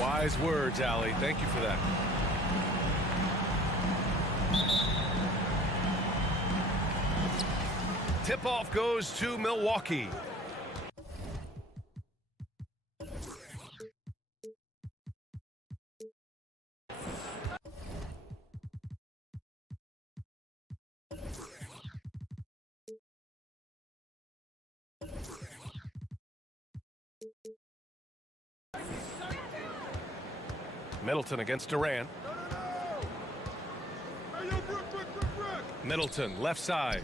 Wise words, Allie. Thank you for that. Tip-off goes to Milwaukee. Middleton against Durant. Middleton, left side.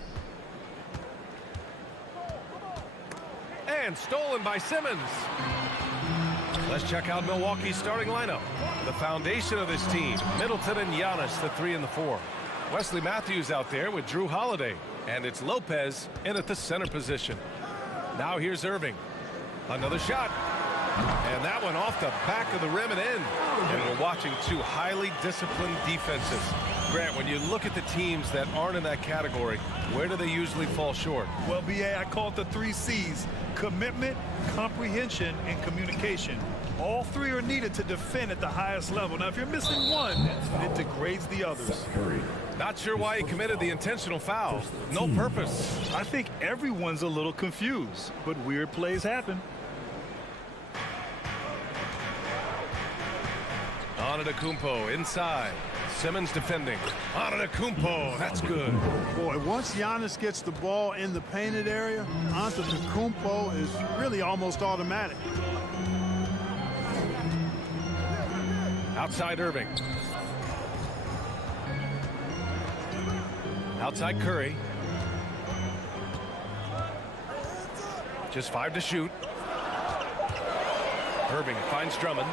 And stolen by Simmons. Let's check out Milwaukee's starting lineup. The foundation of this team, Middleton and Giannis, the 3 and the 4. Wesley Matthews out there with Drew Holiday. And it's Lopez in at the center position. Now here's Irving. Another shot. And that one off the back of the rim and in. And we're watching two highly disciplined defenses. Grant, when you look at the teams that aren't in that category, where do they usually fall short? Well, BA, I call it the 3 C's. Commitment, comprehension, and communication. All 3 are needed to defend at the highest level. Now, if you're missing one, it degrades the others. Not sure why he committed the intentional foul. No purpose. I think everyone's a little confused, but weird plays happen. Antetokounmpo inside. Simmons defending. Antetokounmpo, that's good. Boy, once Giannis gets the ball in the painted area, Antetokounmpo is really almost automatic. Outside Irving. Outside Curry. Just 5 to shoot. Irving finds Drummond.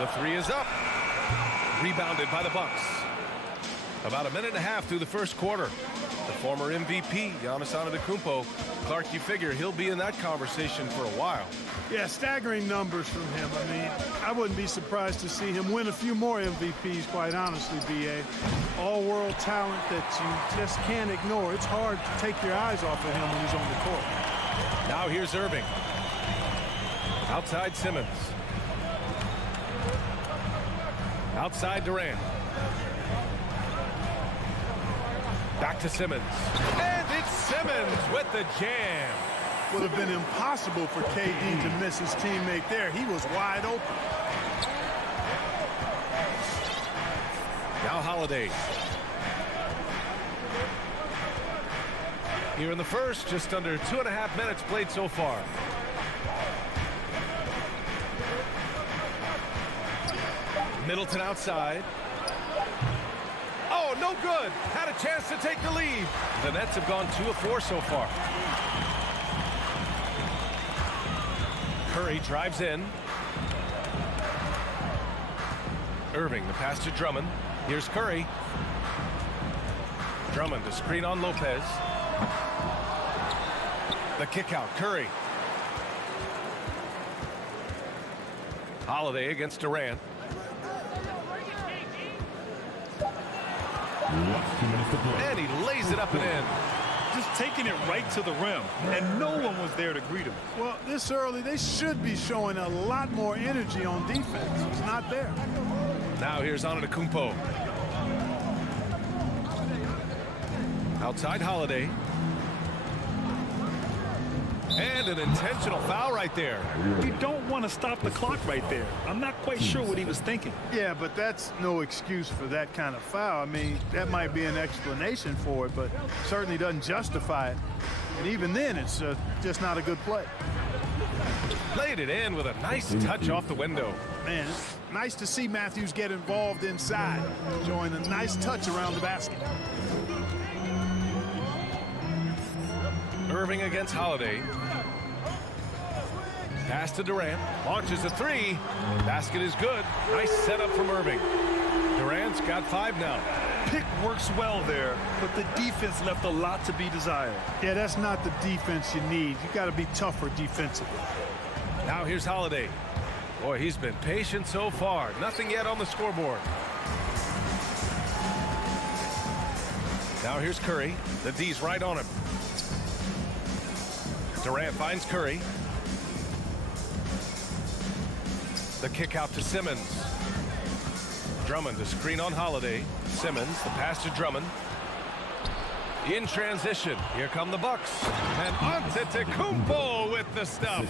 The 3 is up. Rebounded by the Bucks. About a minute and a half through the first quarter. The former MVP, Giannis Antetokounmpo. Clark, you figure he'll be in that conversation for a while. Yeah, staggering numbers from him. I mean, I wouldn't be surprised to see him win a few more MVPs, quite honestly, BA. All-world talent that you just can't ignore. It's hard to take your eyes off of him when he's on the court. Now here's Irving. Outside Simmons. Outside Durant. Back to Simmons. And it's Simmons with the jam. Would have been impossible for KD to miss his teammate there. He was wide open. Now Holiday. Here in the first, just under 2.5 minutes played so far. Middleton outside. Oh, no good. Had a chance to take the lead. The Nets have gone 2 of 4 so far. Curry drives in. Irving, the pass to Drummond. Here's Curry. Drummond, a screen on Lopez. The kick out, Curry. Holiday against Durant. And he lays it up and in. Just taking it right to the rim, and no one was there to greet him. Well, this early, they should be showing a lot more energy on defense. It's not there. Now here's Antetokounmpo. Outside Holiday. And an intentional foul right there. You don't want to stop the clock right there. I'm not quite sure what he was thinking. Yeah, but that's no excuse for that kind of foul. I mean, that might be an explanation for it, but certainly doesn't justify it. And even then, it's just not a good play. Laid it in with a nice touch off the window. Man, it's nice to see Matthews get involved inside, showing a nice touch around the basket. Irving against Holiday. Pass to Durant. Launches a 3. Basket is good. Nice setup from Irving. Durant's got 5 now. Pick works well there, but the defense left a lot to be desired. Yeah, that's not the defense you need. You got to be tougher defensively. Now here's Holiday. Boy, he's been patient so far. Nothing yet on the scoreboard. Now here's Curry. The D's right on him. Durant finds Curry. The kick out to Simmons. Drummond to screen on Holiday. Simmons, the pass to Drummond. In transition, here come the Bucks. And Antetokounmpo with the stuff.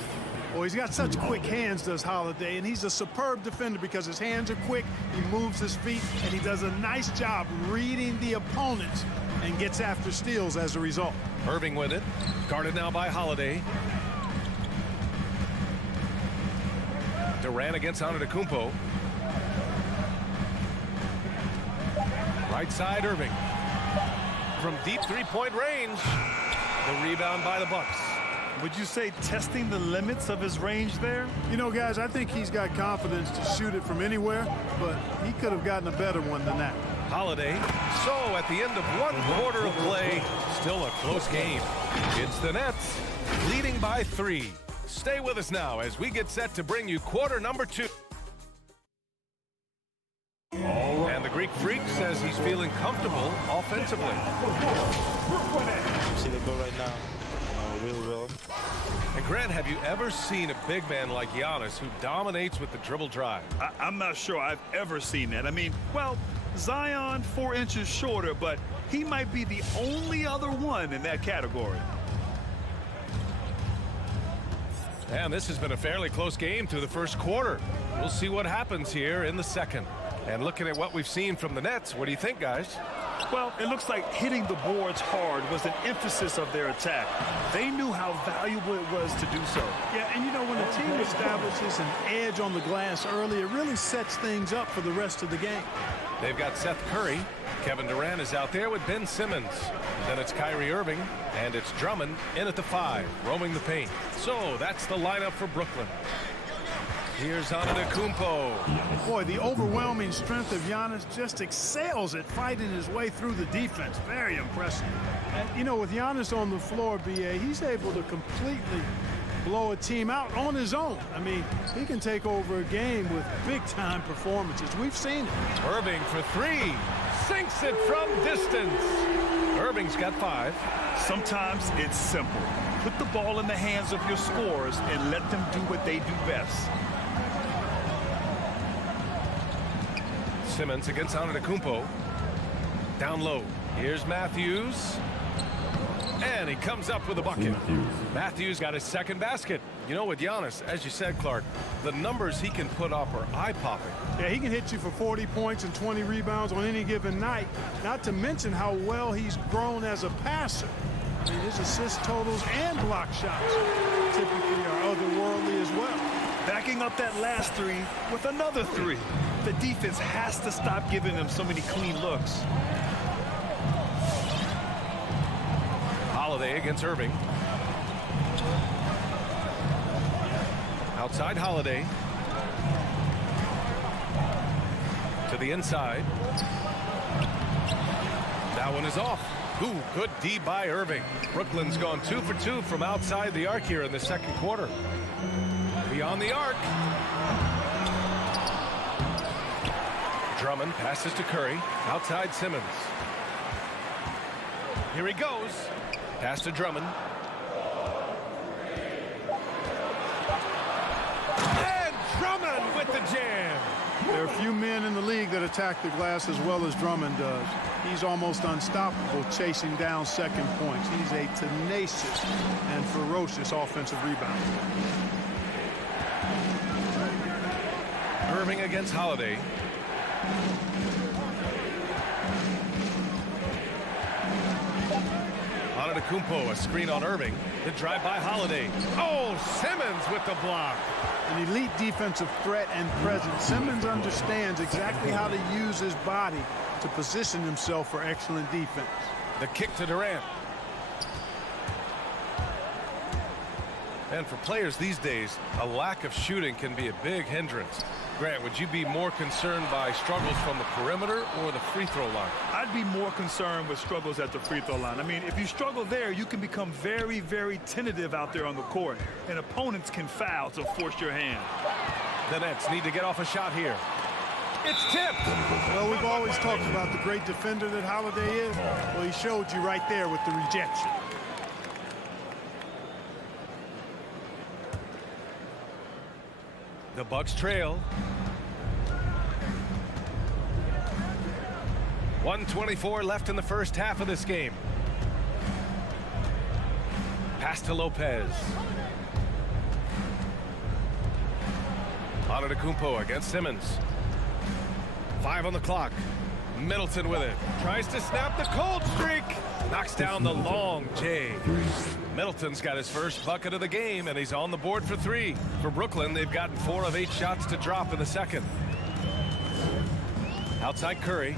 Well, he's got such quick hands, does Holiday, and he's a superb defender because his hands are quick, he moves his feet, and he does a nice job reading the opponents and gets after steals as a result. Irving with it. Guarded now by Holiday. Durant against Antetokounmpo. Right side, Irving. From deep three-point range. The rebound by the Bucks. Would you say testing the limits of his range there? You know, guys, I think he's got confidence to shoot it from anywhere, but he could have gotten a better one than that. Holiday. So at the end of one quarter of play, still a close game. It's the Nets leading by 3. Stay with us now as we get set to bring you quarter number 2. And the Greek Freak says he's feeling comfortable offensively. See the goal right now. Real well. And Grant, have you ever seen a big man like Giannis who dominates with the dribble drive? I'm not sure I've ever seen that. I mean, well, Zion 4 inches shorter, but he might be the only other one in that category. And this has been a fairly close game through the first quarter. We'll see what happens here in the second. And looking at what we've seen from the Nets, what do you think, guys? Well, it looks like hitting the boards hard was an emphasis of their attack. They knew how valuable it was to do so. Yeah, and you know, when a team establishes an edge on the glass early, it really sets things up for the rest of the game. They've got Seth Curry. Kevin Durant is out there with Ben Simmons. Then it's Kyrie Irving, and it's Drummond in at the 5, roaming the paint. So that's the lineup for Brooklyn. Here's Antetokounmpo. Boy, the overwhelming strength of Giannis just excels at fighting his way through the defense. Very impressive. And, you know, with Giannis on the floor, B.A., he's able to completely blow a team out on his own. I mean, he can take over a game with big-time performances. We've seen it. Irving for 3. Sinks it from distance. Irving's got 5. Sometimes it's simple. Put the ball in the hands of your scorers and let them do what they do best. Simmons against Antetokounmpo. Down low. Here's Matthews. And he comes up with a bucket. Matthews got his second basket. You know, with Giannis, as you said, Clark, the numbers he can put up are eye-popping. Yeah, he can hit you for 40 points and 20 rebounds on any given night, not to mention how well he's grown as a passer. I mean, his assist totals and block shots typically are otherworldly as well. Backing up that last 3 with another 3. The defense has to stop giving them so many clean looks. Holiday against Irving. Outside Holiday. To the inside. That one is off. Ooh, good D by Irving. Brooklyn's gone 2 for 2 from outside the arc here in the second quarter. Beyond the arc. Drummond passes to Curry. Outside Simmons. Here he goes. Pass to Drummond. And Drummond with the jam. There are few men in the league that attack the glass as well as Drummond does. He's almost unstoppable chasing down second points. He's a tenacious and ferocious offensive rebounder. Irving against Holiday. Antetokounmpo, a screen on Irving. The drive by Holiday. Oh, Simmons with the block. An elite defensive threat and presence. Simmons understands exactly how to use his body to position himself for excellent defense. The kick to Durant. And for players these days, a lack of shooting can be a big hindrance. Grant, would you be more concerned by struggles from the perimeter or the free throw line? I'd be more concerned with struggles at the free throw line. I mean, if you struggle there, you can become very, very tentative out there on the court, and opponents can foul to force your hand. The Nets need to get off a shot here. It's tipped. Well, we've always talked about the great defender that Holiday is. Well, he showed you right there with the rejection. The Bucks trail. 1:24 left in the first half of this game. Pass to Lopez. Antetokounmpo against Simmons. 5 on the clock. Middleton with it. Tries to snap the cold streak. Knocks down the long J. Middleton's got his first bucket of the game, and he's on the board for 3. For Brooklyn, they've gotten 4 of 8 shots to drop in the second. Outside Curry.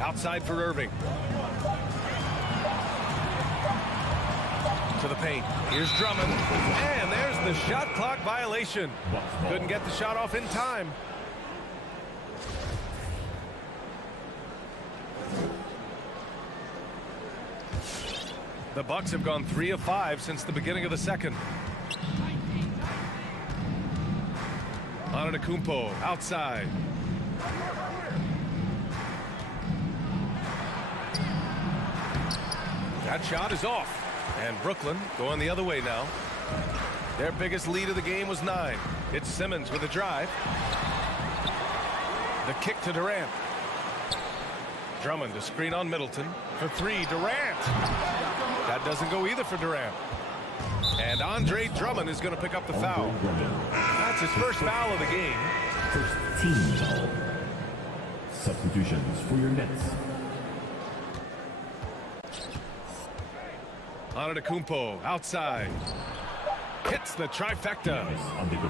Outside for Irving. To the paint. Here's Drummond. And there's the shot clock violation. Couldn't get the shot off in time. The Bucks have gone 3 of 5 since the beginning of the second. Antetokounmpo outside. That shot is off. And Brooklyn going the other way now. Their biggest lead of the game was 9. It's Simmons with a drive. The kick to Durant. Drummond to screen on Middleton. For 3, Durant. That doesn't go either for Durant. And Andre Drummond is going to pick up the foul. That's his first foul of the game. First team foul. Substitutions for your Nets. Antetokounmpo outside. Hits the trifecta.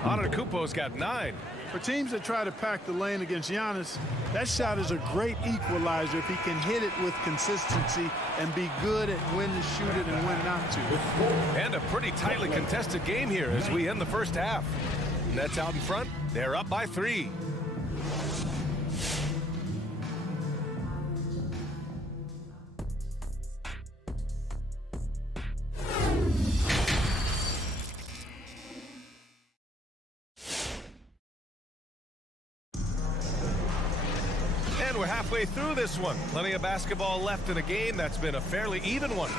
Antetokounmpo's got 9. For teams that try to pack the lane against Giannis, that shot is a great equalizer if he can hit it with consistency and be good at when to shoot it and when not to. And a pretty tightly contested game here as we end the first half. Nets out in front. They're up by 3. We're halfway through this one. Plenty of basketball left in a game that's been a fairly even one.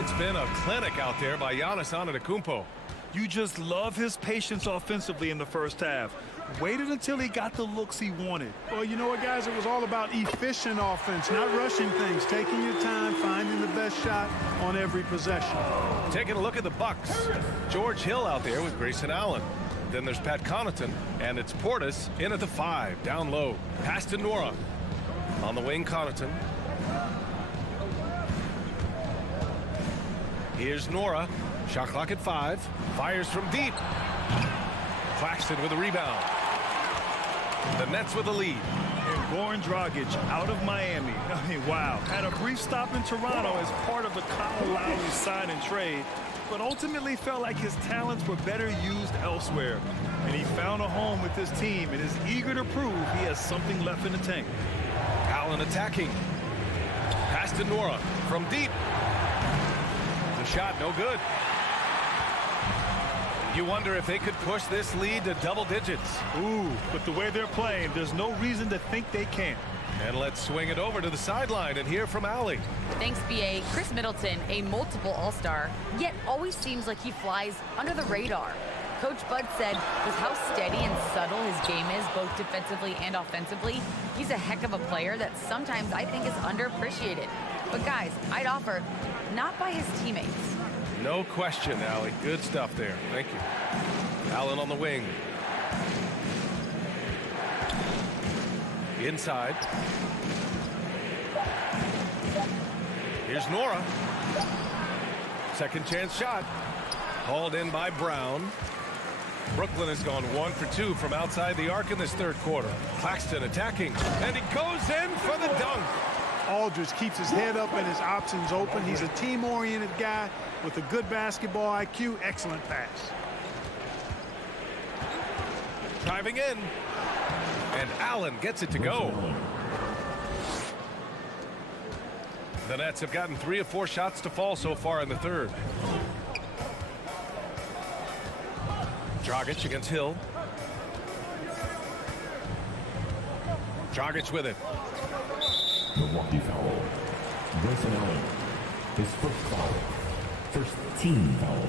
It's been a clinic out there by Giannis Antetokounmpo. You just love his patience offensively in the first half. Waited until he got the looks he wanted. Well, you know what, guys? It was all about efficient offense, not rushing things, taking your time, finding the best shot on every possession. Taking a look at the Bucks. George Hill out there with Grayson Allen. Then there's Pat Connaughton, and it's Portis in at the 5, down low. Pass to Nora. On the wing, Connaughton. Here's Nora. Shot clock at 5. Fires from deep. Claxton with a rebound. The Nets with the lead. And Goran Dragic out of Miami. I mean, wow. Had a brief stop in Toronto as part of the Kyle Lowry sign and trade, but ultimately felt like his talents were better used elsewhere. And he found a home with this team and is eager to prove he has something left in the tank. Allen attacking. Pass to Nora from deep. The shot no good. You wonder if they could push this lead to double digits. Ooh, but the way they're playing, there's no reason to think they can't. And let's swing it over to the sideline and hear from Allie. Thanks, B.A. Chris Middleton, a multiple All-Star, yet always seems like he flies under the radar. Coach Bud said with how steady and subtle his game is, both defensively and offensively, he's a heck of a player that sometimes I think is underappreciated. But guys, I'd offer, not by his teammates. No question, Allie. Good stuff there. Thank you. Allen on the wing. Inside. Here's Nora. Second chance shot. Hauled in by Brown. Brooklyn has gone 1 for 2 from outside the arc in this third quarter. Claxton attacking, and he goes in for the dunk. Aldridge keeps his head up and his options open. He's a team-oriented guy with a good basketball IQ. Excellent pass. Driving in, and Allen gets it to go. The Nets have gotten 3 of 4 shots to fall so far in the third. Dragic against Hill. Dragic with it. Milwaukee foul. Grayson Allen. His first foul. First team foul.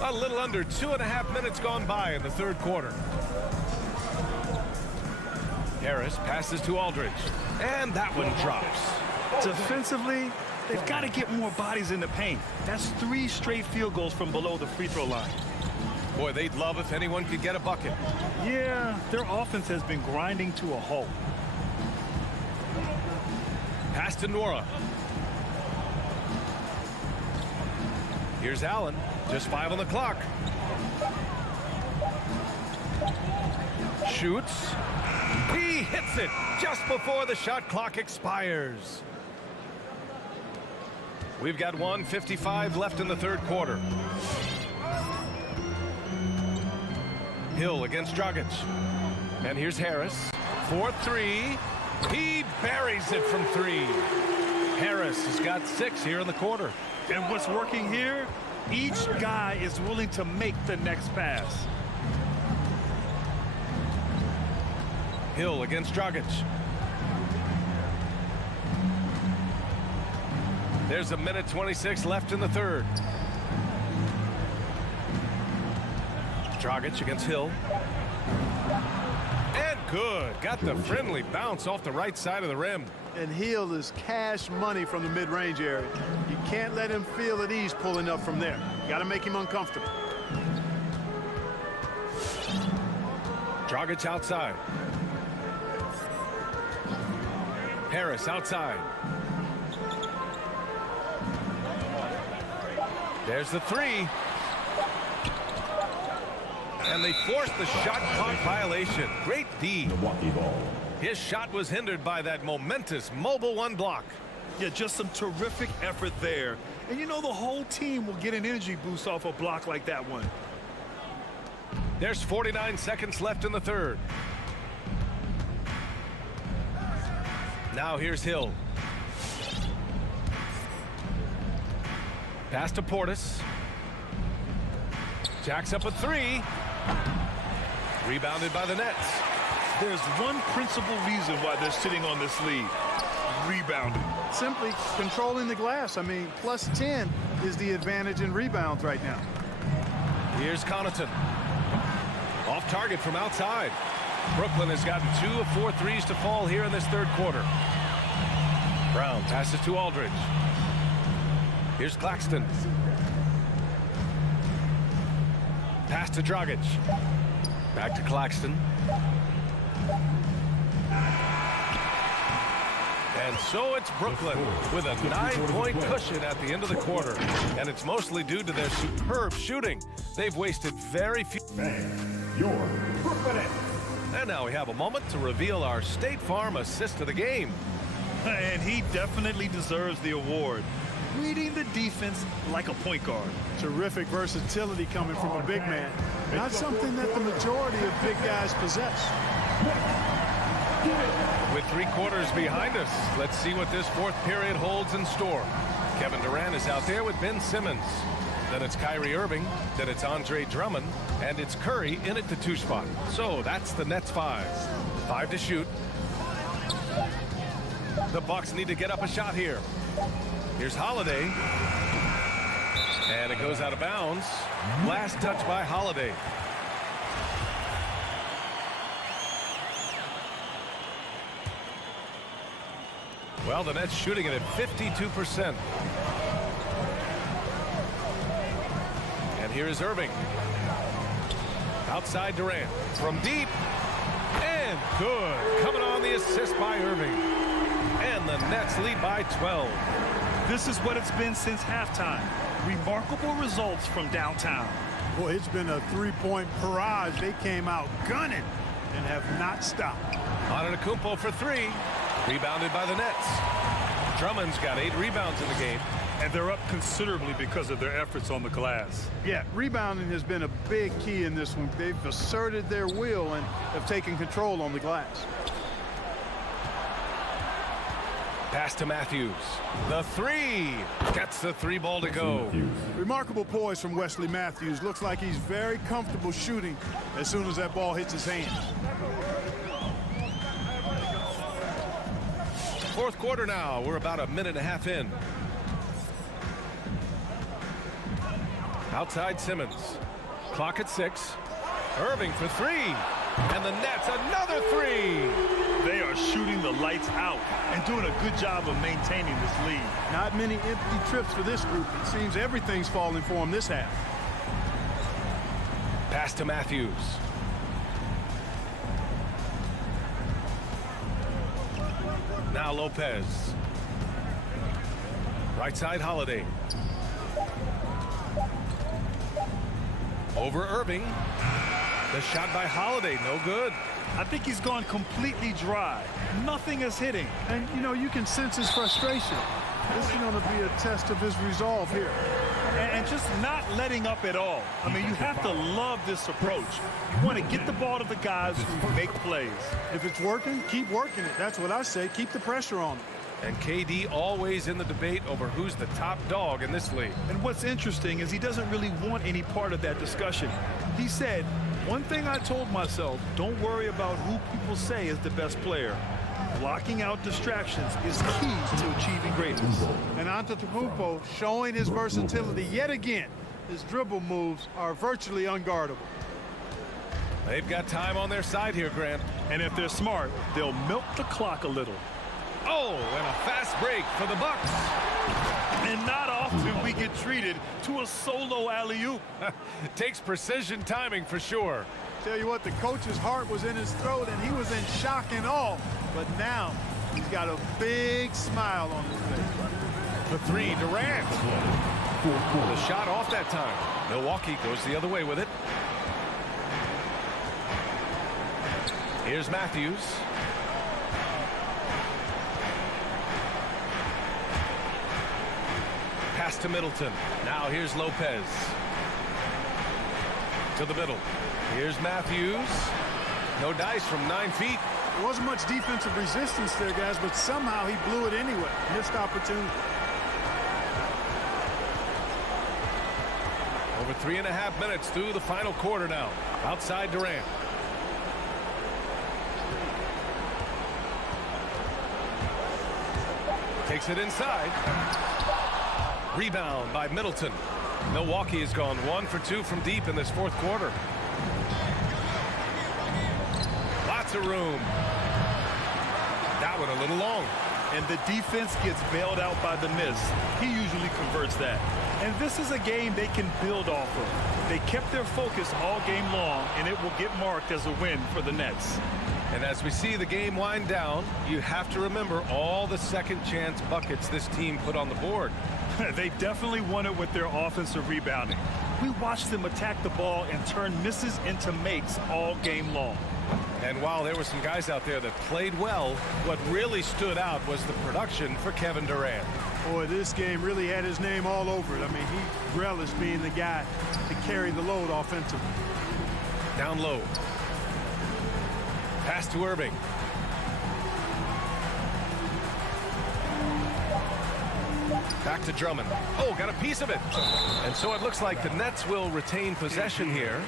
A little under 2.5 minutes gone by in the third quarter. Harris passes to Aldridge, and that one drops. Defensively, they've got to get more bodies in the paint. That's 3 straight field goals from below the free throw line. Boy, they'd love if anyone could get a bucket. Yeah, their offense has been grinding to a halt. Pass to Nora. Here's Allen. Just 5 on the clock. Shoots. He hits it just before the shot clock expires. We've got 1:55 left in the third quarter. Hill against Dragic. And here's Harris. 4-3. He buries it from 3. Harris has got 6 here in the quarter. And what's working here? Each guy is willing to make the next pass. Hill against Dragic. There's 1:26 left in the third. Dragic against Hill. And good. Got the friendly bounce off the right side of the rim. And Hill is cash money from the mid-range area. You can't let him feel at ease pulling up from there. Got to make him uncomfortable. Dragic outside. Harris outside. There's the 3. And they forced the shot clock violation. Great D. Milwaukee ball. His shot was hindered by that momentous mobile 1 block. Yeah, just some terrific effort there. And you know the whole team will get an energy boost off a block like that one. There's 49 seconds left in the third. Now here's Hill. Pass to Portis. Jacks up a 3. Rebounded by the Nets. There's one principal reason why they're sitting on this lead. Rebounding. Simply controlling the glass. I mean, +10 is the advantage in rebounds right now. Here's Connaughton. Off target from outside. Brooklyn has gotten 2 of 4 threes to fall here in this third quarter. Brown passes to Aldridge. Here's Claxton. Pass to Dragic. Back to Claxton. And so it's Brooklyn with a 9-point cushion at the end of the quarter. And it's mostly due to their superb shooting. They've wasted very few. Your Brooklyn. And now we have a moment to reveal our State Farm assist of the game. And he definitely deserves the award. Reading the defense like a point guard. Terrific versatility coming from a big man. Not something that the majority of big guys possess. With 3 quarters behind us, let's see what this fourth period holds in store. Kevin Durant is out there with Ben Simmons. Then it's Kyrie Irving. Then it's Andre Drummond. And it's Curry in at the 2 spot. So that's the Nets 5. 5 to shoot. The Bucks need to get up a shot here. Here's Holiday. And it goes out of bounds. Last touch by Holiday. Well, the Nets shooting it at 52%. And here is Irving. Outside Durant. From deep. And good. Coming on the assist by Irving. And the Nets lead by 12. This is what it's been since halftime. Remarkable results from downtown. Boy, it's been a 3-point barrage. They came out gunning and have not stopped. Antetokounmpo for 3. Rebounded by the Nets. Drummond's got 8 rebounds in the game. And they're up considerably because of their efforts on the glass. Yeah, rebounding has been a big key in this one. They've asserted their will and have taken control on the glass. Pass to Matthews. The 3. Gets the 3 ball to go. Remarkable poise from Wesley Matthews. Looks like he's very comfortable shooting as soon as that ball hits his hand. fourth quarter now. We're about a minute and a half in. Outside Simmons. Clock at 6. Irving for 3. And the Nets another 3. They are shooting the lights out and doing a good job of maintaining this lead. Not many empty trips for this group. It seems everything's falling for them this half. Pass to Matthews. Now Lopez. Right side Holiday. Over Irving. The shot by Holiday, no good. I think he's gone completely dry. Nothing is hitting. And, you know, you can sense his frustration. This is going to be a test of his resolve here. And just not letting up at all. I mean, you have to love this approach. You want to get the ball to the guys who make plays. If it's working, keep working it. That's what I say. Keep the pressure on him. And KD always in the debate over who's the top dog in this league. And what's interesting is he doesn't really want any part of that discussion. He said, one thing I told myself, don't worry about who people say is the best player. Blocking out distractions is key to achieving greatness. And Antetokounmpo showing his versatility yet again. His dribble moves are virtually unguardable. They've got time on their side here, Grant. And if they're smart, they'll milk the clock a little. Oh, and a fast break for the Bucks. And not often we get treated to a solo alley-oop. Takes precision timing for sure. Tell you what, the coach's heart was in his throat and he was in shock and awe. But now he's got a big smile on his face. The 3, Durant. The shot off that time. Milwaukee goes the other way with it. Here's Matthews. Pass to Middleton. Now here's Lopez. To the middle. Here's Matthews. No dice from 9 feet. There wasn't much defensive resistance there, guys, but somehow he blew it anyway. Missed opportunity. Over 3.5 minutes through the final quarter now. Outside Durant. Takes it inside. Rebound by Middleton. Milwaukee has gone 1 for 2 from deep in this fourth quarter. Lots of room. That one a little long. And the defense gets bailed out by the miss. He usually converts that. And this is a game they can build off of. They kept their focus all game long, and it will get marked as a win for the Nets. And as we see the game wind down, you have to remember all the second chance buckets this team put on the board. They definitely won it with their offensive rebounding. We watched them attack the ball and turn misses into makes all game long. And while there were some guys out there that played well, what really stood out was the production for Kevin Durant. Boy, this game really had his name all over it. I mean, he relished being the guy to carry the load offensively. Down low. Pass to Irving. Back to Drummond. Oh, got a piece of it. And so it looks like the Nets will retain possession here.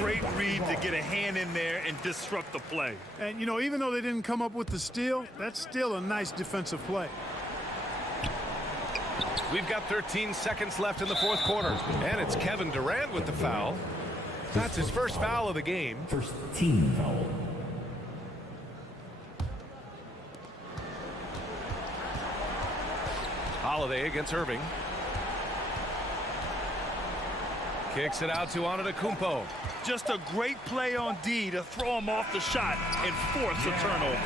Great read to get a hand in there and disrupt the play. And, you know, even though they didn't come up with the steal, that's still a nice defensive play. We've got 13 seconds left in the fourth quarter. And it's Kevin Durant with the foul. That's his first foul of the game. First team foul. Holiday against Irving. Kicks it out to Antetokounmpo. Just a great play on D to throw him off the shot and force a turnover.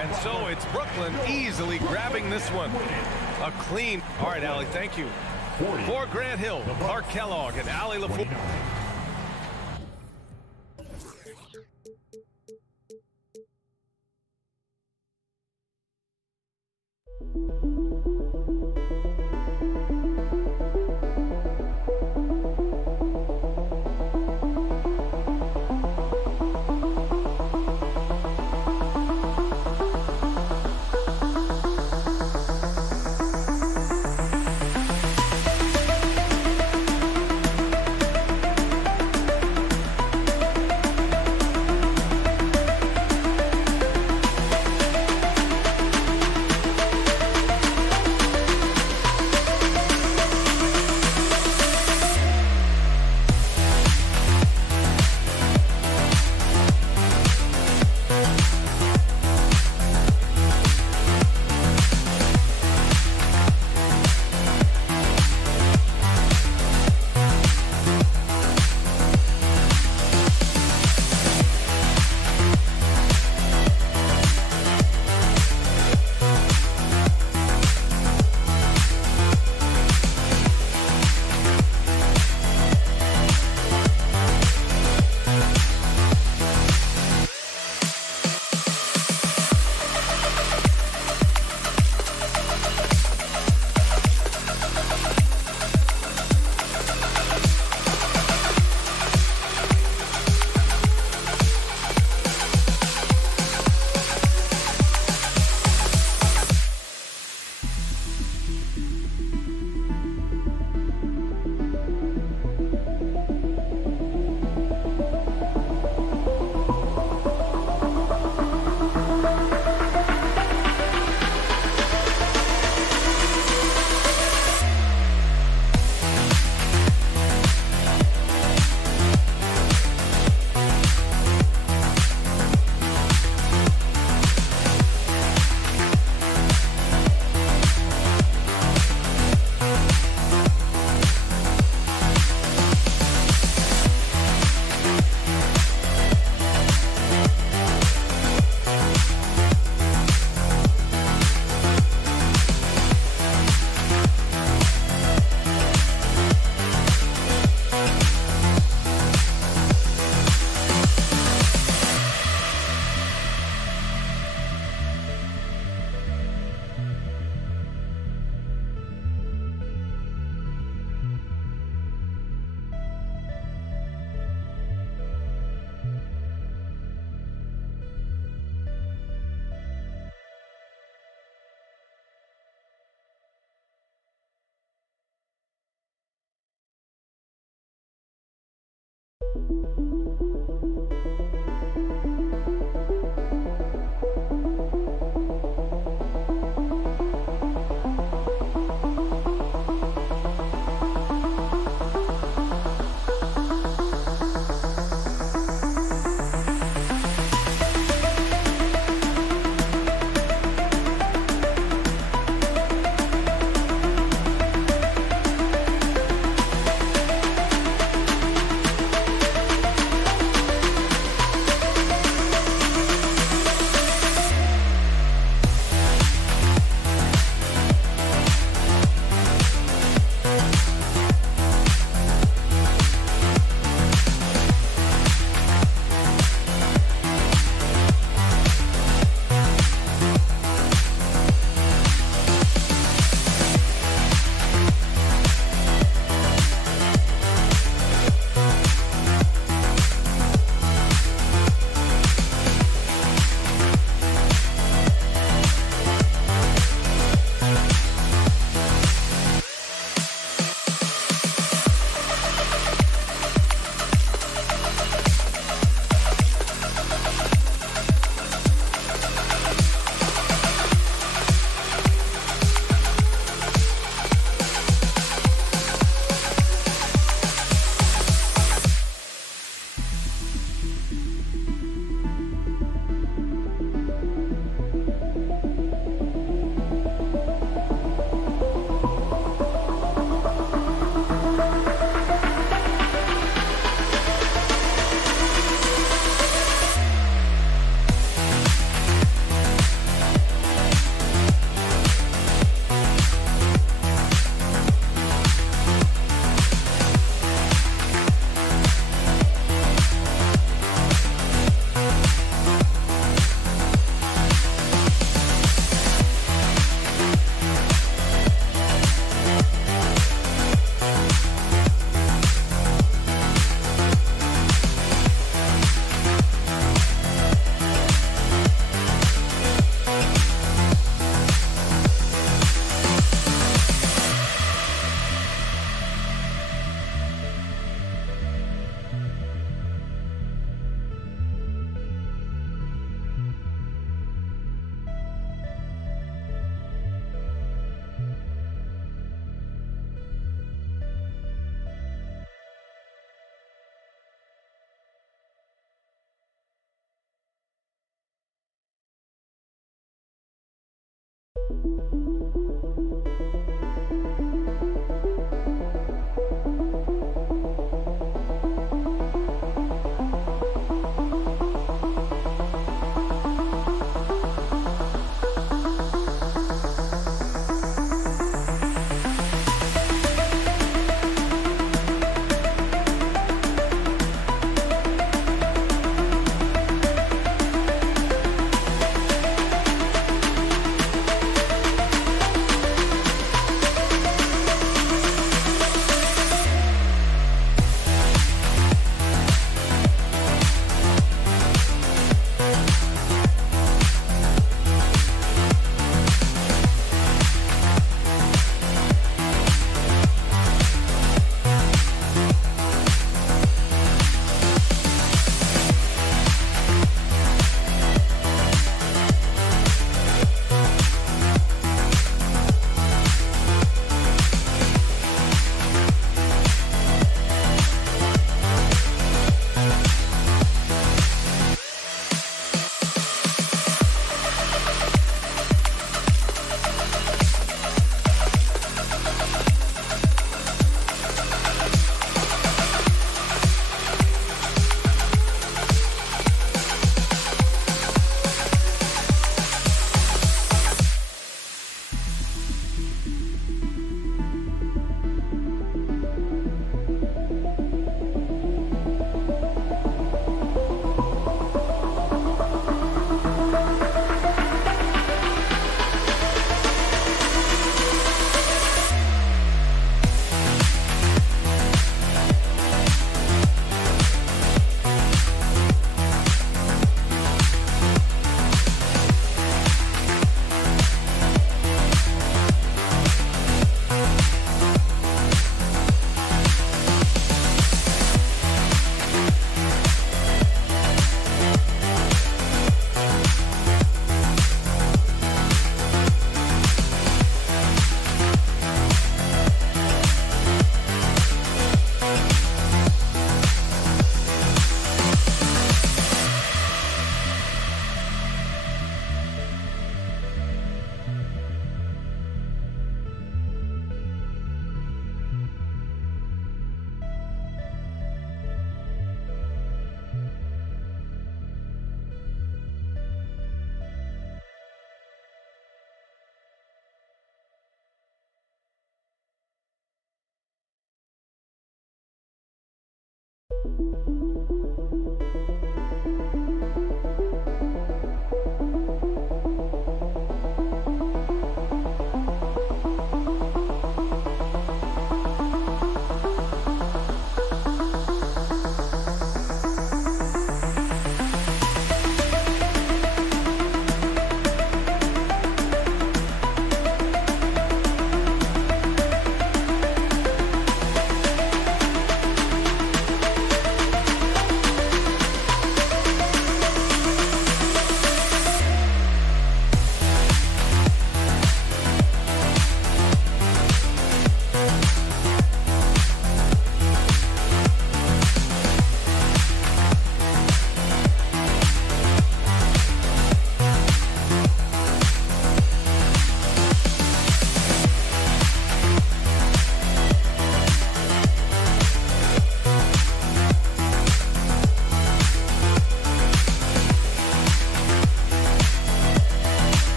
And so it's Brooklyn easily grabbing this one. A clean. All right, Allie, thank you. For Grant Hill, Clark Kellogg, and Allie LaFleur.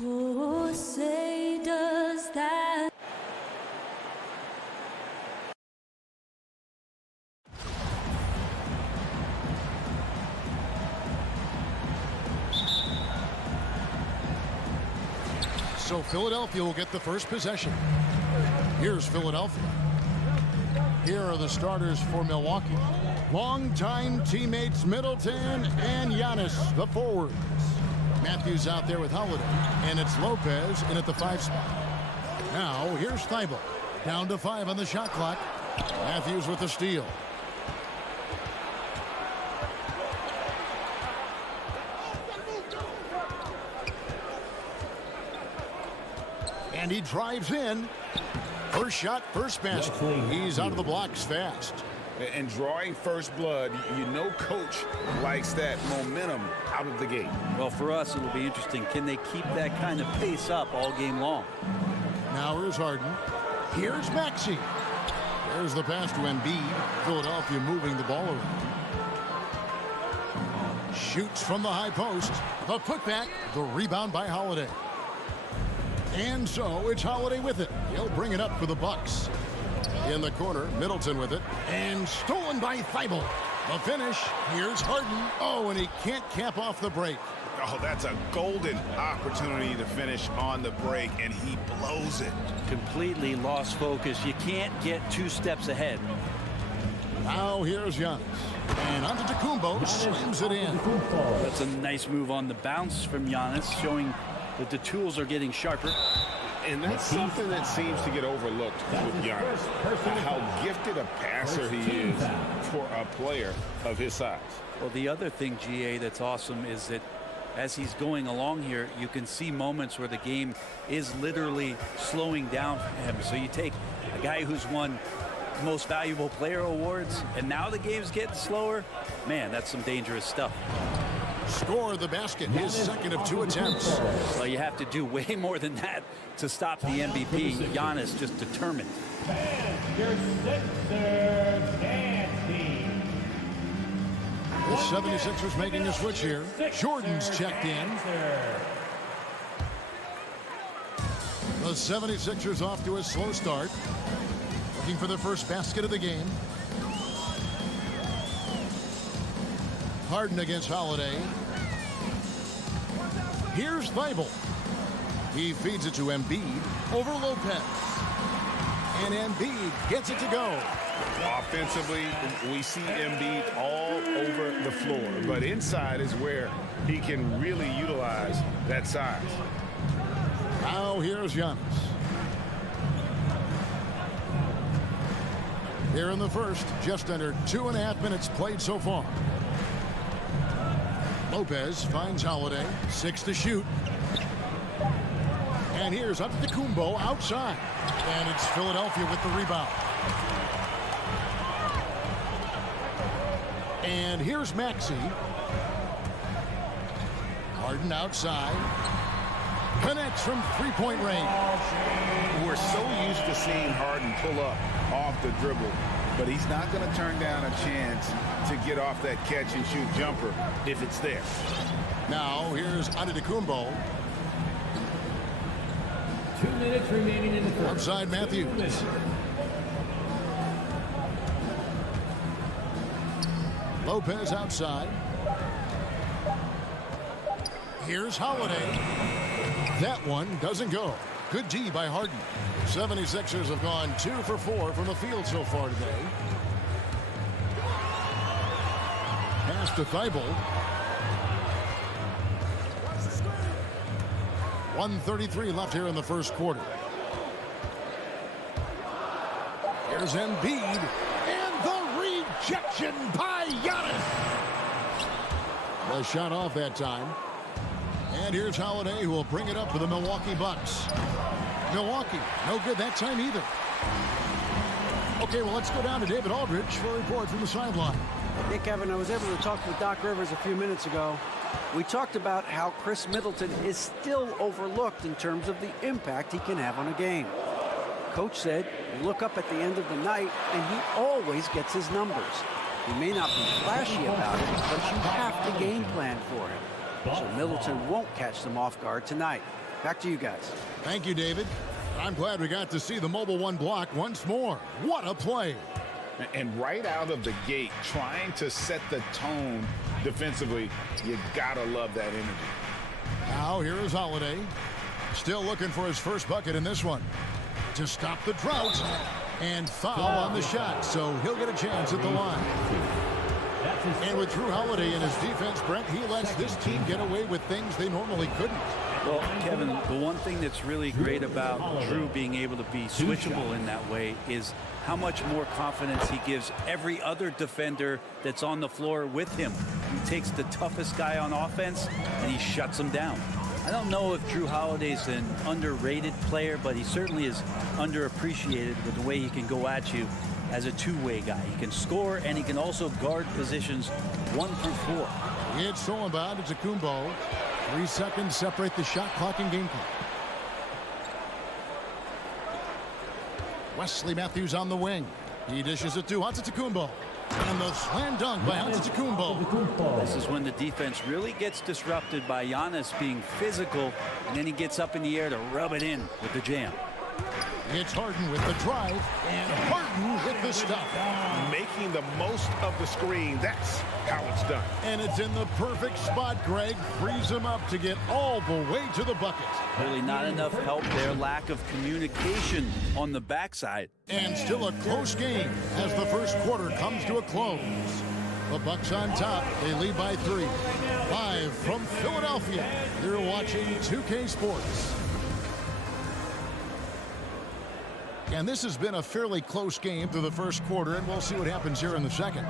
Oh, say does that. So Philadelphia will get the first possession. Here's Philadelphia. Here are the starters for Milwaukee. Longtime teammates Middleton and Giannis, the forwards. Matthews out there with Holiday, and it's Lopez in at the 5 spot. Now, here's Thibault. Down to 5 on the shot clock. Matthews with the steal. And he drives in. First shot, first basket. He's out of the blocks fast. And drawing first blood, you know coach likes that momentum out of the gate. Well, for us, it'll be interesting. Can they keep that kind of pace up all game long? Now here's Harden. Here's Maxey. There's the pass to Embiid. Philadelphia moving the ball around. Shoots from the high post. The putback. The rebound by Holiday. And so it's Holiday with it. He'll bring it up for the Bucks. In the corner, Middleton with it. And stolen by Thibault. The finish. Here's Harden. Oh, and he can't cap off the break. Oh, that's a golden opportunity to finish on the break, and he blows it. Completely lost focus. You can't get 2 steps ahead. Now here's Giannis. And Antetokounmpo slams it in. That's a nice move on the bounce from Giannis, showing that the tools are getting sharper. And that's something that seems to get overlooked with Giannis. How gifted a passer he is for a player of his size. Well, the other thing, GA, that's awesome is that as he's going along here, you can see moments where the game is literally slowing down for him. So you take a guy who's won most valuable player awards, and now the game's getting slower. Man, that's some dangerous stuff. Score the basket, his second of 2 attempts. Well, you have to do way more than that to stop the MVP. Giannis just determined. The 76ers making a switch here. Jordan's checked in. The 76ers off to a slow start. Looking for the first basket of the game. Harden against Holiday. Here's Thibault. He feeds it to Embiid over Lopez. And Embiid gets it to go. Offensively, we see Embiid all over the floor, but inside is where he can really utilize that size. Now here's Giannis. Here in the first, just under 2.5 minutes played so far. Lopez finds Holiday, 6 to shoot. And here's Antetokounmpo outside. And it's Philadelphia with the rebound. And here's Maxey. Harden outside. Connects from 3-point range. We're so used to seeing Harden pull up off the dribble, but he's not going to turn down a chance to get off that catch and shoot jumper if it's there. Now here's Antetokounmpo. 2 minutes remaining in the first. Outside Matthews. Lopez outside. Here's Holiday. That one doesn't go. Good D by Harden. 76ers have gone 2 for 4 from the field so far today. Pass to Thibault. 1:33 left here in the first quarter. Here's Embiid. And the rejection by Giannis. The shot off that time. And here's Holiday, who will bring it up for the Milwaukee Bucks. Milwaukee, no good that time either. Okay, well, let's go down to David Aldridge for a report from the sideline. Hey, Kevin, I was able to talk with Doc Rivers a few minutes ago. We talked about how Chris Middleton is still overlooked in terms of the impact he can have on a game. Coach said, you look up at the end of the night, and he always gets his numbers. He may not be flashy about it, but you have to game plan for him. So Middleton won't catch them off guard tonight. Back to you guys. Thank you, David. I'm glad we got to see the Mobile One block once more. What a play. And right out of the gate, trying to set the tone defensively, you gotta love that energy. Now here is Holiday. Still looking for his first bucket in this one. To stop the drought. And foul on the shot, so he'll get a chance at the line. And with Drew Holiday in his defense, Brent, he lets this team get away with things they normally couldn't. Well, Kevin, the one thing that's really great about Drew being able to be switchable in that way is how much more confidence he gives every other defender that's on the floor with him. He takes the toughest guy on offense and he shuts him down. I don't know if Drew Holiday's an underrated player, but he certainly is underappreciated with the way he can go at you as a two-way guy. He can score and he can also guard positions 1 through 4. It's stolen by Antetokounmpo. 3 seconds separate the shot clock and game clock. Wesley Matthews on the wing. He dishes it to Antetokounmpo. And the slam dunk by Antetokounmpo. This is when the defense really gets disrupted by Giannis being physical, and then he gets up in the air to rub it in with the jam. It's Harden with the drive, and Harden with the stuff. Making the most of the screen, that's how it's done. And it's in the perfect spot, Greg. Frees him up to get all the way to the bucket. Really not enough help there. Lack of communication on the backside. And still a close game as the first quarter comes to a close. The Bucks on top. They lead by 3. Live from Philadelphia, you're watching 2K Sports. And this has been a fairly close game through the first quarter, and we'll see what happens here in the second.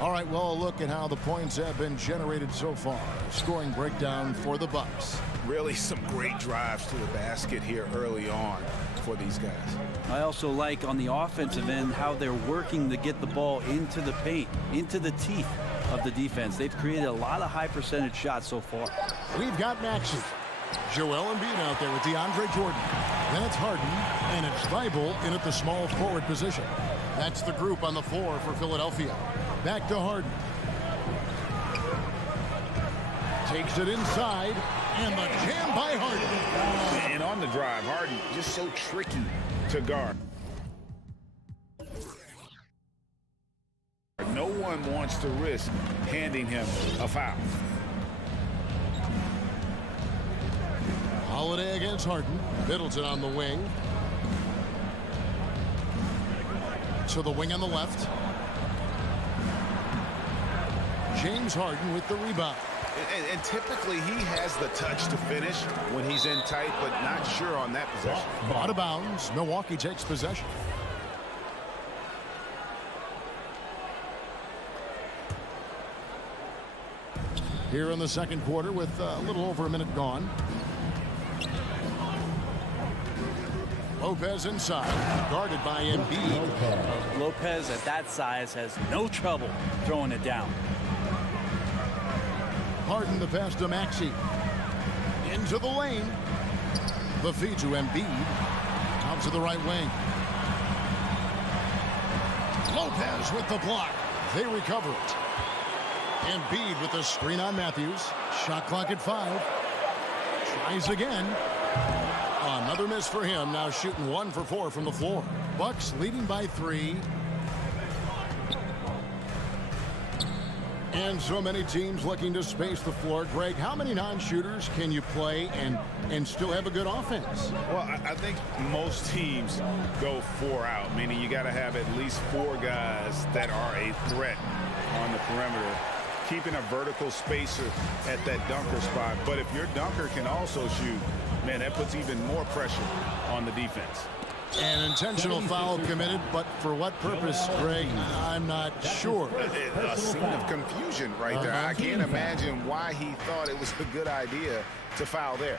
All right, well, a look at how the points have been generated so far. Scoring breakdown for the Bucks. Really some great drives to the basket here early on for these guys. I also like on the offensive end how they're working to get the ball into the paint, into the teeth of the defense. They've created a lot of high percentage shots so far. We've got Maxey. Joel Embiid out there with DeAndre Jordan. Then it's Harden, and it's Thibault in at the small forward position. That's the group on the floor for Philadelphia. Back to Harden. Takes it inside, and the jam by Harden. And on the drive, Harden just so tricky to guard. No one wants to risk handing him a foul. Holiday against Harden. Middleton on the wing. To the wing on the left. James Harden with the rebound. And typically he has the touch to finish when he's in tight, but not sure on that possession. Out of bounds. Milwaukee takes possession. Here in the second quarter with a little over a minute gone. Lopez inside, guarded by Embiid. Lopez at that size has no trouble throwing it down. Harden the pass to Maxey. Into the lane. The feed to Embiid. Out to the right wing. Lopez with the block. They recover it. Embiid with the screen on Matthews. Shot clock at 5. Tries again. Another miss for him. Now shooting 1 for 4 from the floor. Bucks leading by 3. And so many teams looking to space the floor. Greg, how many non-shooters can you play and still have a good offense? Well, I think most teams go 4 out, meaning you got to have at least 4 guys that are a threat on the perimeter, keeping a vertical spacer at that dunker spot. But if your dunker can also shoot, man, that puts even more pressure on the defense. An intentional foul committed, but for what purpose, Greg? I'm not sure. A scene of confusion right there. I can't imagine why he thought it was a good idea to foul there.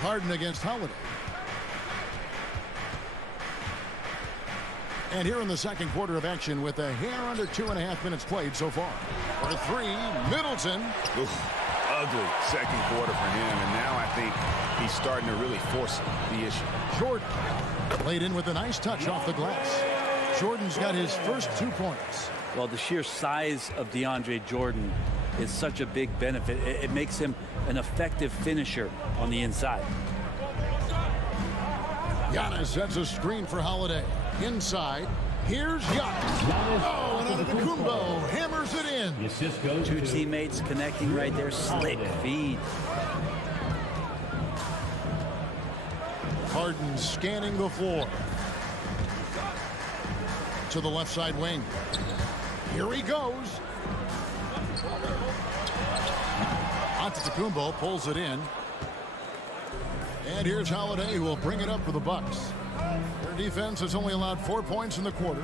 Harden against Holiday. And here in the second quarter of action with a hair under 2.5 minutes played so far. For 3, Middleton. Oof, ugly second quarter for him, and now I think he's starting to really force the issue. Jordan played in with a nice touch off the glass. Jordan's got his first 2 points. Well, the sheer size of DeAndre Jordan is such a big benefit. It makes him an effective finisher on the inside. Giannis sets a screen for Holiday. Inside, here's Giannis. Oh, and Antetokounmpo hammers it in. The assist goes Two to teammates connecting right there. Slick feed. Harden scanning the floor. To the left side wing. Here he goes. Antetokounmpo pulls it in. And here's Holiday, who will bring it up for the Bucks. Their defense has only allowed 4 points in the quarter.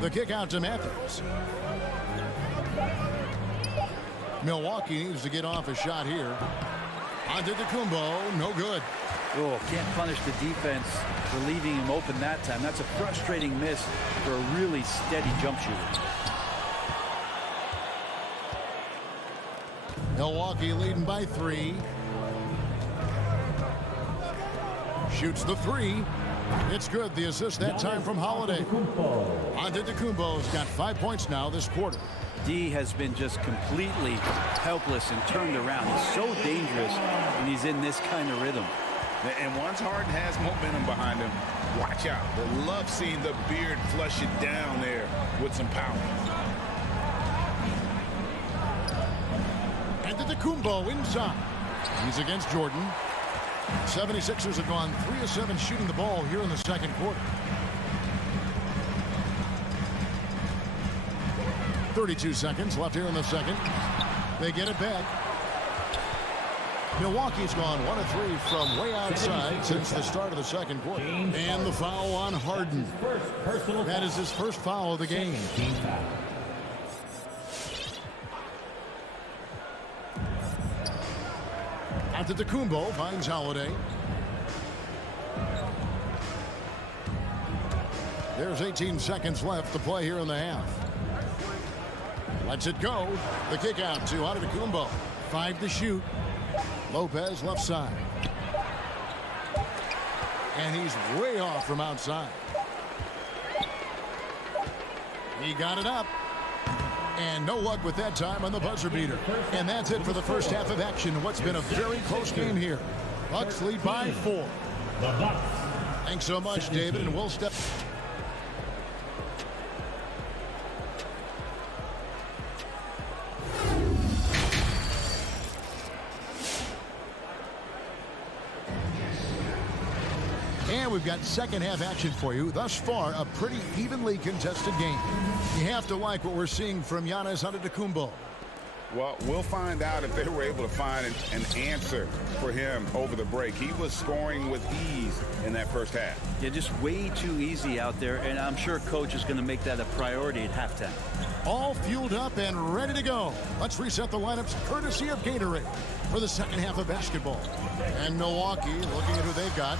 The kick out to Matthews. Milwaukee needs to get off a shot here. Antetokounmpo, no good. Oh, can't punish the defense for leaving him open that time. That's a frustrating miss for a really steady jump shooter. Milwaukee leading by 3. Shoots the 3. It's good. The assist that time from Holiday. Antetokounmpo's got 5 points now this quarter. D has been just completely helpless and turned around. He's so dangerous when he's in this kind of rhythm. And once Harden has momentum behind him, watch out. They love seeing the beard flush it down there with some power. Antetokounmpo inside. He's against Jordan. 76ers have gone 3 of 7 shooting the ball here in the second quarter. 32 seconds left here in the second. They get it back. Milwaukee's gone 1 of 3 from way outside since the start of the second quarter. And the foul on Harden. That is his first foul of the game. Antetokounmpo finds Holiday. There's 18 seconds left to play here in the half. Lets it go. The kick out to Antetokounmpo. 5 to shoot. Lopez left side. And he's way off from outside. He got it up. And no luck with that time on the buzzer beater. And that's it for the first half of action. What's been a very close game here. Bucks lead by 4. Thanks so much, David, and we'll step. And we've got second half action for you. Thus far, a pretty evenly contested game. You have to like what we're seeing from Giannis Antetokounmpo. Well, we'll find out if they were able to find an answer for him over the break. He was scoring with ease in that first half. Yeah, just way too easy out there, and I'm sure coach is going to make that a priority at halftime. All fueled up and ready to go. Let's reset the lineups courtesy of Gatorade for the second half of basketball. And Milwaukee, looking at who they've got.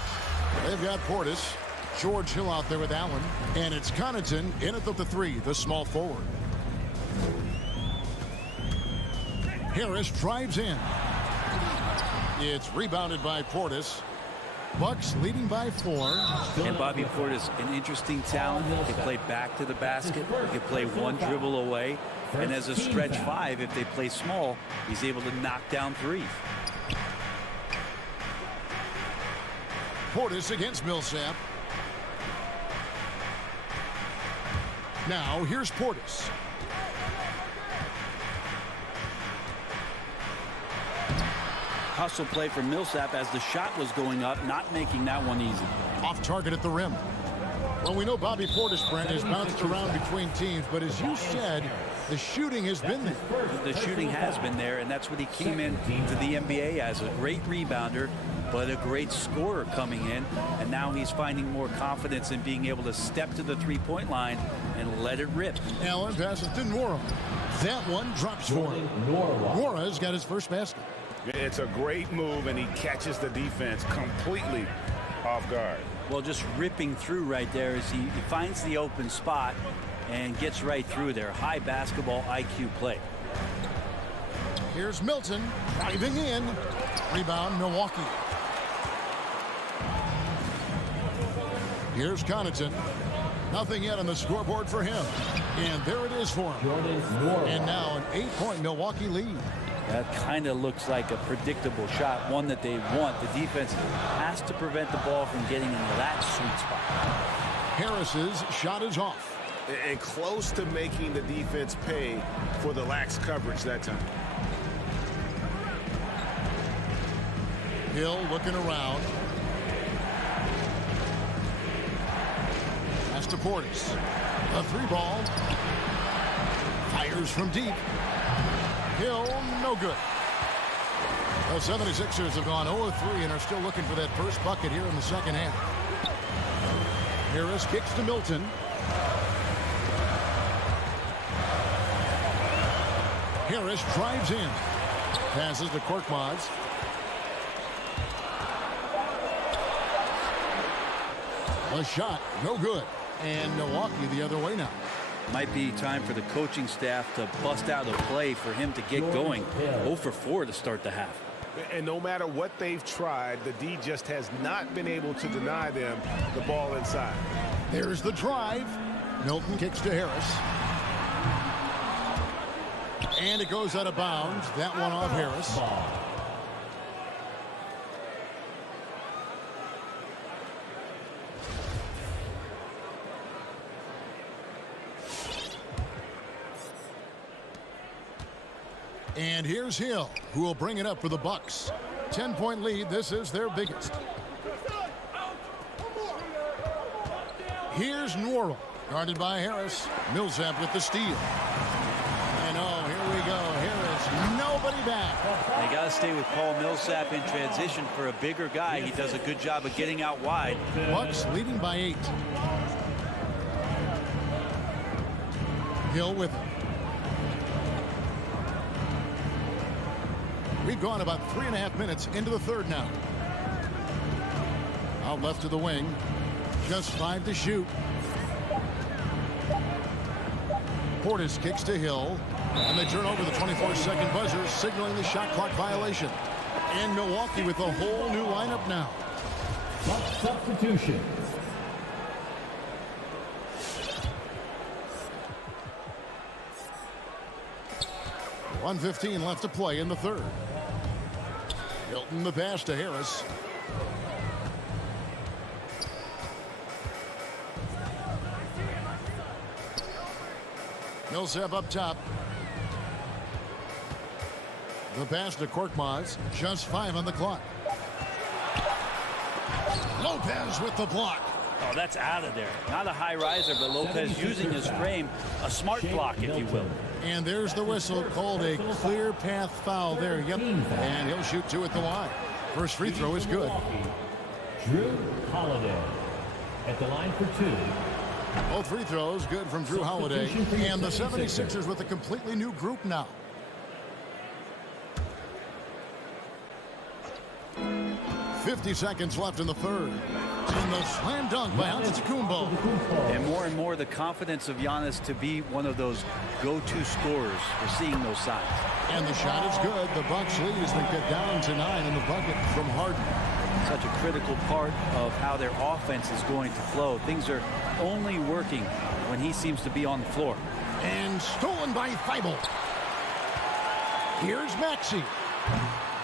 They've got Portis, George Hill out there with Allen, and it's Connaughton in at the 3, the small forward. Harris drives in. It's rebounded by Portis. Bucks leading by 4. And Bobby Portis, an interesting talent. He can play back to the basket. He can play one dribble away. And as a stretch 5, if they play small, he's able to knock down 3. Portis against Millsap. Now here's Portis. Hustle play for Millsap as the shot was going up, not making that one easy. Off target at the rim. Well, we know Bobby Portis, Brent, has bounced around between teams, but as you said, the shooting has been there. The shooting has been there, and that's what he came in to the NBA as, a great rebounder, but a great scorer coming in. And now he's finding more confidence in being able to step to the three-point line and let it rip. Allen passes to Nwora. That one drops for him. Nwora's got his first basket. It's a great move, and he catches the defense completely off guard. Well, just ripping through right there as he finds the open spot and gets right through there. High basketball IQ play. Here's Milton driving in. Rebound, Milwaukee. Here's Connaughton. Nothing yet on the scoreboard for him. And there it is for him. And now an 8-point Milwaukee lead. That kind of looks like a predictable shot, one that they want. The defense has to prevent the ball from getting into that sweet spot. Harris's shot is off. And close to making the defense pay for the lax coverage that time. Hill looking around. Pass to Portis. A 3-ball. Fires from deep. Hill, no good. The 76ers have gone 0-3 and are still looking for that first bucket here in the second half. Harris kicks to Milton. Harris drives in. Passes to Korkmaz. A shot, no good. And Milwaukee the other way now. Might be time for the coaching staff to bust out a play for him to get going. 0 for 4 to start the half. And no matter what they've tried, the D just has not been able to deny them the ball inside. There's the drive. Milton kicks to Harris. And it goes out of bounds. That one off Harris. And here's Hill, who will bring it up for the Bucks. 10-point lead. This is their biggest. Here's Norrell, guarded by Harris. Millsap with the steal. And oh, here we go. Harris, nobody back. They got to stay with Paul Millsap in transition for a bigger guy. He does a good job of getting out wide. Bucks leading by 8. Hill with it. We've gone about 3.5 minutes into the third now. Out left to the wing. Just 5 to shoot. Portis kicks to Hill. And they turn over the 24-second buzzer, signaling the shot clock violation. And Milwaukee with a whole new lineup now. Substitution. .115 left to play in the third. Hilton the pass to Harris. Millsap up top. The pass to Korkmaz. Just 5 on the clock. Lopez with the block. Oh, that's out of there. Not a high riser, but Lopez using his frame. A smart block, if you will. And there's the whistle, called a clear path foul there. Yep. And he'll shoot 2 at the line. First free throw is good. Drew Holiday at the line for 2. Both free throws good from Drew Holiday. And the 76ers with a completely new group now. 50 seconds left in the third. And the slam dunk by Antetokounmpo. And more the confidence of Giannis to be one of those go-to scorers. We're seeing those signs. And the shot is good. The Bucks lead has been cut down to 9 in the bucket from Harden. Such a critical part of how their offense is going to flow. Things are only working when he seems to be on the floor. And stolen by Thibault. Here's Maxey.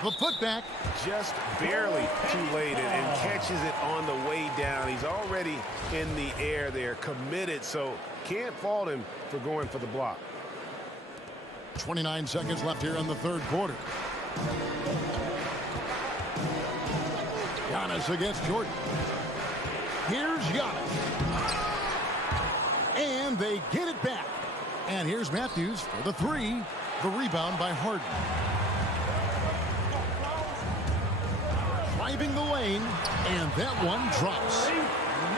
The putback. Just barely too late and catches it on the way down. He's already in the air there, committed, so can't fault him for going for the block. 29 seconds left here in the third quarter. Giannis against Jordan. Here's Giannis. And they get it back. And here's Matthews for the 3. The rebound by Harden. Driving the lane, and that one drops.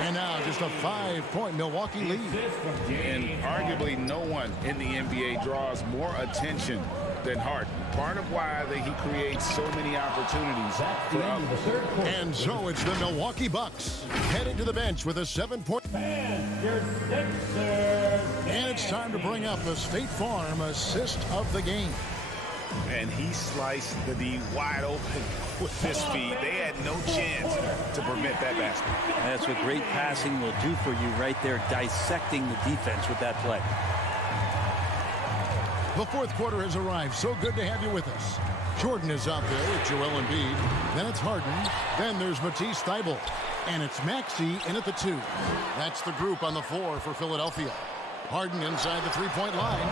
And now just a 5-point Milwaukee lead. And arguably no one in the NBA draws more attention than Harden. Part of why he creates so many opportunities for others. And so it's the Milwaukee Bucks heading to the bench with a 7-point. And it's time to bring up the State Farm assist of the game. And he sliced the D wide open with his feet. They had no chance to prevent cement that basket. That's what great passing will do for you right there, dissecting the defense with that play. The fourth quarter has arrived. So good to have you with us. Jordan is out there with Joel Embiid. Then it's Harden. Then there's Matisse Thybulle. And it's Maxey in at the 2. That's the group on the floor for Philadelphia. Harden inside the three-point line.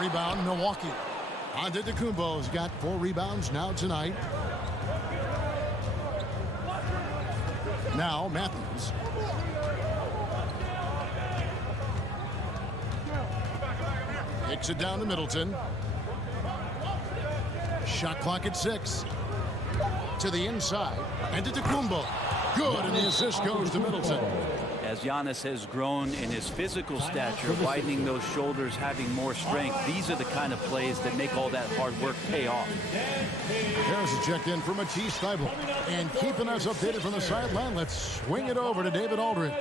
Rebound, Milwaukee. Antetokounmpo's got 4 rebounds now tonight. Now Matthews. Kicks it down to Middleton. Shot clock at 6. To the inside. Antetokounmpo. Good, and the assist goes to Middleton. As Giannis has grown in his physical stature, widening those shoulders, having more strength, these are the kind of plays that make all that hard work pay off. There's a check in for Matisse Thybulle. And keeping us updated from the sideline, let's swing it over to David Aldridge.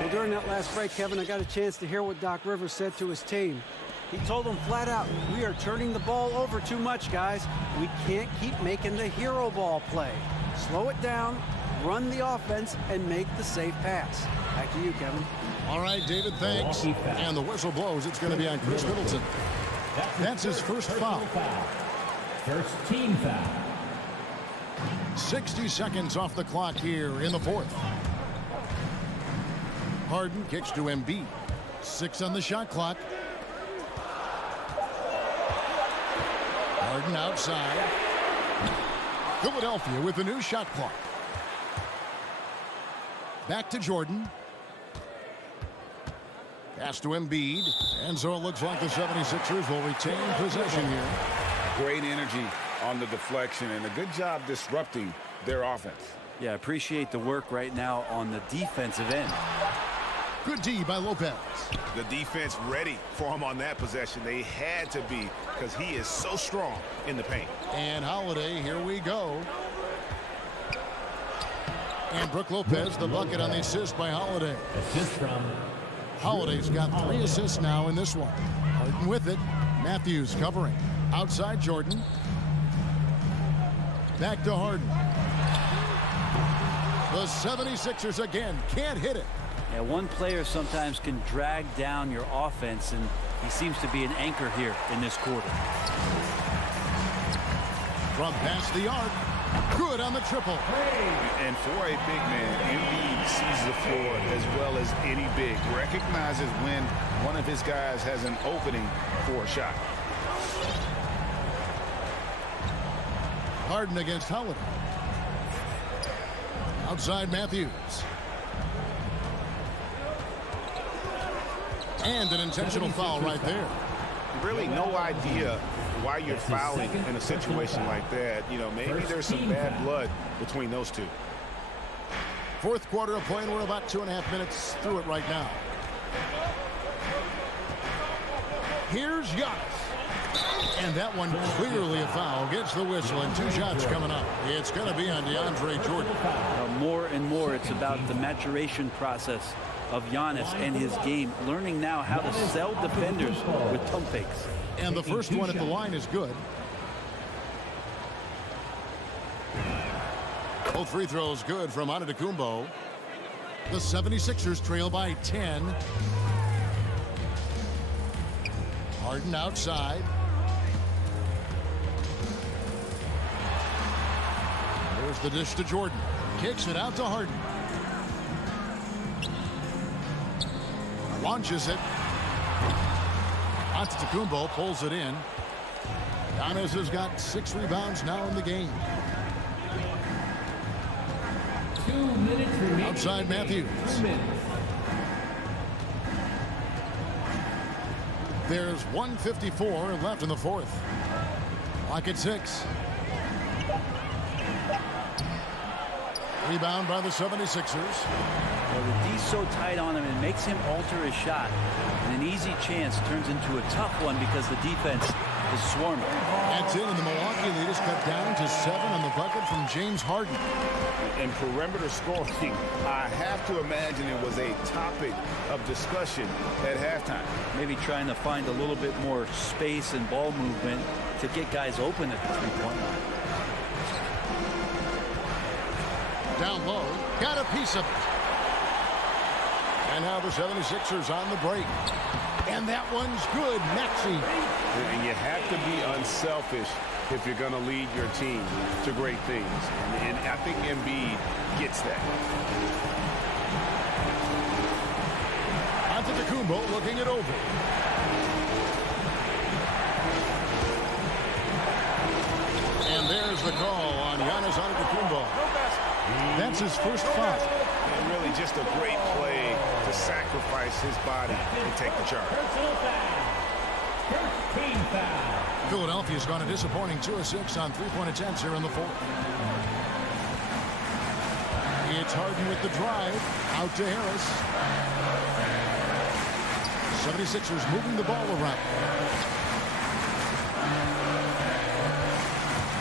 Well, during that last break, Kevin, I got a chance to hear what Doc Rivers said to his team. He told them flat out, we are turning the ball over too much, guys. We can't keep making the hero ball play. Slow it down, run the offense, and make the safe pass. Back to you, Kevin. All right, David, thanks. And the whistle blows. It's going to be on Chris Middleton. That's his first foul. First team foul. 60 seconds off the clock here in the fourth. Harden kicks to Embiid. 6 on the shot clock. Harden outside. Philadelphia with the new shot clock. Back to Jordan. Pass to Embiid. And so it looks like the 76ers will retain possession here. Great energy on the deflection and a good job disrupting their offense. Yeah, appreciate the work right now on the defensive end. Good D by Lopez. The defense ready for him on that possession. They had to be because he is so strong in the paint. And Holiday, here we go. And Brook Lopez, the bucket on the assist by Holiday. Assist from Holiday's got 3 assists now in this one. Harden with it. Matthews covering. Outside Jordan. Back to Harden. The 76ers again can't hit it. Yeah, one player sometimes can drag down your offense, and he seems to be an anchor here in this quarter. From past the arc. Good on the triple. And for a big man, Embiid sees the floor as well as any big. Recognizes when one of his guys has an opening for a shot. Harden against Holiday. Outside Matthews. And an intentional foul right there. Really no idea why you're fouling in a situation like that. You know, maybe there's some bad blood between those two. Fourth quarter of play, and we're about 2.5 minutes through it right now. Here's Giannis. And that one clearly a foul. Gets the whistle, and 2 shots coming up. It's going to be on DeAndre Jordan. More and more, it's about the maturation process of Giannis and his game, learning now how to sell defenders with pump fakes. And the first one at the line is good. Both free throws good from Antetokounmpo. The 76ers trail by 10. Harden outside. There's the dish to Jordan. Kicks it out to Harden. Launches it. Antetokounmpo pulls it in. Giannis has got 6 rebounds now in the game. 2 minutes remaining. Outside Matthews. 2 minutes. There's 1:54 left in the fourth. Clock at 6. Rebound by the 76ers. Well, the D's so tight on him, it makes him alter his shot. And an easy chance turns into a tough one because the defense is swarming. That's it, and the Milwaukee lead is cut down to 7 on the bucket from James Harden. And perimeter scoring, I have to imagine it was a topic of discussion at halftime. Maybe trying to find a little bit more space and ball movement to get guys open at the three-point line. Down low, got a piece of it. And now the 76ers on the break. And that one's good. Maxey. And you have to be unselfish if you're going to lead your team to great things. And I think Embiid gets that. Antetokounmpo looking it over. And there's the call on Giannis Antetokounmpo. That's his first foul. And really just a great play to sacrifice his body and take the charge. Philadelphia's gone a disappointing 2 of 6 on three-point attempts here in the fourth. It's Harden with the drive. Out to Harris. 76ers moving the ball around.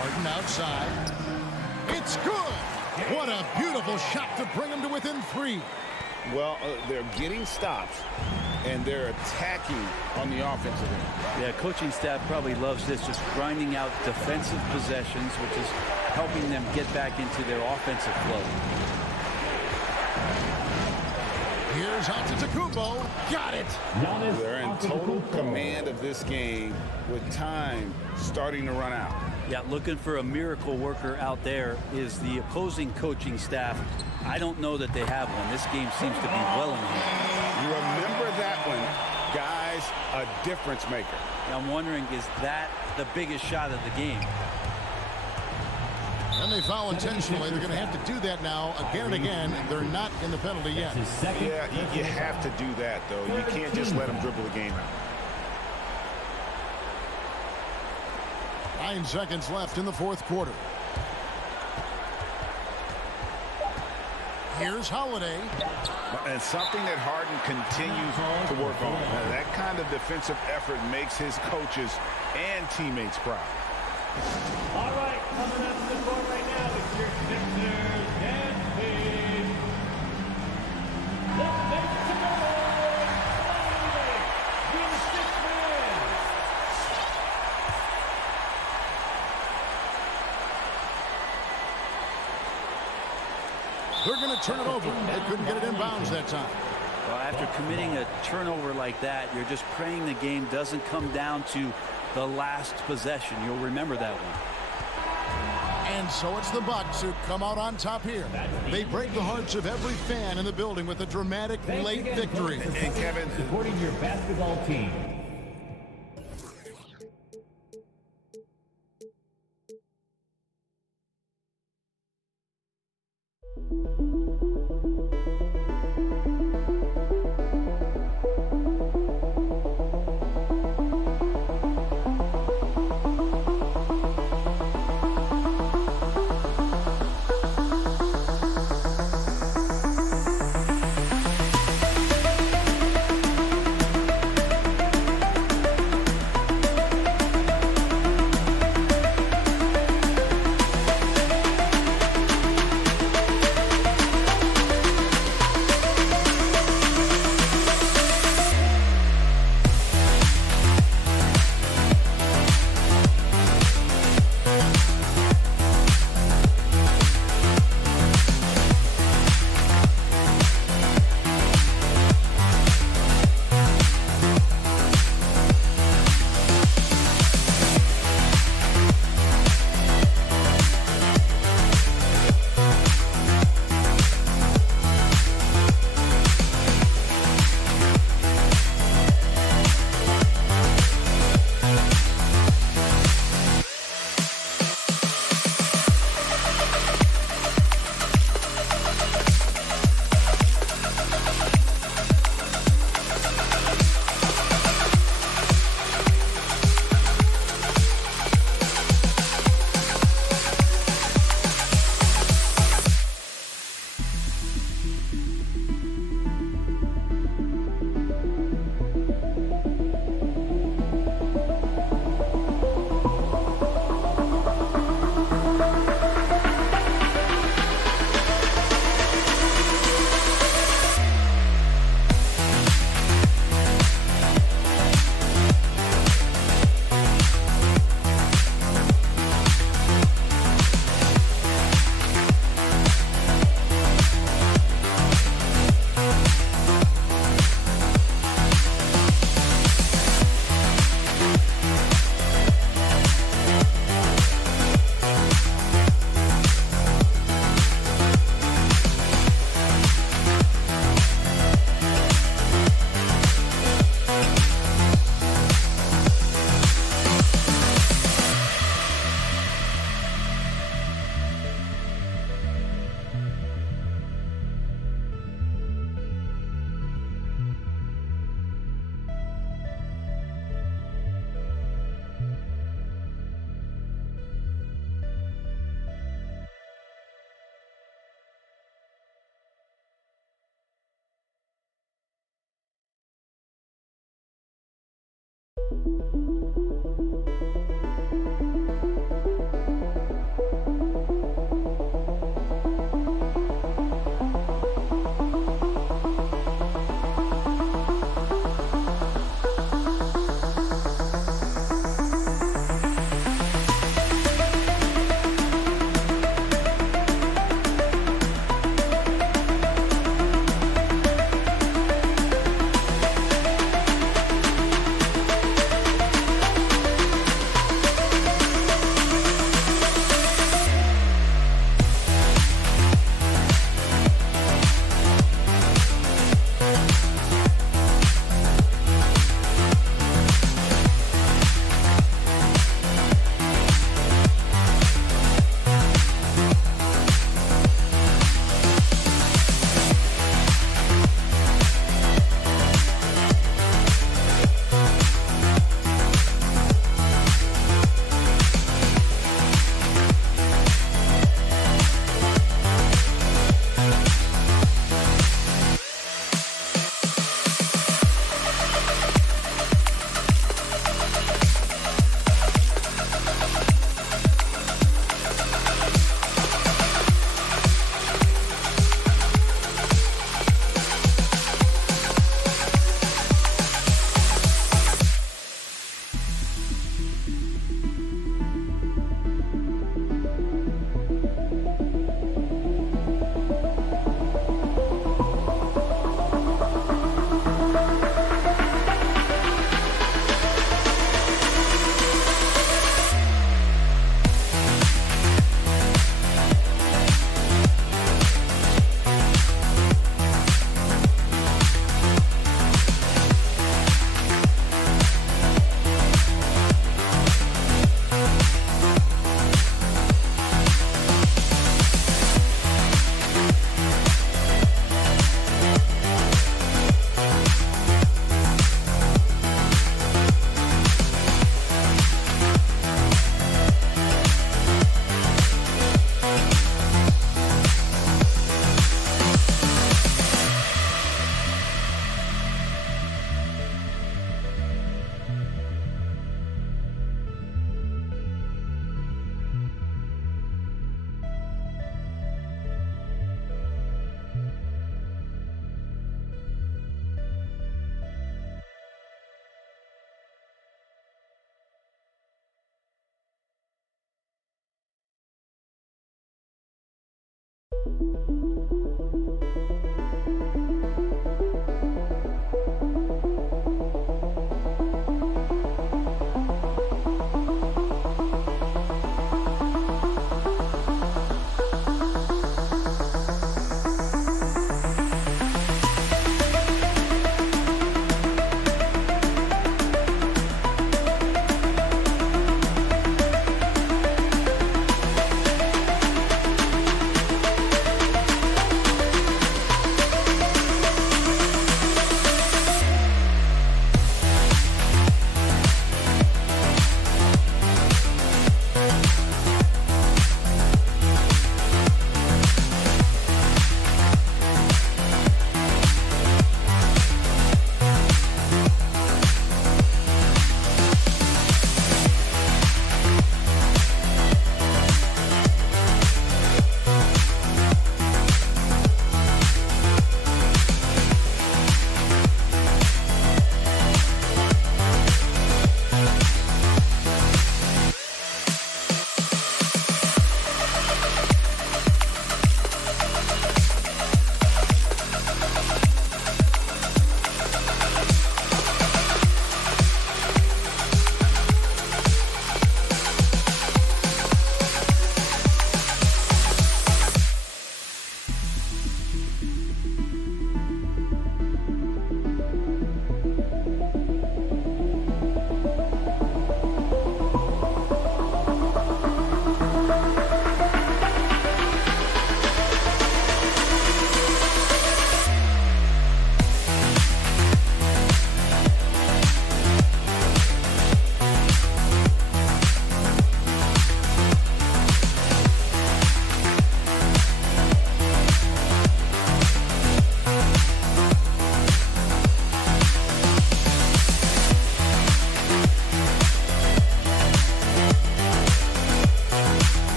Harden outside. It's good. What a beautiful shot to bring him to within 3. Well, they're getting stops, and they're attacking on the offensive end. Yeah, coaching staff probably loves this, just grinding out defensive possessions, which is helping them get back into their offensive flow. Here's Antetokounmpo. Got it. They're in total command of this game with time starting to run out. Yeah, looking for a miracle worker out there is the opposing coaching staff. I don't know that they have one. This game seems to be well in hand. You remember that one, guys, a difference maker. I'm wondering, is that the biggest shot of the game? And they foul intentionally. They're going to have to do that now again and again. They're not in the penalty yet. Yeah, you have to do that, though. You can't just let them dribble the game out. 9 seconds left in the fourth quarter. Here's Holiday. And something that Harden continues to work on. Now, that kind of defensive effort makes his coaches and teammates proud. All right, coming up to the court right now is your Sixers dance team. The They're going to turn it over. They couldn't get it in bounds that time. Well, after committing a turnover like that, you're just praying the game doesn't come down to the last possession. You'll remember that one. And so it's the Bucks who come out on top here. They break the hearts of every fan in the building with a dramatic late victory. And Kevin, supporting your basketball team.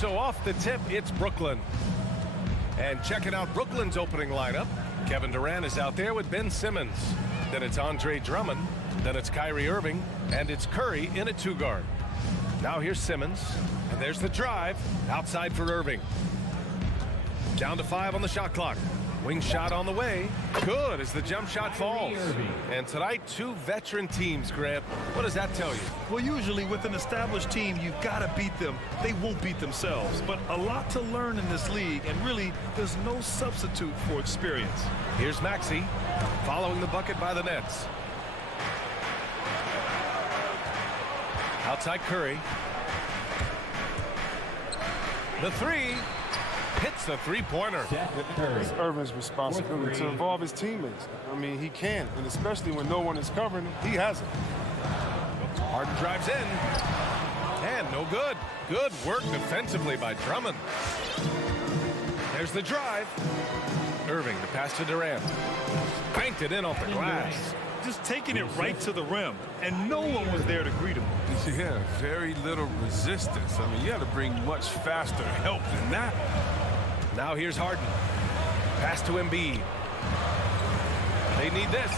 so off the tip, it's Brooklyn. And checking out Brooklyn's opening lineup, Kevin Durant is out there with Ben Simmons. Then it's Andre Drummond. Then it's Kyrie Irving. And it's Curry in at 2 guard. Now here's Simmons. And there's the drive. Outside for Irving. Down to 5 on the shot clock. Wing shot on the way. Good as the jump shot falls. And tonight, 2 veteran teams, Grant. What does that tell you? Well, usually with an established team, you've got to beat them. They won't beat themselves. But a lot to learn in this league, and really, there's no substitute for experience. Here's Maxey, following the bucket by the Nets. Outside Curry. The 3. Hits the 3-pointer. It's Irving's responsibility to involve his teammates. I mean, he can, and especially when no one is covering him, he has it. Harden drives in. And no good. Good work defensively by Drummond. There's the drive. Irving, the pass to Durant. Banked it in off the glass. Just taking it right to the rim, and no one was there to greet him. Yeah, very little resistance. I mean, you had to bring much faster help than that. Now here's Harden. Pass to Embiid. They need this.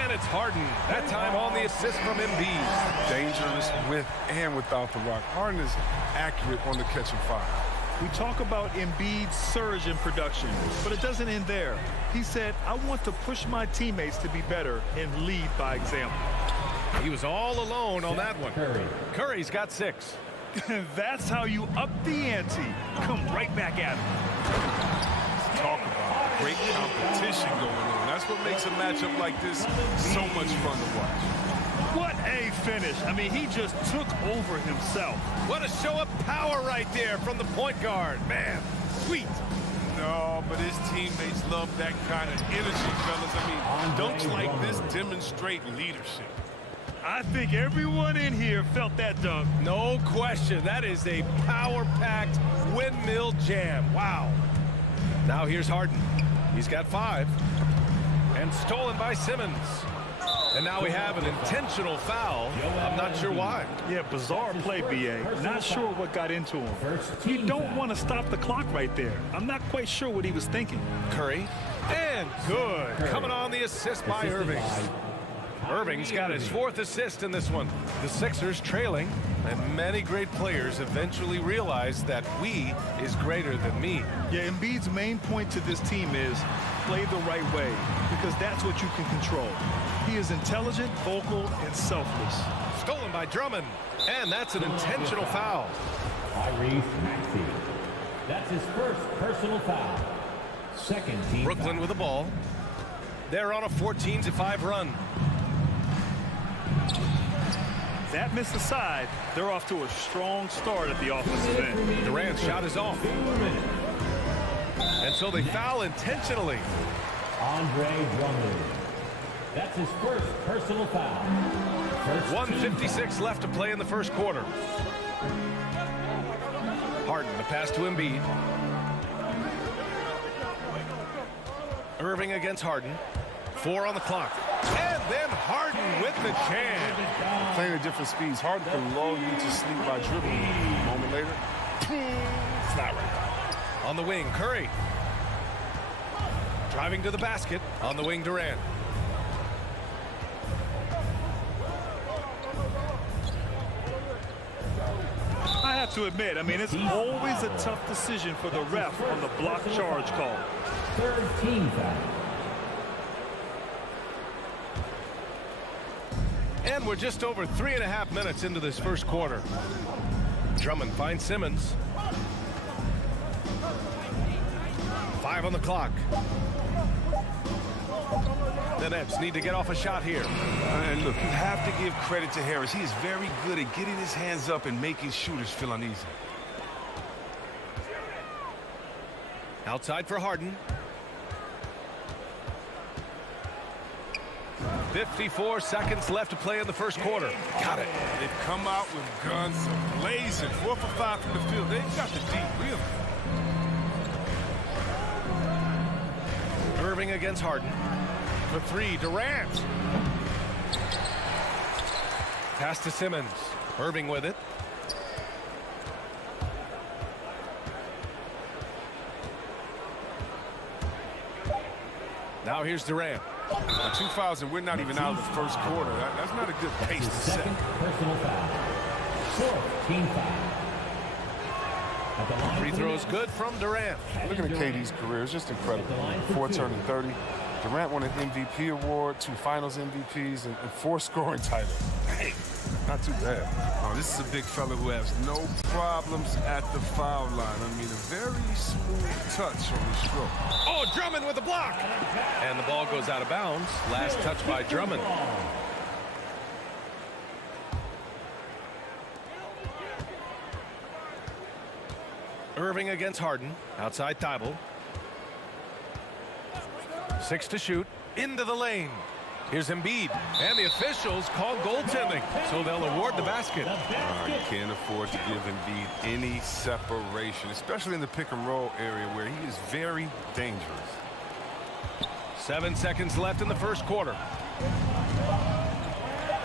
And it's Harden. That time on the assist from Embiid. Dangerous with and without the rock. Harden is accurate on the catch and fire. We talk about Embiid's surge in production, but it doesn't end there. He said, I want to push my teammates to be better and lead by example. He was all alone on that one. Curry's got 6. That's how you up the ante. Come right back at him. Talk about great competition going on. That's what makes a matchup like this so much fun to watch. What a finish. I mean, he just took over himself. What a show of power right there from the point guard. Man, sweet. No, but his teammates love that kind of energy, fellas. I mean, dunks like this demonstrate leadership. I think everyone in here felt that dunk. No question. That is a power-packed windmill jam. Wow. Now here's Harden. He's got 5. And stolen by Simmons. And now we have an intentional foul. I'm not sure why. Yeah, bizarre play, B.A. Not sure what got into him. You don't want to stop the clock right there. I'm not quite sure what he was thinking. Curry. And good. Coming on the assist by Irving. Irving's got his 4th assist in this one. The Sixers trailing, and many great players eventually realize that we is greater than me. Yeah, Embiid's main point to this team is play the right way, because that's what you can control. He is intelligent, vocal, and selfless. Stolen by Drummond, and that's an intentional foul. Tyrese Maxey. That's his first personal foul. Second team Brooklyn foul. with the ball. They're on a 14-5 run. That missed aside, they're off to a strong start at the offensive end. Durant's shot is off. And so they foul intentionally. Andre Drummond. That's his first personal foul. 1:56 left to play in the first quarter. Harden, the pass to Embiid. Irving against Harden. 4 on the clock. And then Harden with the jam. Playing at different speeds. Harden can lull you to sleep by dribbling. A moment later, it's not right. On the wing, Curry. Driving to the basket. On the wing, Durant. I have to admit, I mean, it's always a tough decision for the ref on the block charge call. Third team foul. And we're just over 3.5 minutes into this first quarter. Drummond finds Simmons. 5 on the clock. The Nets need to get off a shot here. And look, you have to give credit to Harris. He is very good at getting his hands up and making shooters feel uneasy. Outside for Harden. 54 seconds left to play in the first quarter. Got it. They've come out with guns blazing. 4 for 5 from the field. They've got the deep rhythm. Irving against Harden. For 3, Durant. Pass to Simmons. Irving with it. Now here's Durant. Now, 2 fouls, and we're not even out of the first quarter. That's not a good pace to set. Second personal foul. Fourth team foul. At the line Free for throws the good from Durant. Looking at KD's career, it's just incredible. 4 turning 30. Durant won an MVP award, 2 finals MVPs, and 4 scoring titles. Hey, not too bad. Oh, this is a big fella who has no problems at the foul line. I mean, a very smooth touch on the stroke. Oh, Drummond with a block. And the ball goes out of bounds. Last touch by Drummond. Irving against Harden. Outside Thibault. 6 to shoot. Into the lane. Here's Embiid. And the officials call goaltending, so they'll award the basket. You can't afford to give Embiid any separation, especially in the pick and roll area where he is very dangerous. 7 seconds left in the first quarter.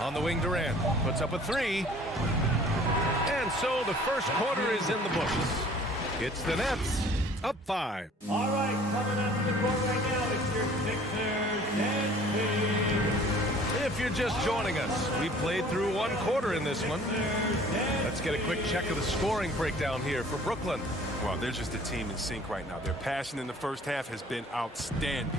On the wing, Durant puts up a 3. And so the first quarter is in the books. It's the Nets up 5. All right, coming up to the court right now, it's your Sixers and Kings. If you're just joining us, we played through 1 quarter in this one. Let's get a quick check of the scoring breakdown here for Brooklyn. Well, they're just a team in sync right now. Their passion in the first half has been outstanding.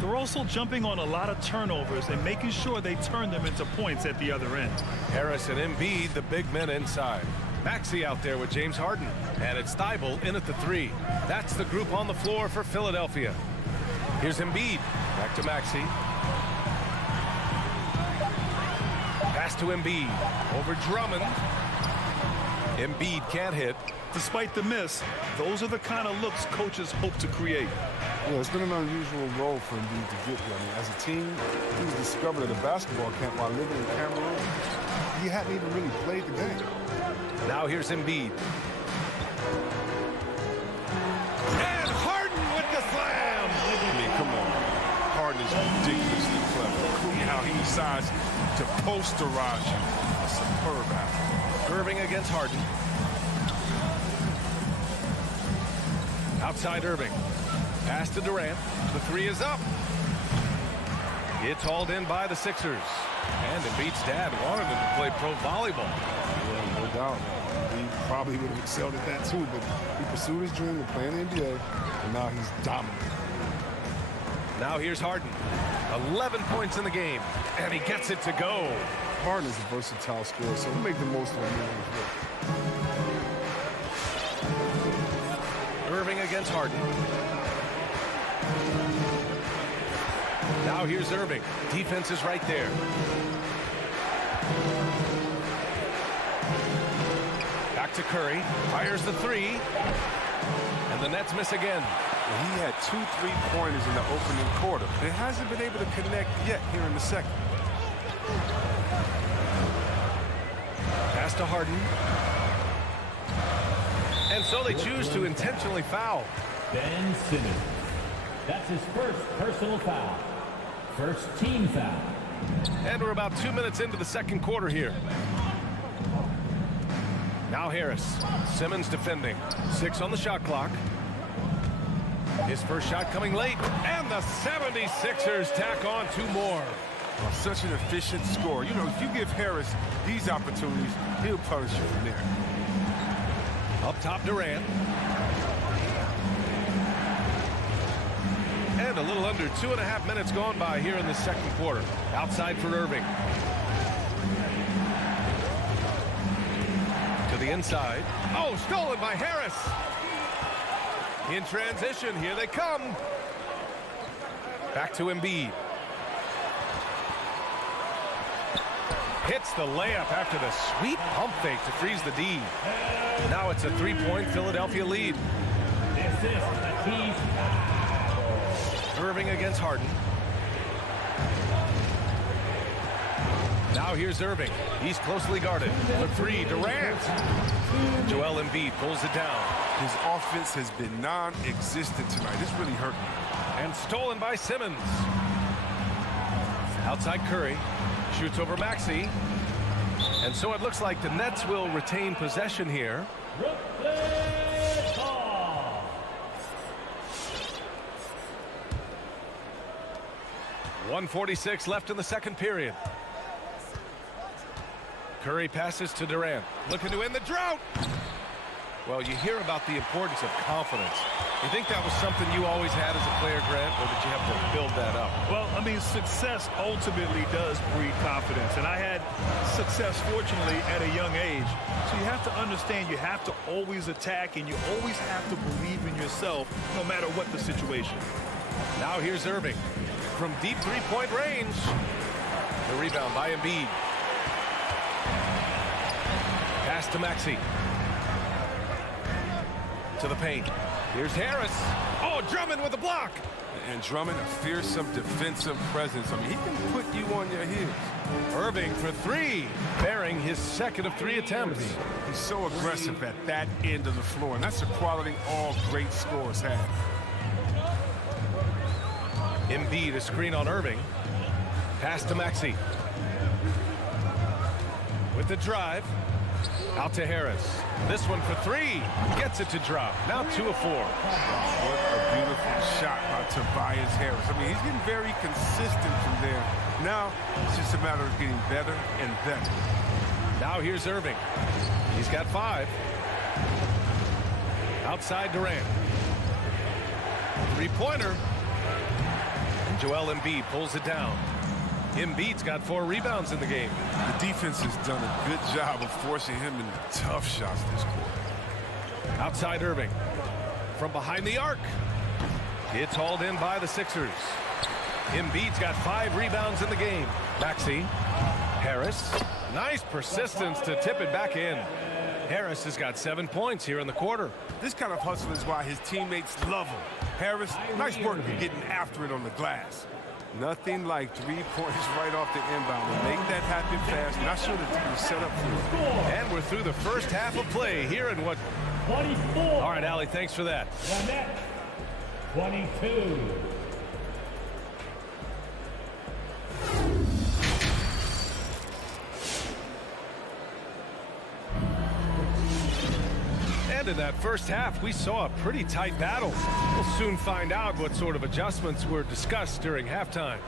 They're also jumping on a lot of turnovers and making sure they turn them into points at the other end. Harris and Embiid, the big men inside. Maxey out there with James Harden. And it's Thibault in at the 3. That's the group on the floor for Philadelphia. Here's Embiid. Back to Maxey. Pass to Embiid. Over Drummond. Embiid can't hit. Despite the miss, those are the kind of looks coaches hope to create. Yeah, it's been an unusual role for Embiid to get here. I mean, as a team, he was discovered at a basketball camp while living in Cameroon. He hadn't even really played the game. Now here's Embiid. And Harden with the slam! I mean, come on. Harden is ridiculously clever. Look how he decides to posterize you. A superb athlete. Irving against Harden. Outside Irving. Pass to Durant. The 3 is up. It's hauled in by the Sixers. And Embiid's dad wanted him to play pro volleyball. Yeah, no doubt. He probably would have excelled at that too, but he pursued his dream of playing in the NBA, and now he's dominant. Now here's Harden. 11 points in the game, and he gets it to go. Harden is a versatile scorer, so he'll make the most of it. Irving against Harden. Now here's Irving. Defense is right there. Back to Curry. Fires the 3. And the Nets miss again. And he had 2 3-pointers in the opening quarter. It hasn't been able to connect yet here in the second. Pass to Harden. And so they choose to intentionally foul. Ben Simmons. That's his first personal foul. First team foul. And we're about 2 minutes into the second quarter here. Now Harris. Simmons defending. 6 on the shot clock. His first shot coming late. And the 76ers tack on 2 more. Well, such an efficient scorer. You know, if you give Harris these opportunities, he'll punish you from there. Up top, Durant. And a little under 2.5 minutes gone by here in the second quarter. Outside for Irving. To the inside. Oh, stolen by Harris. In transition, here they come. Back to Embiid. Hits the layup after the sweet pump fake to freeze the D. Now it's a 3-point Philadelphia lead. This is the team's Irving against Harden. Now here's Irving. He's closely guarded. The 3, Durant. Joel Embiid pulls it down. His offense has been non-existent tonight. This really hurt me. And stolen by Simmons. Outside Curry. Shoots over Maxey. And so it looks like the Nets will retain possession here. 1:46 left in the second period. Curry passes to Durant. Looking to end the drought. Well, you hear about the importance of confidence. You think that was something you always had as a player, Grant, or did you have to build that up? Well, I mean, success ultimately does breed confidence. And I had success, fortunately, at a young age. So you have to understand you have to always attack, and you always have to believe in yourself no matter what the situation. Now here's Irving from deep three-point range. The rebound by Embiid. Pass to Maxey. To the paint. Here's Harris. Oh, Drummond with a block. And Drummond, a fearsome defensive presence. I mean, he can put you on your heels. Irving for three, bearing his second of 3 attempts. He's so aggressive at that end of the floor, and that's a quality all great scorers have. Embiid, a screen on Irving. Pass to Maxey. With the drive. Out to Harris. This one for 3. Gets it to drop. Now 2 of 4. What a beautiful shot by Tobias Harris. I mean, he's getting very consistent from there. Now, it's just a matter of getting better and better. Now here's Irving. He's got 5. Outside Durant. 3-pointer. And Joel Embiid pulls it down. Embiid's got 4 rebounds in the game. The defense has done a good job of forcing him into tough shots this quarter. Outside Irving. From behind the arc. It's hauled in by the Sixers. Embiid's got 5 rebounds in the game. Maxey. Harris. Nice persistence to tip it back in. Harris has got 7 points here in the quarter. This kind of hustle is why his teammates love him. Harris, nice work getting after it on the glass. Nothing like 3 points right off the inbound. To make that happen fast. Not sure the team is set up for it. And we're through the first half of play here in what... 24. All right, Allie, thanks for that. The net, 22. And in that first half, we saw a pretty tight battle. We'll soon find out what sort of adjustments were discussed during halftime.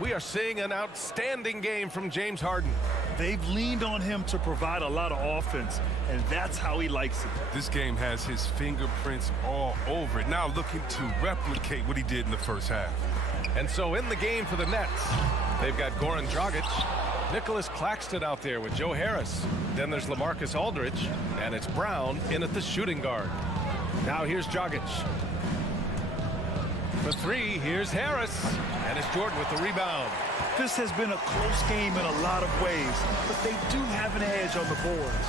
We are seeing an outstanding game from James Harden. They've leaned on him to provide a lot of offense, and that's how he likes it. This game has his fingerprints all over it. Now looking to replicate what he did in the first half. And so in the game for the Nets, they've got Goran Dragic, Nicholas Claxton out there with Joe Harris. Then there's LaMarcus Aldridge, and it's Brown in at the shooting guard. Now here's Dragic. For 3, here's Harris, and it's Jordan with the rebound. This has been a close game in a lot of ways, but they do have an edge on the boards.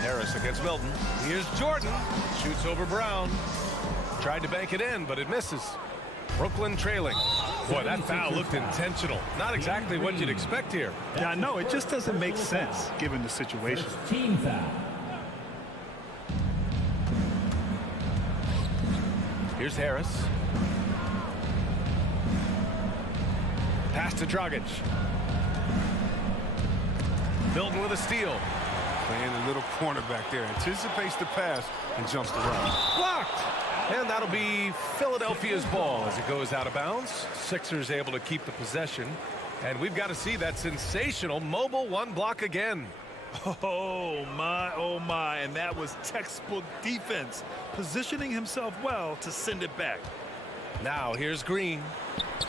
Harris against Milton. Here's Jordan. Shoots over Brown. Tried to bank it in, but it misses. Brooklyn trailing. Boy, that foul looked intentional. Not exactly what you'd expect here. Yeah, I know. It just doesn't make sense given the situation. Team foul. Here's Harris. Pass to Dragic. Milton with a steal. Playing a little cornerback there. Anticipates the pass and jumps the route. Blocked. And that'll be Philadelphia's ball as it goes out of bounds. Sixers able to keep the possession. And we've got to see that sensational mobile 1 block again. Oh, my. And that was textbook defense. Positioning himself well to send it back. Now here's Green.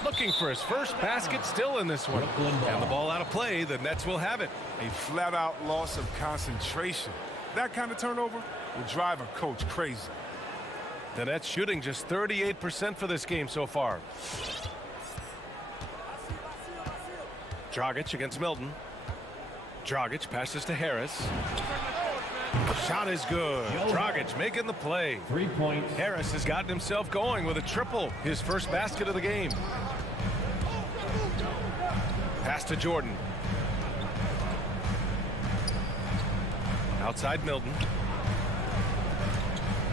Looking for his first basket still in this one. And the ball out of play. The Nets will have it. A flat-out loss of concentration. That kind of turnover will drive a coach crazy. The Nets shooting just 38% for this game so far. Dragic against Milton. Dragic passes to Harris. Shot is good. Dragic making the play. 3 points. Harris has gotten himself going with a triple. His first basket of the game. Pass to Jordan. Outside Milton.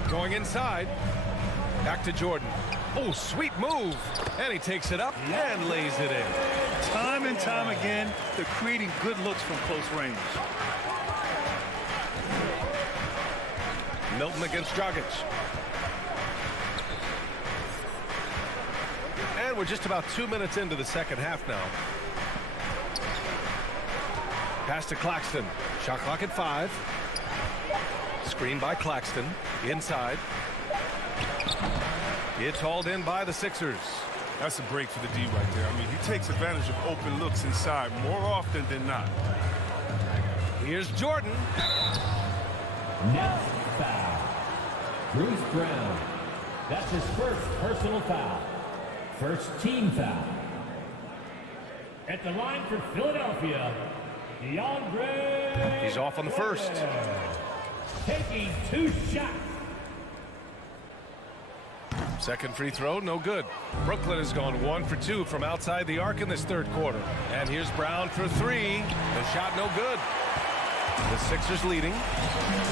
Going inside. Back to Jordan. Oh, sweet move. And he takes it up and lays it in. Time and time again, they're creating good looks from close range. Milton against Dragic. we're just about 2 minutes into the second half now. Pass to Claxton. Shot clock at 5. Screen by Claxton. Inside. It's hauled in by the Sixers. That's a break for the D right there. I mean, he takes advantage of open looks inside more often than not. Here's Jordan. Next foul. Bruce Brown. That's his first personal foul. First team foul. At the line for Philadelphia, DeAndre. He's off on the first. Taking 2 shots. Second free throw, no good. Brooklyn has gone 1 for 2 from outside the arc in this third quarter. And here's Brown for 3. The shot no good. The Sixers leading.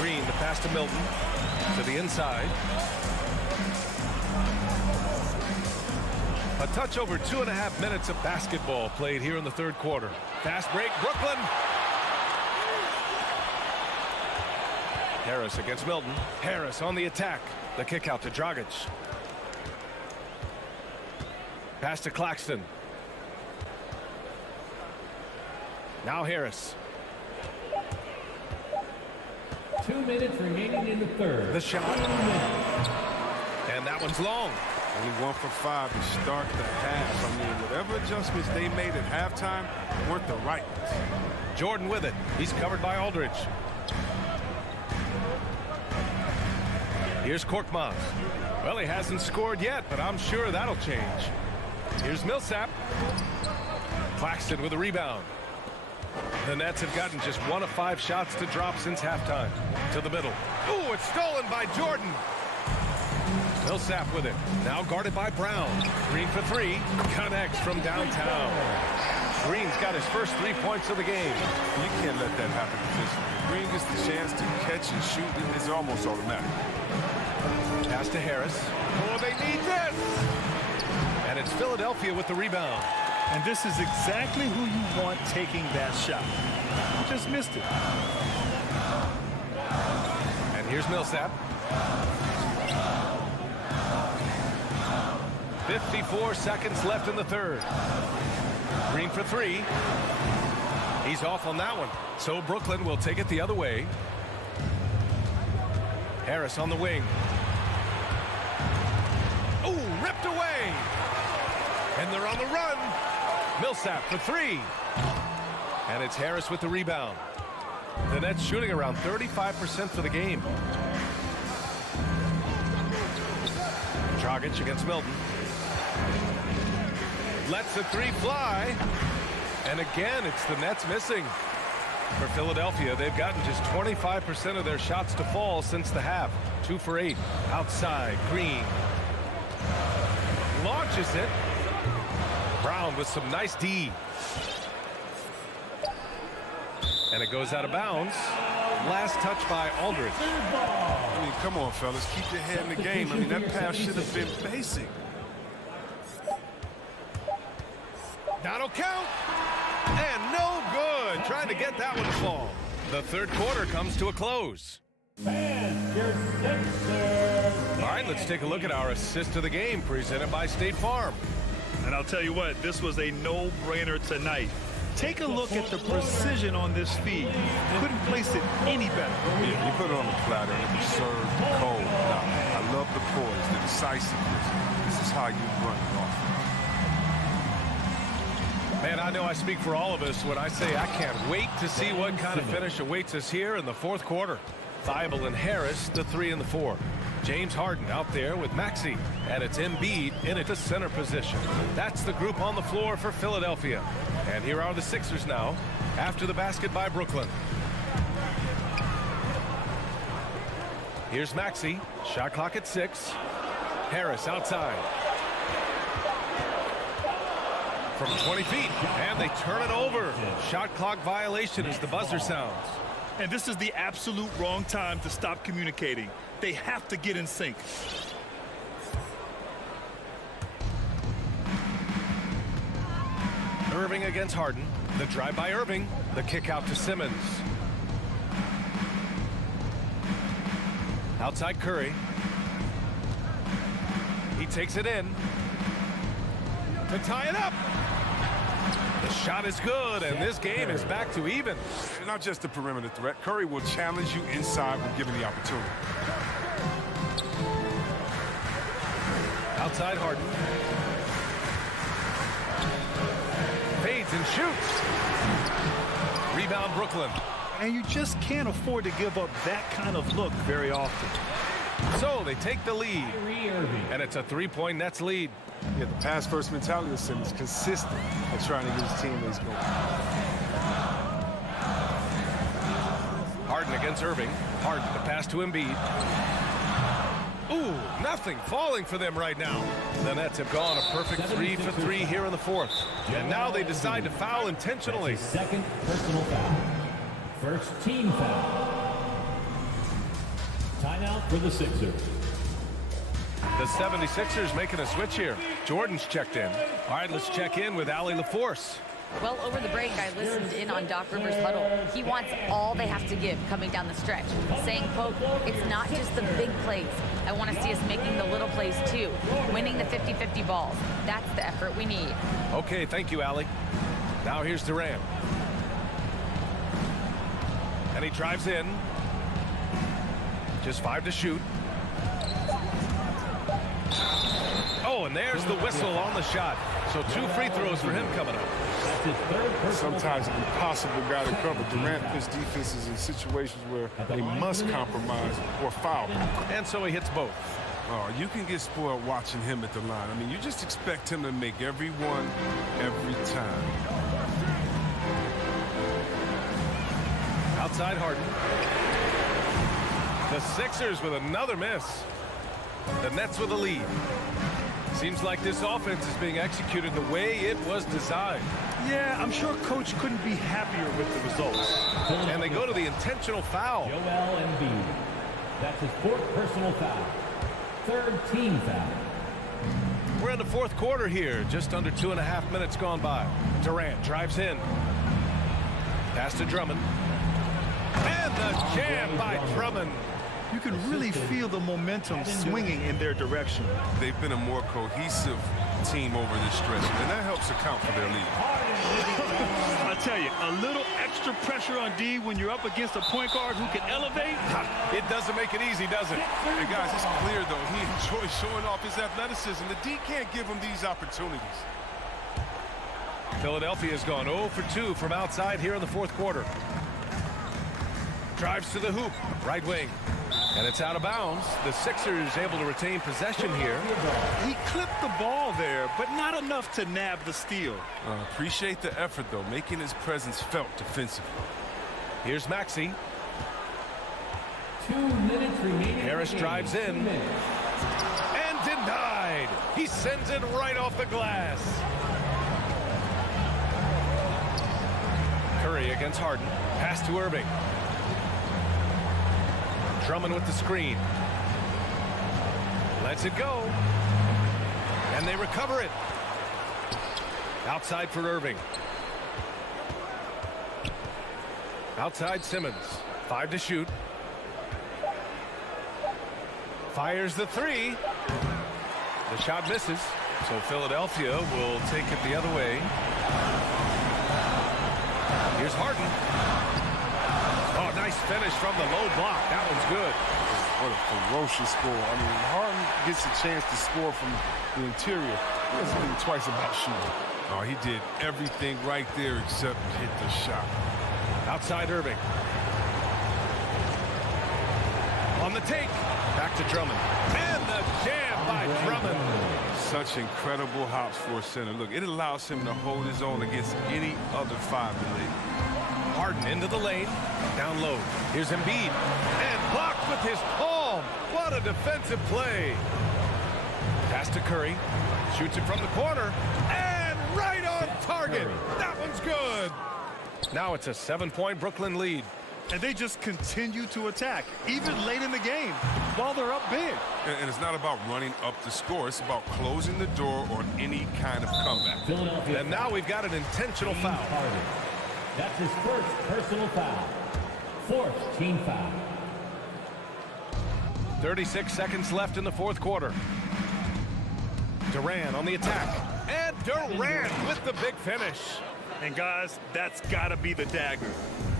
Green, the pass to Milton. To the inside. A touch over 2.5 minutes of basketball played here in the third quarter. Fast break, Brooklyn. Harris against Milton. Harris on the attack. The kick out to Dragic. Pass to Claxton. Now Harris. 2 minutes remaining in the third. The shot. And that one's long. Only 1 for 5 to start the half. I mean, whatever adjustments they made at halftime weren't the right ones. Jordan with it. He's covered by Aldridge. Here's Korkmaz. Well, he hasn't scored yet, but I'm sure that'll change. Here's Millsap. Claxton with a rebound. The Nets have gotten just 1 of 5 shots to drop since halftime. To the middle. Ooh, it's stolen by Jordan. Millsap with it. Now guarded by Brown. Green for 3. Connects from downtown. Green's got his first 3 points of the game. You can't let that happen defensively. Green gets the chance to catch and shoot. It's almost automatic. Pass to Harris. Oh, they need this! And it's Philadelphia with the rebound. And this is exactly who you want taking that shot. You just missed it. And here's Millsap. 54 seconds left in the third. Green for 3. He's off on that one. So Brooklyn will take it the other way. Harris on the wing. Ooh, ripped away. And they're on the run. Millsap for 3. And it's Harris with the rebound. The Nets shooting around 35% for the game. Dragic against Milton. Lets the 3 fly. And again, it's the Nets missing. For Philadelphia, they've gotten just 25% of their shots to fall since the half. 2 for 8. Outside, Green. Launches it. Brown with some nice D. And it goes out of bounds. Last touch by Aldridge. I mean, come on, fellas. Keep your head in the game. I mean, that pass should have been basic. That'll count. And no good. Trying to get that one to fall. The third quarter comes to a close. All right, let's take a look at our assist of the game presented by State Farm. And I'll tell you what, this was a no-brainer tonight. Take a look at the precision on this feed. Couldn't place it any better. Yeah, you put it on the platter and it was served cold. Now, I love the poise, the decisiveness. This is how you run it off. Man, I know I speak for all of us when I say I can't wait to see what kind of finish awaits us here in the fourth quarter. Thibault and Harris, the 3 and the 4. James Harden out there with Maxey, and it's Embiid in at the center position. That's the group on the floor for Philadelphia. And here are the Sixers now, after the basket by Brooklyn. Here's Maxey, shot clock at 6. Harris outside. From 20 feet, and they turn it over. Shot clock violation as the buzzer sounds. And this is the absolute wrong time to stop communicating. They have to get in sync. Irving against Harden. The drive by Irving. The kick out to Simmons. Outside Curry. He takes it in. to tie it up. The shot is good, and this game is back to even. Not just the perimeter threat. Curry will challenge you inside when given the opportunity. Outside Harden. Fades and shoots. Rebound Brooklyn. And you just can't afford to give up that kind of look very often. So they take the lead, and it's a three-point Nets lead. Yeah, the pass-first mentality of Simmons consistent at trying to get his teammates going. Harden against Irving. Harden to pass to Embiid. Ooh, nothing falling for them right now. The Nets have gone a perfect 3 for 3 here in the fourth. And now they decide to foul intentionally. Second personal foul. First team foul. Timeout for the Sixers. The 76ers making a switch here. Jordan's checked in. All right, let's check in with Allie LaForce. Well, over the break, I listened in on Doc Rivers' huddle. He wants all they have to give coming down the stretch, saying, quote, it's not just the big plays. I want to see us making the little plays, too, winning the 50-50 balls. That's the effort we need. Okay, thank you, Allie. Now here's Durant. And he drives in. Just 5 to shoot. Oh, and there's the whistle on the shot. So 2 free throws for him coming up. Sometimes an impossible guy to cover. Durant puts defenses in situations where they must compromise or foul. And so he hits both. Oh, you can get spoiled watching him at the line. I mean, you just expect him to make every one, every time. Outside Harden. The Sixers with another miss. The Nets with a lead. Seems like this offense is being executed the way it was designed. Yeah, I'm sure Coach couldn't be happier with the results. And they go to the intentional foul. Joel Embiid. That's his fourth personal foul. Third team foul. We're in the fourth quarter here. Just under 2.5 minutes gone by. Durant drives in. Pass to Drummond. And the jam by Drummond. You can really feel the momentum swinging in their direction. They've been a more cohesive team over this stretch, and that helps account for their lead. I tell you, a little extra pressure on D when you're up against a point guard who can elevate. It doesn't make it easy, does it? Hey, guys, it's clear, though, he enjoys showing off his athleticism. The D can't give him these opportunities. Philadelphia's gone 0 for 2 from outside here in the fourth quarter. Drives to the hoop, right wing. And it's out of bounds. The Sixers able to retain possession here. He clipped the ball there, but not enough to nab the steal. Appreciate the effort, though, making his presence felt defensively. Here's Maxey. 2 minutes remaining. Harris drives in. And denied. He sends it right off the glass. Curry against Harden. Pass to Irving. Drummond with the screen. Lets it go. And they recover it. Outside for Irving. Outside Simmons. 5 to shoot. Fires the 3. The shot misses. So Philadelphia will take it the other way. Here's Harden. Oh, nice finish from the low block. That one's good. What a ferocious score. I mean, Harden gets a chance to score from the interior. He doesn't think twice about shooting. Oh, he did everything right there except hit the shot. Outside Irving. On the take. Back to Drummond. And the jam by Drummond. Such incredible hops for a center. Look, it allows him to hold his own against any other 5 in the league. Harden into the lane. Down low. Here's Embiid. And blocked with his palm. What a defensive play. Pass to Curry. Shoots it from the corner. And right on target. That one's good. Now it's a 7-point Brooklyn lead. And they just continue to attack, even late in the game, while they're up big. And it's not about running up the score. It's about closing the door on any kind of comeback. And now we've got an intentional foul. That's his first personal foul. Fourth team foul. 36 seconds left in the fourth quarter. Durant on the attack. And Durant with the big finish. And guys, that's got to be the dagger.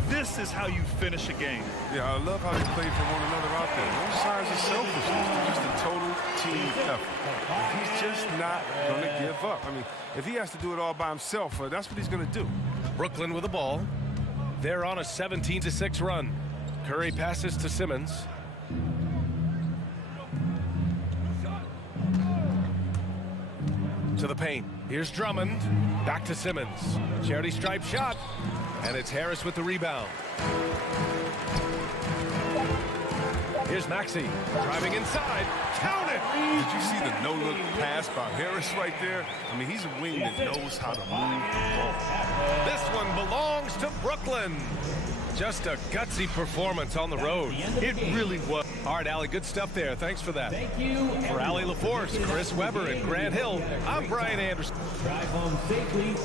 This is how you finish a game. Yeah, I love how they play for one another out there. No signs of selfishness. Just a total team effort. He's just not going to give up. I mean, if he has to do it all by himself, that's what he's going to do. Brooklyn with the ball. They're on a 17-6 run. Curry passes to Simmons. To the paint. Here's Drummond. Back to Simmons. Charity stripe shot. And it's Harris with the rebound. Here's Maxey. Driving inside. Count it! Did you see the no-look pass by Harris right there? I mean, he's a wing that knows how to move the ball. This one belongs to Brooklyn. Just a gutsy performance on the road. It really was. All right, Allie, good stuff there. Thanks for that. Thank you. For Allie LaForce, Chris Webber, and Grant Hill, I'm Brian Anderson. Drive home safely.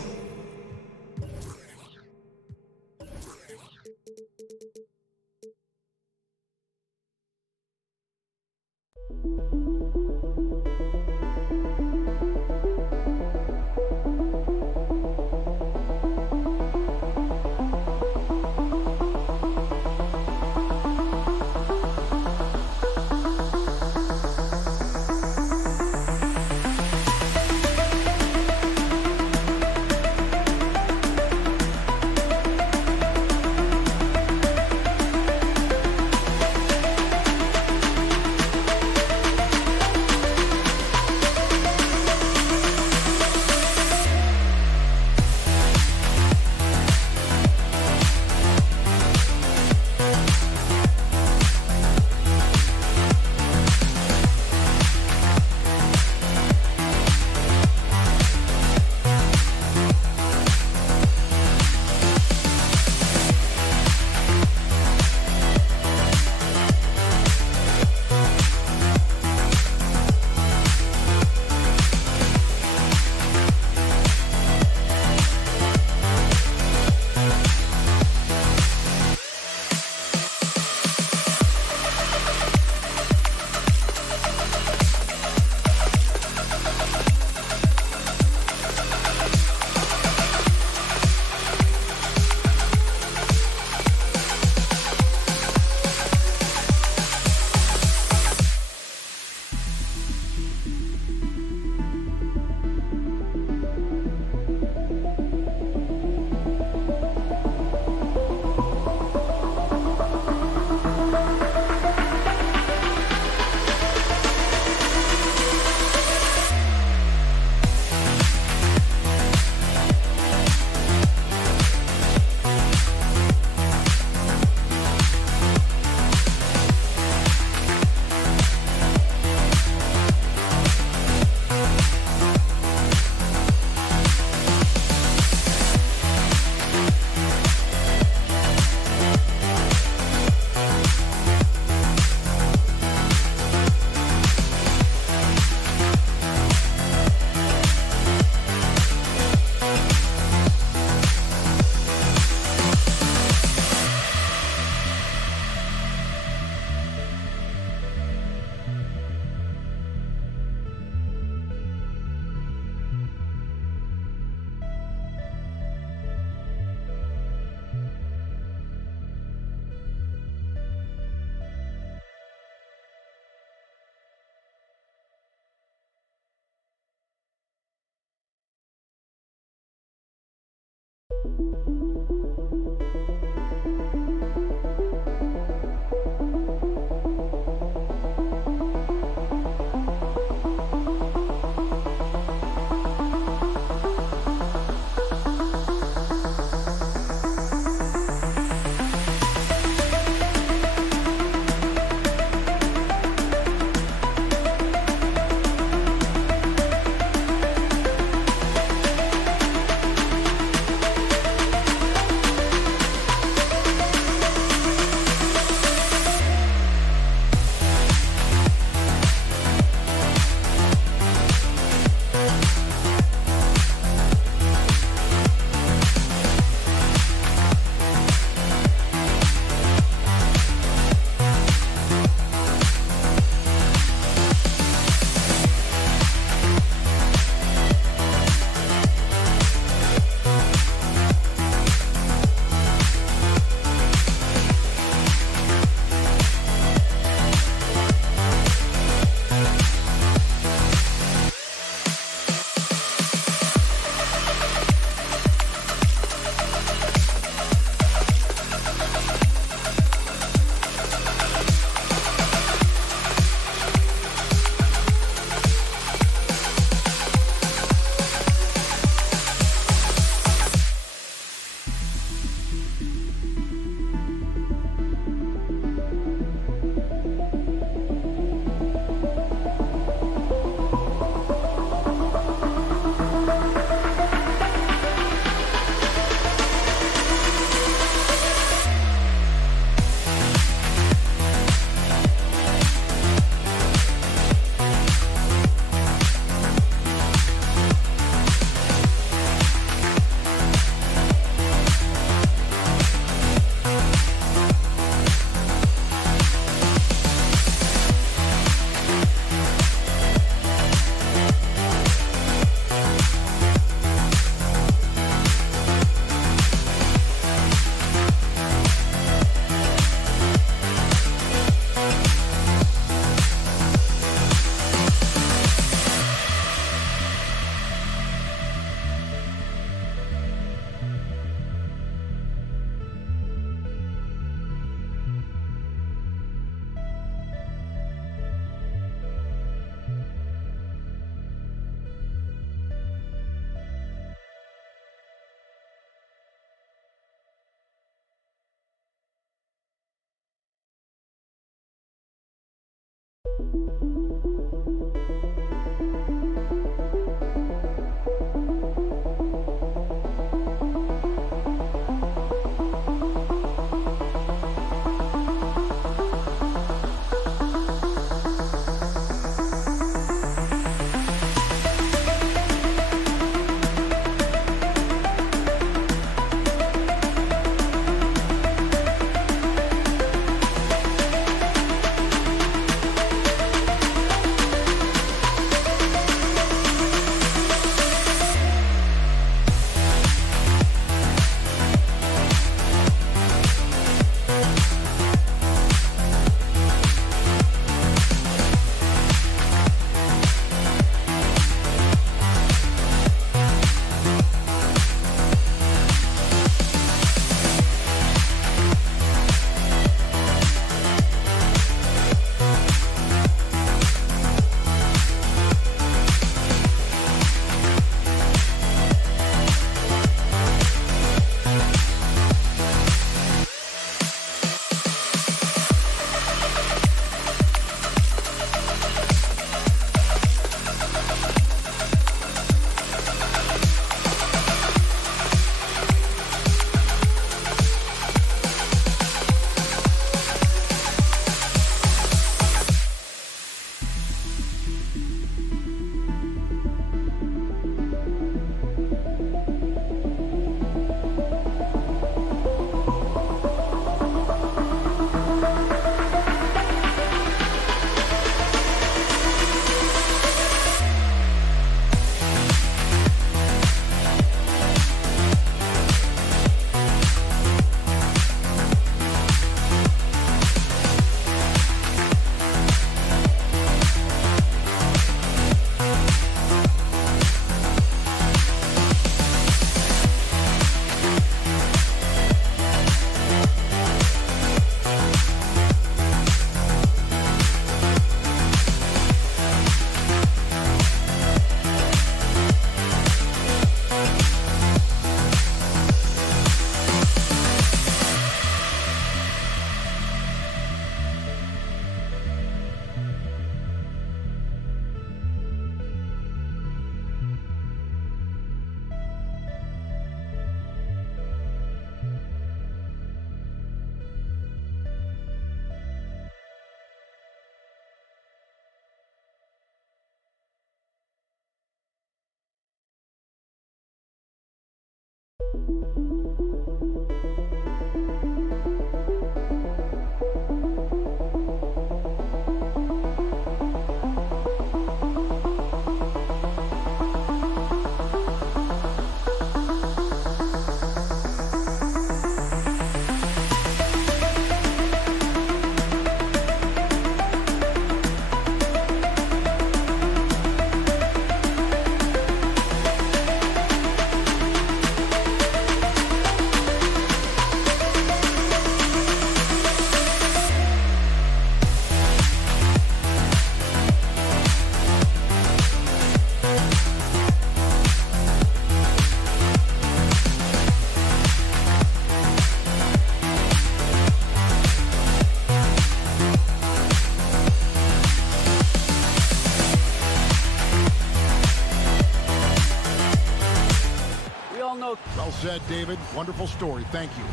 Well said, David. Wonderful story. Thank you.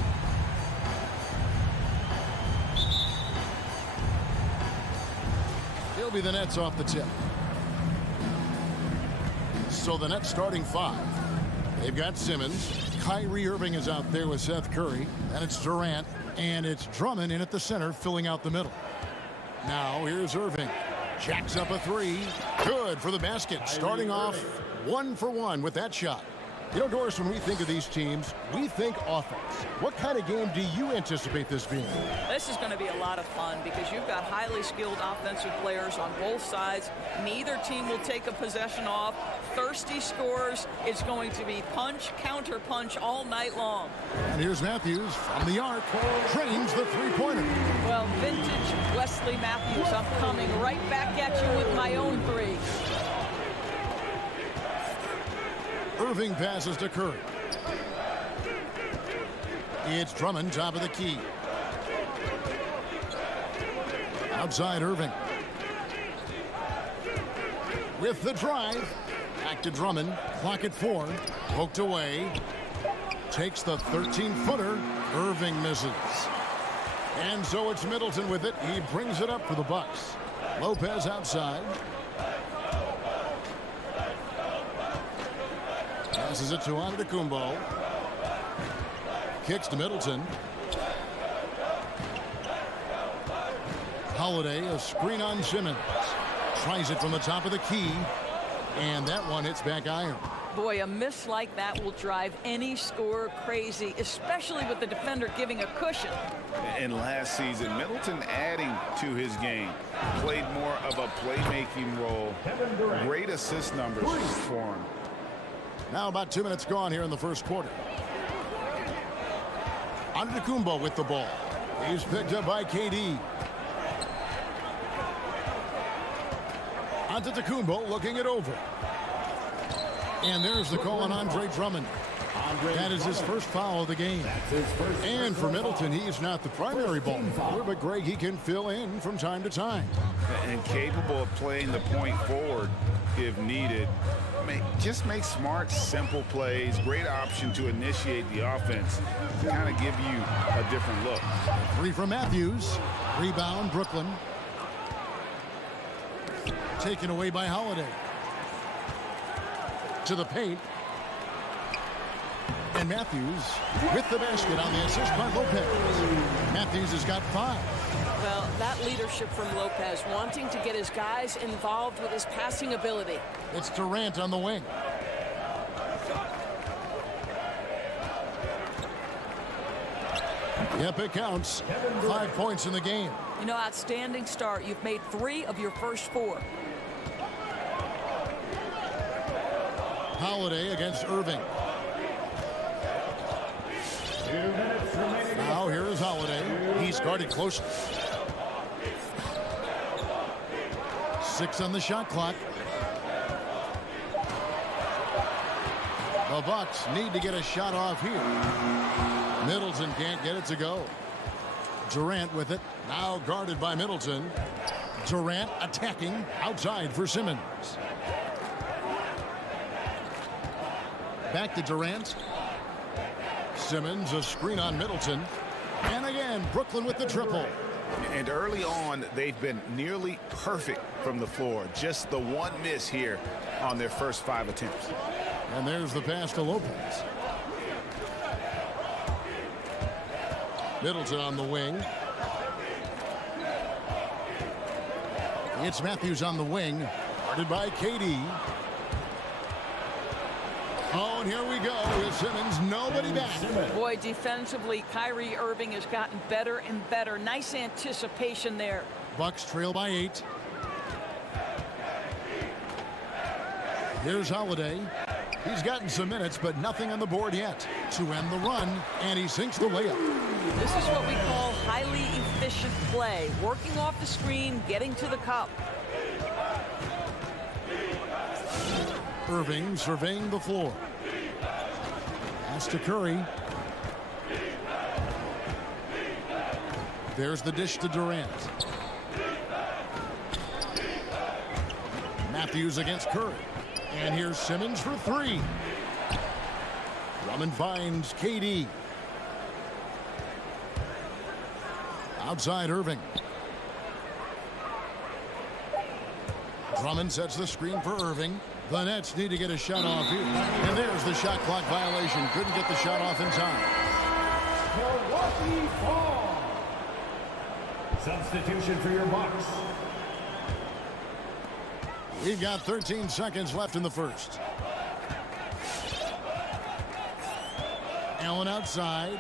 He'll be the Nets off the tip. So the Nets starting five. They've got Simmons. Kyrie Irving is out there with Seth Curry. And it's Durant. And it's Drummond in at the center, filling out the middle. Now here's Irving. Jacks up a three. Good for the basket. Starting off 1 for 1 with that shot. You know, Doris, when we think of these teams, we think offense. What kind of game do you anticipate this being? This is going to be a lot of fun because you've got highly skilled offensive players on both sides. Neither team will take a possession off. Thirsty scores. It's going to be punch, counter punch all night long. And here's Matthews from the arc. Trains the three-pointer. Well, vintage Wesley Matthews, I'm coming right back at you with my own three. Irving passes to Curry. It's Drummond, top of the key. Outside Irving. with the drive. Back to Drummond. Clock at 4. Poked away. Takes the 13-footer. Irving misses. And so it's Middleton with it. He brings it up for the Bucks. Lopez outside. Passes it to Antetokounmpo. Kicks to Middleton. Holiday, a screen on Simmons. Tries it from the top of the key. And that one hits back iron. Boy, a miss like that will drive any scorer crazy, especially with the defender giving a cushion. And last season, Middleton adding to his game. Played more of a playmaking role. Great assist numbers for him. Now about 2 minutes gone here in the first quarter. Antetokounmpo with the ball. He's picked up by KD. Antetokounmpo looking it over. And there's the call on Andre Drummond. That is his first foul of the game. And for Middleton, he's not the primary ball follower, but Greg, he can fill in from time to time. And capable of playing the point forward if needed. Just make smart, simple plays. Great option to initiate the offense. To kind of give you a different look. 3 from Matthews. Rebound, Brooklyn. Taken away by Holiday. To the paint. And Matthews with the basket on the assist by Lopez. Matthews has got 5. Well, that leadership from Lopez, wanting to get his guys involved with his passing ability. It's Durant on the wing. Yep, it counts. 5 points in the game. You know, outstanding start. You've made 3 of your first 4. Holiday against Irving. 2 minutes remaining. Now here is Holiday. He's guarded closely. 6 on the shot clock. The Bucks need to get a shot off here. Middleton can't get it to go. Durant with it. Now guarded by Middleton. Durant attacking outside for Simmons. Back to Durant. Simmons, a screen on Middleton. And again, Brooklyn with the triple. And early on, they've been nearly perfect from the floor. Just the one miss here on their first 5 attempts. And there's the pass to Lopez. Middleton on the wing. It's Matthews on the wing. Guarded by KD. Oh, and here we go with Simmons. Nobody back. Boy, defensively, Kyrie Irving has gotten better and better. Nice anticipation there. Bucks trail by 8. Here's Holiday. He's gotten some minutes, but nothing on the board yet. To end the run, and he sinks the layup. This is what we call highly efficient play. Working off the screen, getting to the cup. Irving surveying the floor. Pass to Curry. There's the dish to Durant. Matthews against Curry. And here's Simmons for 3. Drummond finds KD. Outside Irving. Drummond sets the screen for Irving. The Nets need to get a shot off here. And there's the shot clock violation. Couldn't get the shot off in time. Milwaukee ball. Substitution for your Bucks. We've got 13 seconds left in the first. Allen outside.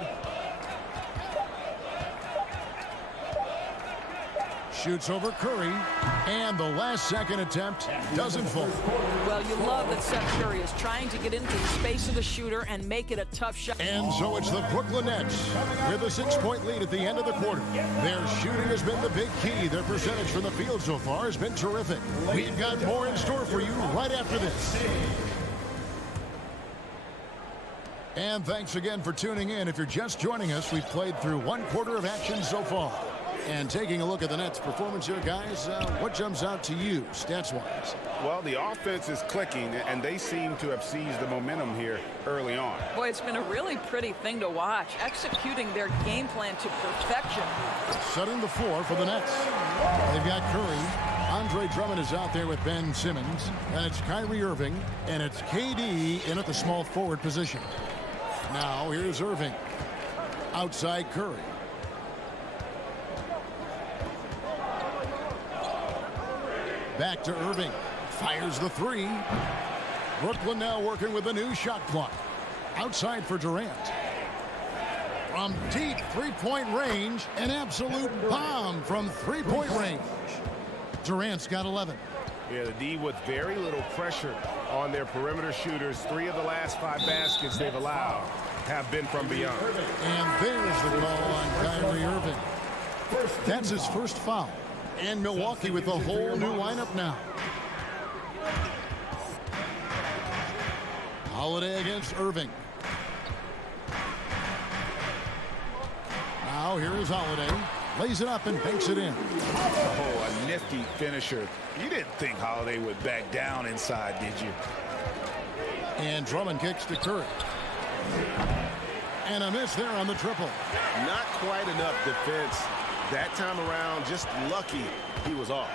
Shoots over Curry. And the last second attempt doesn't fall. Well, you love that Seth Curry is trying to get into the space of the shooter and make it a tough shot. And so it's the Brooklyn Nets with a 6-point lead at the end of the quarter. Their shooting has been the big key. Their percentage from the field so far has been terrific. We've got more in store for you right after this. And thanks again for tuning in. If you're just joining us, we've played through 1 quarter of action so far. And taking a look at the Nets' performance here, guys, what jumps out to you, stats-wise? Well, the offense is clicking, and they seem to have seized the momentum here early on. Boy, it's been a really pretty thing to watch, executing their game plan to perfection. Setting the floor for the Nets. They've got Curry. Andre Drummond is out there with Ben Simmons. And it's Kyrie Irving. And it's KD in at the small forward position. Now, here's Irving. Outside Curry. Back to Irving. Fires the three. Brooklyn now working with a new shot clock. Outside for Durant. From deep three-point range, an absolute bomb from three-point range. Durant's got 11. Yeah, the D with very little pressure on their perimeter shooters. 3 of the last 5 baskets they've allowed have been from beyond. And there's the call on Kyrie Irving. That's his first foul. And Milwaukee with a whole new lineup now. Holiday against Irving. Now here is Holiday. Lays it up and banks it in. Oh, a nifty finisher. You didn't think Holiday would back down inside, did you? And Drummond kicks to Curry. And a miss there on the triple. Not quite enough defense. That time around, just lucky he was off.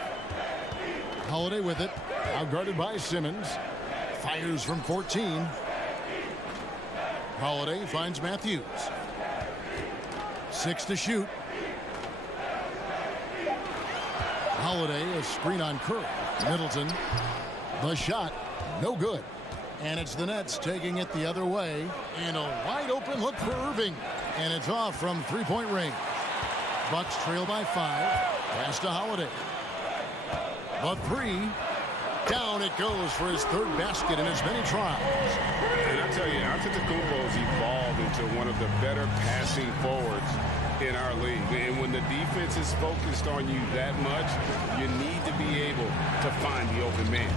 Holiday with it. Out guarded by Simmons. Fires from 14. Holiday finds Matthews. 6 to shoot. Holiday, a screen on Curry. Middleton. The shot, no good. And it's the Nets taking it the other way. And a wide open look for Irving. And it's off from three-point range. Bucks trail by 5. Pass to Holiday. The 3. Down it goes for his 3rd basket in as many tries. And I tell you, Antetokounmpo's evolved into one of the better passing forwards in our league. And when the defense is focused on you that much, you need to be able to find the open man.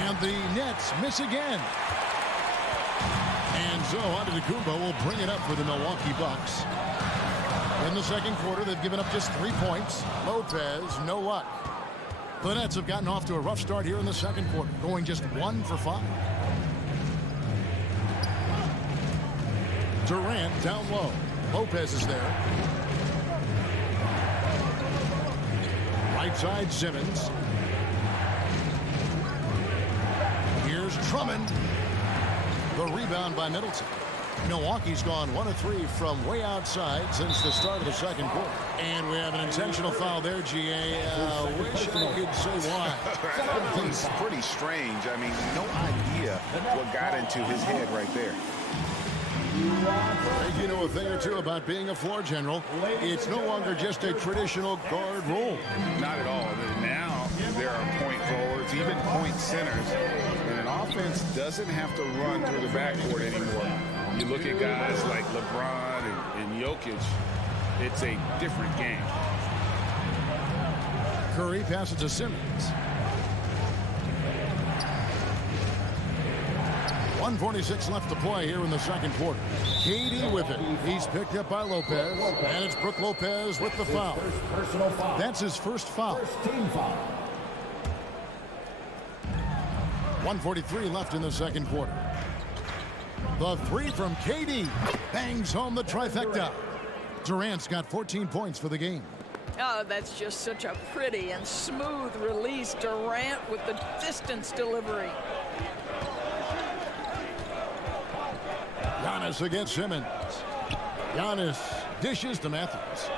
And the Nets miss again. And so Antetokounmpo will bring it up for the Milwaukee Bucks. In the second quarter, they've given up just 3 points. Lopez, no luck. The Nets have gotten off to a rough start here in the second quarter, going just 1 for 5. Durant down low. Lopez is there. Right side, Simmons. Here's Drummond. The rebound by Middleton. Milwaukee's gone 1 of 3 from way outside since the start of the second quarter. And we have an intentional foul there, GA. Wish I could say why. It's pretty strange. I mean, no idea what got into his head right there. I think you know a thing or two about being a floor general. It's no longer just a traditional guard role. Not at all. Now there are point forwards, even point centers. And an offense doesn't have to run through the backcourt anymore. You look at guys like LeBron and Jokic, it's a different game. Curry passes to Simmons. 1:46 left to play here in the second quarter. KD with it. He's picked up by Lopez. And it's Brook Lopez with the foul. That's his first foul. 1:43 left in the second quarter. The 3 from KD bangs home the trifecta. Durant's got 14 points for the game. Oh, that's just such a pretty and smooth release. Durant with the distance delivery. Giannis against Simmons. Giannis dishes to Matthews.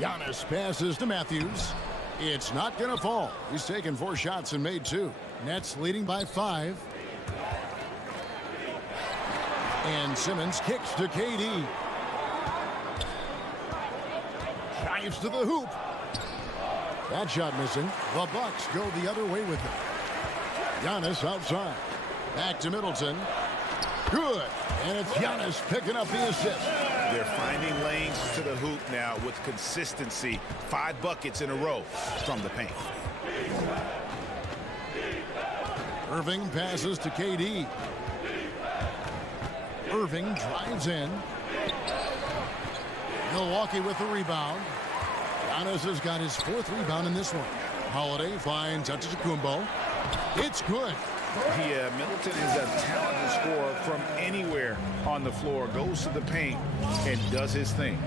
Giannis passes to Matthews. It's not going to fall. He's taken 4 shots and made 2. Nets leading by 5. And Simmons kicks to KD. Drives to the hoop. That shot missing. The Bucks go the other way with it. Giannis outside. Back to Middleton. Good. And it's Giannis picking up the assist. They're finding lanes to the hoop now with consistency. 5 buckets in a row from the paint. Irving passes to KD. Irving drives in. Milwaukee with the rebound. Giannis has got his 4th rebound in this one. Holiday finds Antetokounmpo. It's good. Yeah, Middleton is a talented scorer from anywhere on the floor. Goes to the paint and does his thing.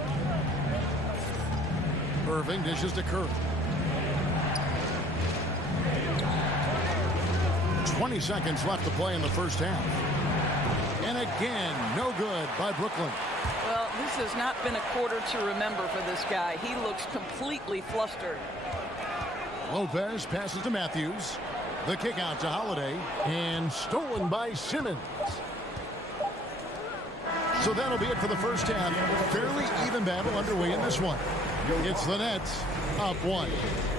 Irving dishes to Curry. 20 seconds left to play in the first half. And again, no good by Brooklyn. Well, this has not been a quarter to remember for this guy. He looks completely flustered. Lopez passes to Matthews. The kick out to Holiday. And stolen by Simmons. So that'll be it for the first half. Fairly even battle underway in this one. It's the Nets up 1.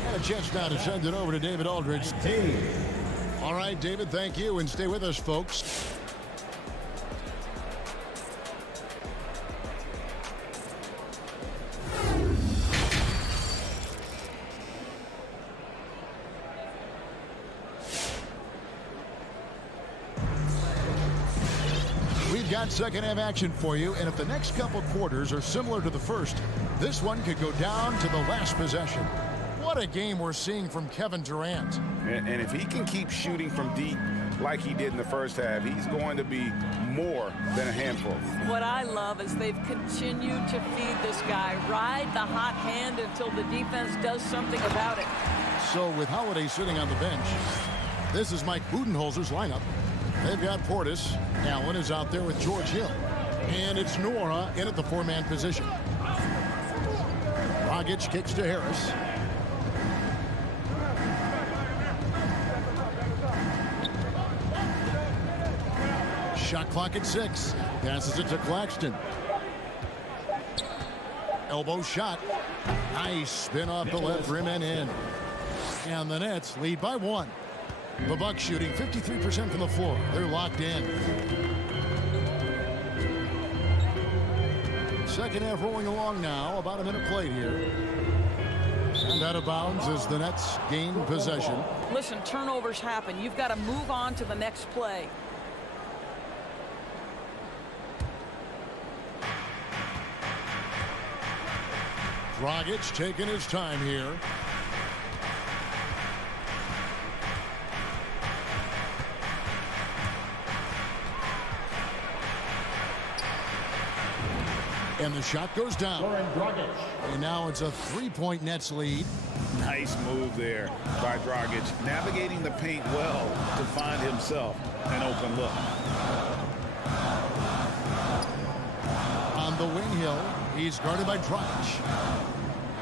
And a chance now to send it over to David Aldridge. All right, David, thank you. And stay with us, folks. We've got second half action for you, and if the next couple quarters are similar to the first, this one could go down to the last possession. What a game we're seeing from Kevin Durant. And if he can keep shooting from deep like he did in the first half, he's going to be more than a handful. What I love is they've continued to feed this guy, ride the hot hand until the defense does something about it. So with Holiday sitting on the bench, this is Mike Budenholzer's lineup. They've got Portis. Allen is out there with George Hill. And it's Nora in at the 4-man position. Dragic kicks to Harris. Shot clock at 6. Passes it to Claxton. Elbow shot. Nice spin off the left rim and in. And the Nets lead by 1. The Bucks shooting 53% from the floor. They're locked in. Second half rolling along now. About a minute played here. And out of bounds as the Nets gain possession. Listen, turnovers happen. You've got to move on to the next play. Dragic taking his time here. And the shot goes down. And now it's a 3-point Nets lead. Nice move there by Dragic, navigating the paint well to find himself an open look. On the wing hill, he's guarded by Dragic.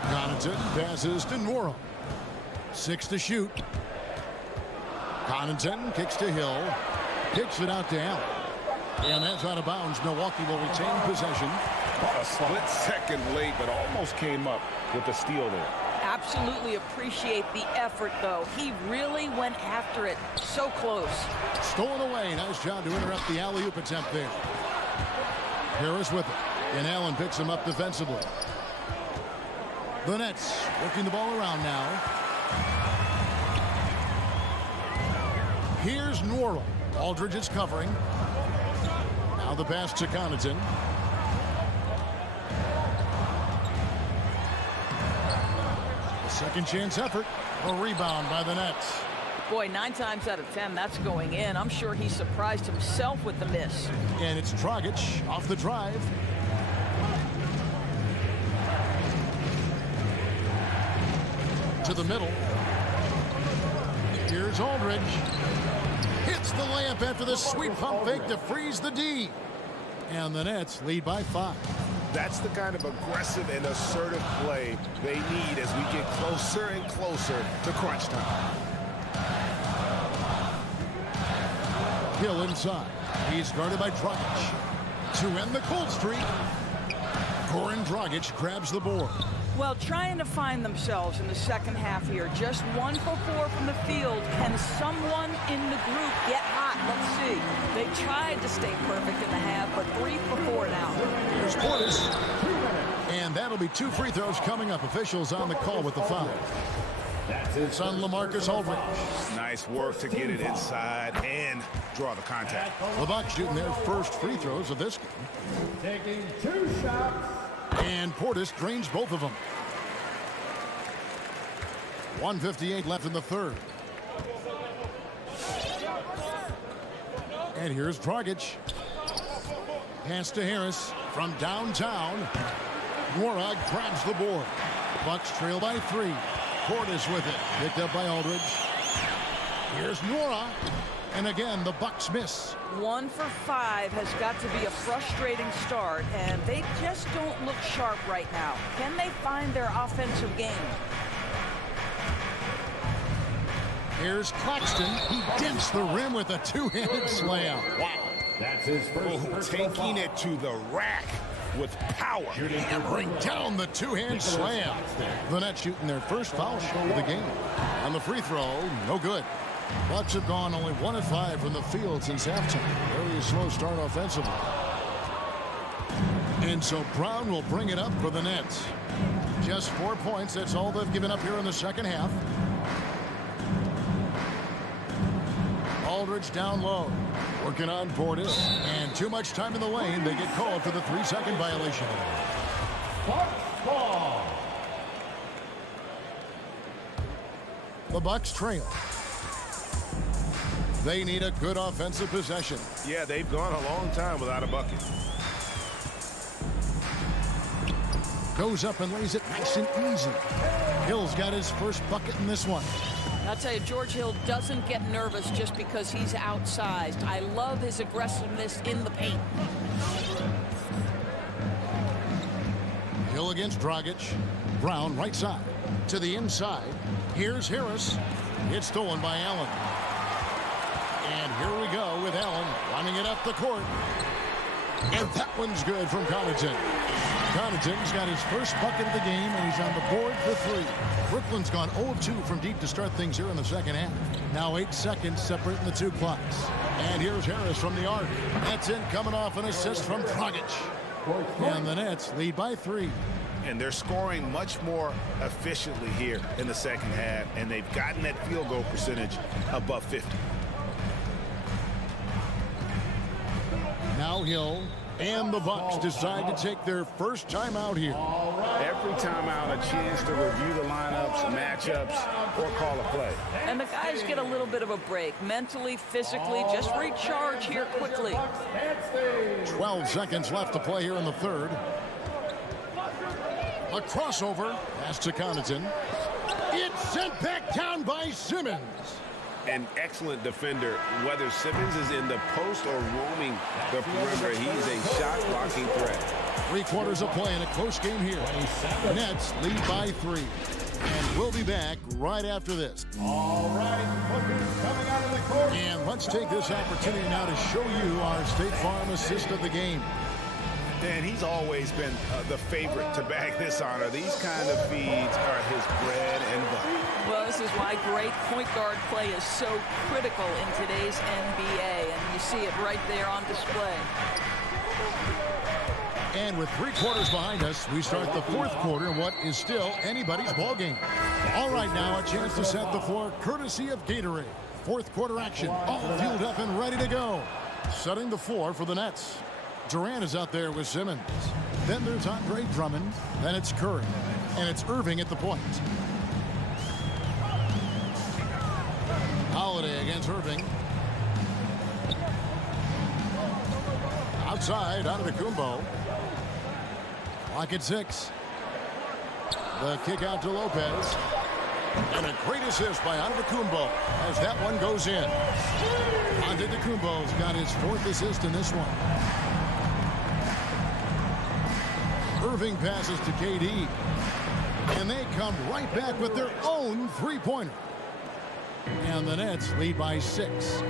Connaughton passes to Nora. 6 to shoot. Connaughton kicks to Hill. Kicks it out to Allen. And that's out of bounds. Milwaukee will retain possession. A split second late, but almost came up with the steal there. Absolutely appreciate the effort, though. He really went after it. So close. Stolen away. Nice job to interrupt the alley-oop attempt there. Harris with it. And Allen picks him up defensively. The Nets working the ball around now. Here's Nora. Aldridge is covering. Now the pass to Connaughton. A second chance effort. A rebound by the Nets. Boy, 9 times out of 10, that's going in. I'm sure he surprised himself with the miss. And it's Dragic off the drive. To the middle. Here's Aldridge. Hits the layup after the sweet pump fake to freeze the D. And the Nets lead by 5. That's the kind of aggressive and assertive play they need as we get closer and closer to crunch time. Hill inside. He's guarded by Dragic. To end the cold streak, Goran Dragic grabs the board. Well, trying to find themselves in the second half here. Just 1 for 4 from the field. Can someone in the group get hot? Let's see. They tried to stay perfect in the half, but 3 for 4 now. Here's Portis. And that'll be 2 free throws coming up. Officials on the call with the foul. It's on LaMarcus Aldridge. Nice work to get it inside and draw the contact. The Bucks shooting their first free throws of this game. Taking 2 shots, And Portis drains both of them. 1:58 left in the third. And here's Dragic. Pass to Harris from downtown. Nwora grabs the board. Bucks trail by 3. Portis with it. Picked up by Aldridge. Here's Nwora. And again, the Bucks miss. 1 for 5 has got to be a frustrating start, and they just don't look sharp right now. Can they find their offensive game? Here's Claxton. He dents the rim with a two-handed slam. Wow. That's his first taking it to the rack with power. Hammering down the two-hand slam. The Nets shooting their first foul shot of the game. On the free throw, no good. Bucks have gone only 1 of 5 from the field since halftime. Very slow start offensively. And so Brown will bring it up for the Nets. Just 4 points. That's all they've given up here in the second half. Aldridge down low. Working on Portis. And too much time in the lane. They get called for the 3-second violation. Ball. The Bucks trail. They need a good offensive possession. Yeah, they've gone a long time without a bucket. Goes up and lays it nice and easy. Hill's got his first bucket in this one. I'll tell you, George Hill doesn't get nervous just because he's outsized. I love his aggressiveness in the paint. Hill against Dragic. Brown right side to the inside. Here's Harris. It's stolen by Allen. And here we go with Allen running it up the court. And that one's good from Connaughton. Connaughton's got his first bucket of the game, and he's on the board for 3. Brooklyn's gone 0 of 2 from deep to start things here in the second half. Now 8 seconds separating the two clocks. And here's Harris from the arc. That's in, coming off an assist from Dragic. And the Nets lead by 3. And they're scoring much more efficiently here in the second half, and they've gotten that field goal percentage above 50. Now Hill and the Bucks decide to take their first timeout here. Every timeout, a chance to review the lineups, matchups, or call a play. And the guys get a little bit of a break, mentally, physically, just recharge here quickly. 12 seconds left to play here in the third. A crossover. Pass to Connaughton. It's sent back down by Simmons. An excellent defender, whether Simmons is in the post or roaming the perimeter. He's a shot-blocking threat. 3/4 of play in a close game here. Nets lead by 3. And we'll be back right after this. All right, Booker's coming out of the court. And let's take this opportunity now to show you our State Farm assist of the game. Dan, he's always been the favorite to bag this honor. These kind of feeds are his bread and butter. Well, this is why great point guard play is so critical in today's NBA, and you see it right there on display. And with 3/4 behind us, we start the fourth quarter in what is still anybody's ball game. All right, now a chance to set the floor courtesy of Gatorade. Fourth quarter action, all fueled up and ready to go. Setting the floor for the Nets. Durant is out there with Simmons. Then there's Andre Drummond. Then it's Curry. And it's Irving at the point. Holiday against Irving. Outside, Antetokounmpo. Clock at 6. The kick out to Lopez. And a great assist by Antetokounmpo as that one goes in. Antetokounmpo's got his 4th assist in this one. Irving passes to KD. And they come right back with their own 3-pointer. And the Nets lead by 6.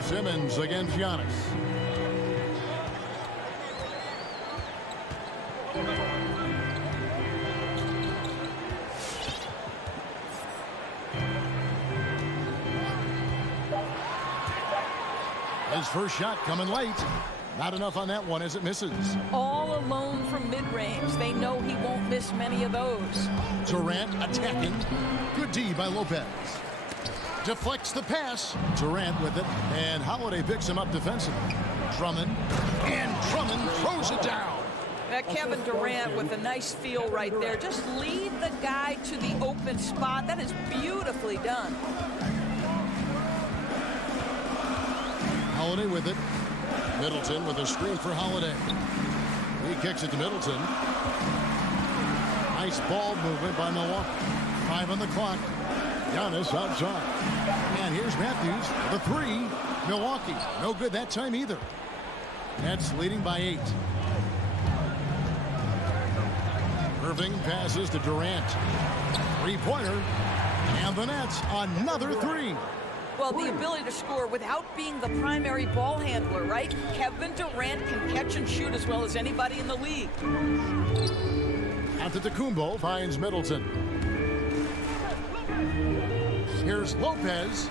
Simmons against Giannis. His first shot coming late. Not enough on that one as it misses. All alone from mid-range. They know he won't miss many of those. Durant attacking. Good D by Lopez. Deflects the pass. Durant with it. And Holiday picks him up defensively. Drummond. And Drummond throws it down. Kevin Durant with a nice feel right there. Just lead the guy to the open spot. That is beautifully done. Holiday with it. Middleton with a screen for Holiday. He kicks it to Middleton. Nice ball movement by Milwaukee. 5 on the clock. Giannis outside. And here's Matthews. The 3. Milwaukee. No good that time either. Nets leading by 8. Irving passes to Durant. 3-pointer. And the Nets another 3. Well, the ability to score without being the primary ball handler, right? Kevin Durant can catch and shoot as well as anybody in the league. Antetokounmpo finds Middleton. Here's Lopez.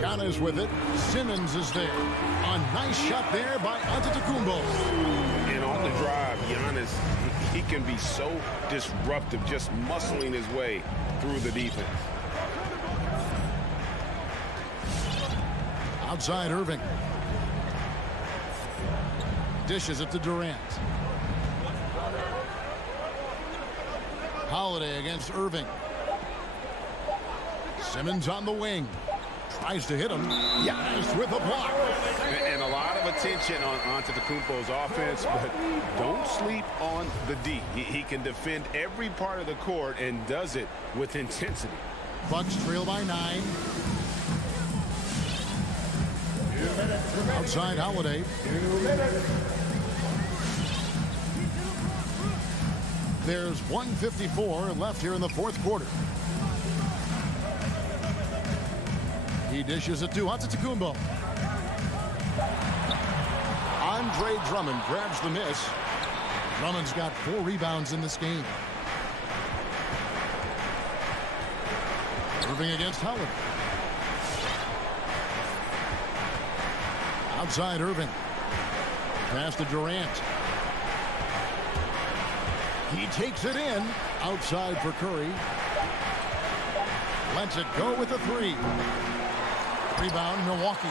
Giannis with it. Simmons is there. A nice shot there by Antetokounmpo. And on the drive, Giannis, he can be so disruptive, just muscling his way through the defense. Outside Irving. Dishes it to Durant. Holiday against Irving. Simmons on the wing. Tries to hit him. Giannis with a block. And a lot of attention on Antetokounmpo's offense, but don't sleep on the D. He can defend every part of the court and does it with intensity. Bucks trail by 9. Outside Holiday. There's 1:54 left here in the fourth quarter. He dishes it to Antetokounmpo. Andre Drummond grabs the miss. Drummond's got 4 rebounds in this game. Irving against Howard. Outside Irving. Pass to Durant. He takes it in. Outside for Curry. Lets it go with a 3. Rebound, Milwaukee.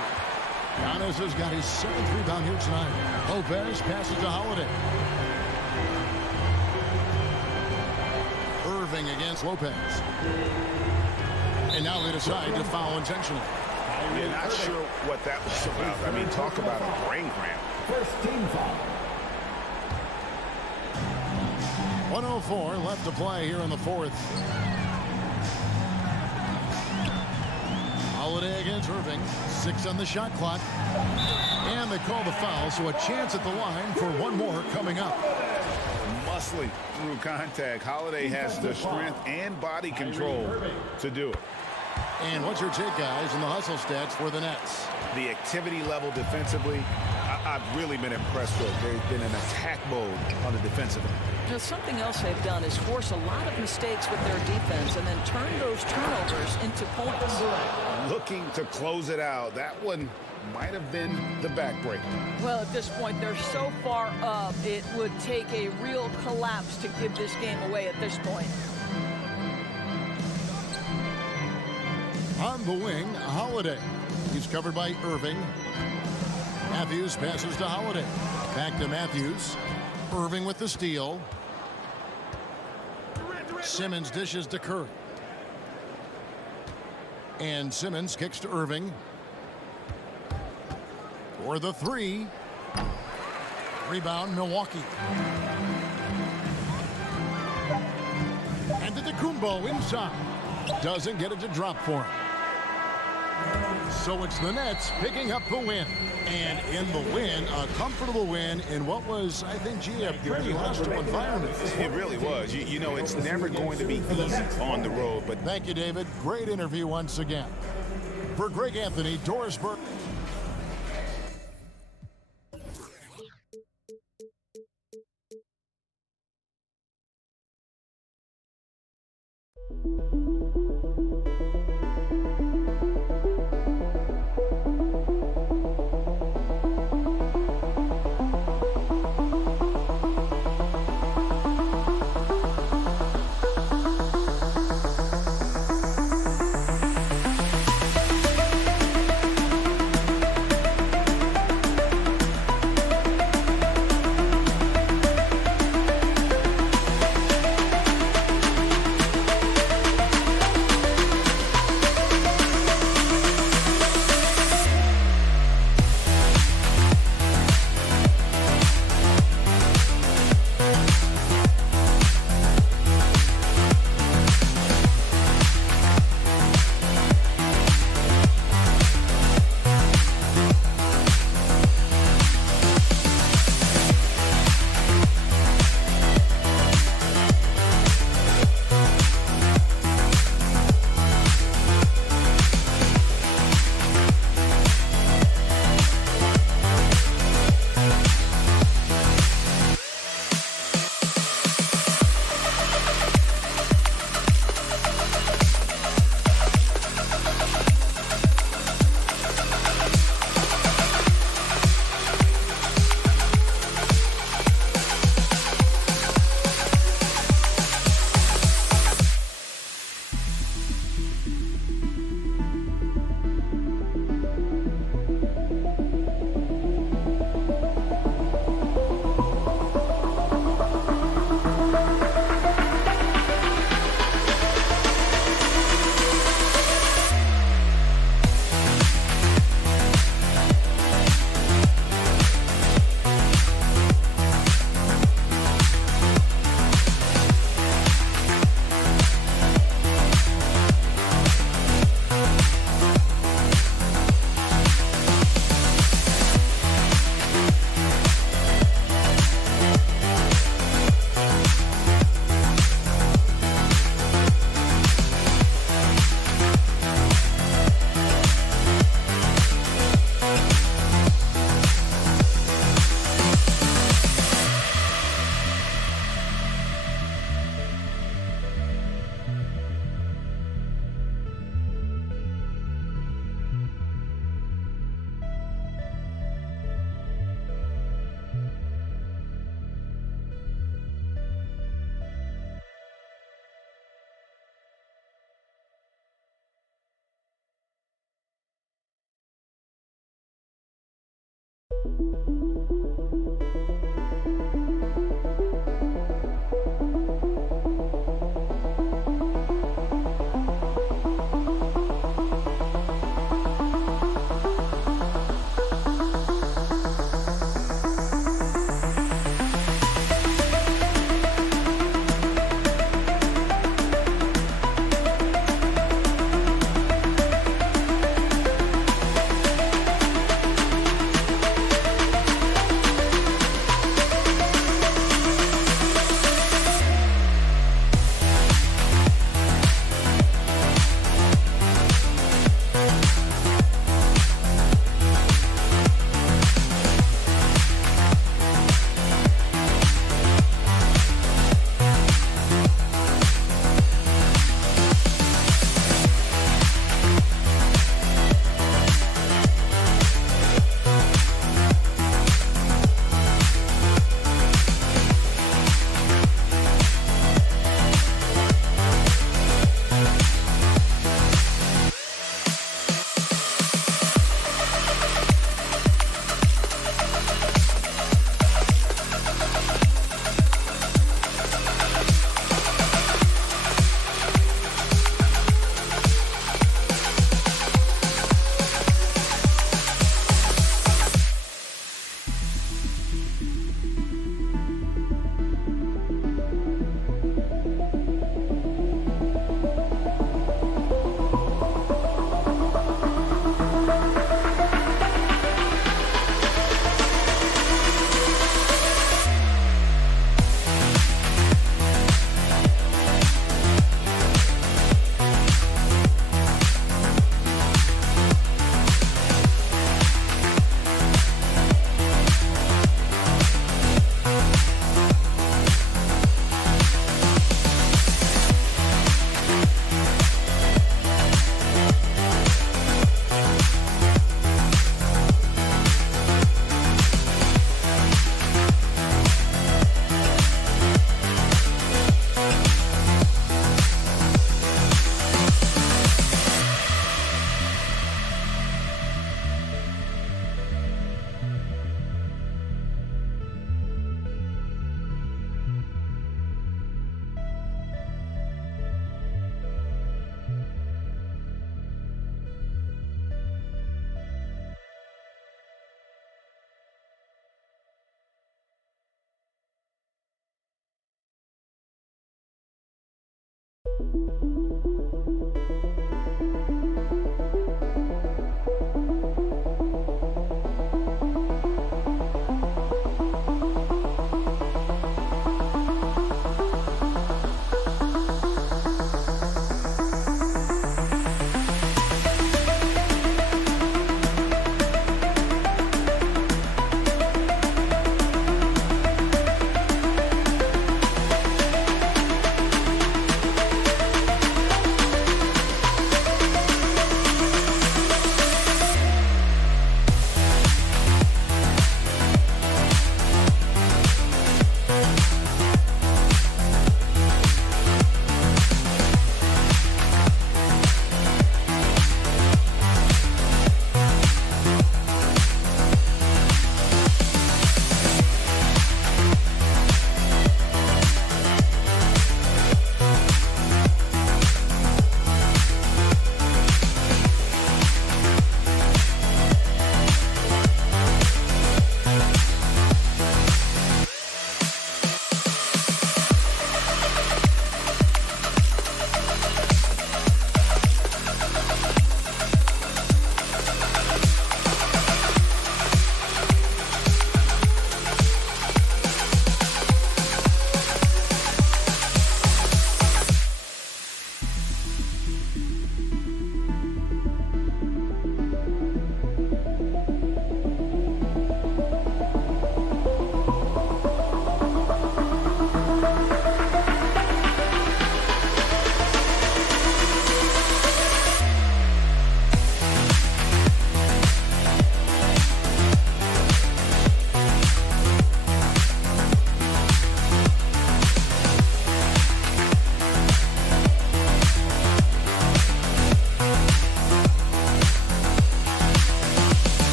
Giannis has got his 7th rebound here tonight. Lopez passes to Holiday. Irving against Lopez. And now they decide to foul intentionally. You're not sure what that was about. I mean, talk about a brain cramp. First team foul. 1:04 left to play here in the fourth. Holiday against Irving. 6 on the shot clock. And they call the foul, so a chance at the line for one more coming up. Muscling through contact. Holiday has the strength and body control to do it. And what's your take, guys, in the hustle stats for the Nets? The activity level defensively, I've really been impressed with. There's been an attack mode on the defensive end. You know, something else they've done is force a lot of mistakes with their defense and then turn those turnovers into points. Looking to close it out. That one might have been the backbreaker. Well, at this point, they're so far up, it would take a real collapse to give this game away at this point. On the wing, Holiday. He's covered by Irving. Matthews passes to Holiday. Back to Matthews. Irving with the steal. Simmons dishes to Curry. And Simmons kicks to Irving. For the 3. Rebound, Milwaukee. And Antetokounmpo inside. Doesn't get it to drop for him. So it's the Nets picking up the win. And in the win, a comfortable win in what was, I think, a pretty hostile environment. It really was. You know, it's never going to be easy on the road. But thank you, David. Great interview once again. For Greg Anthony, Doris Burke.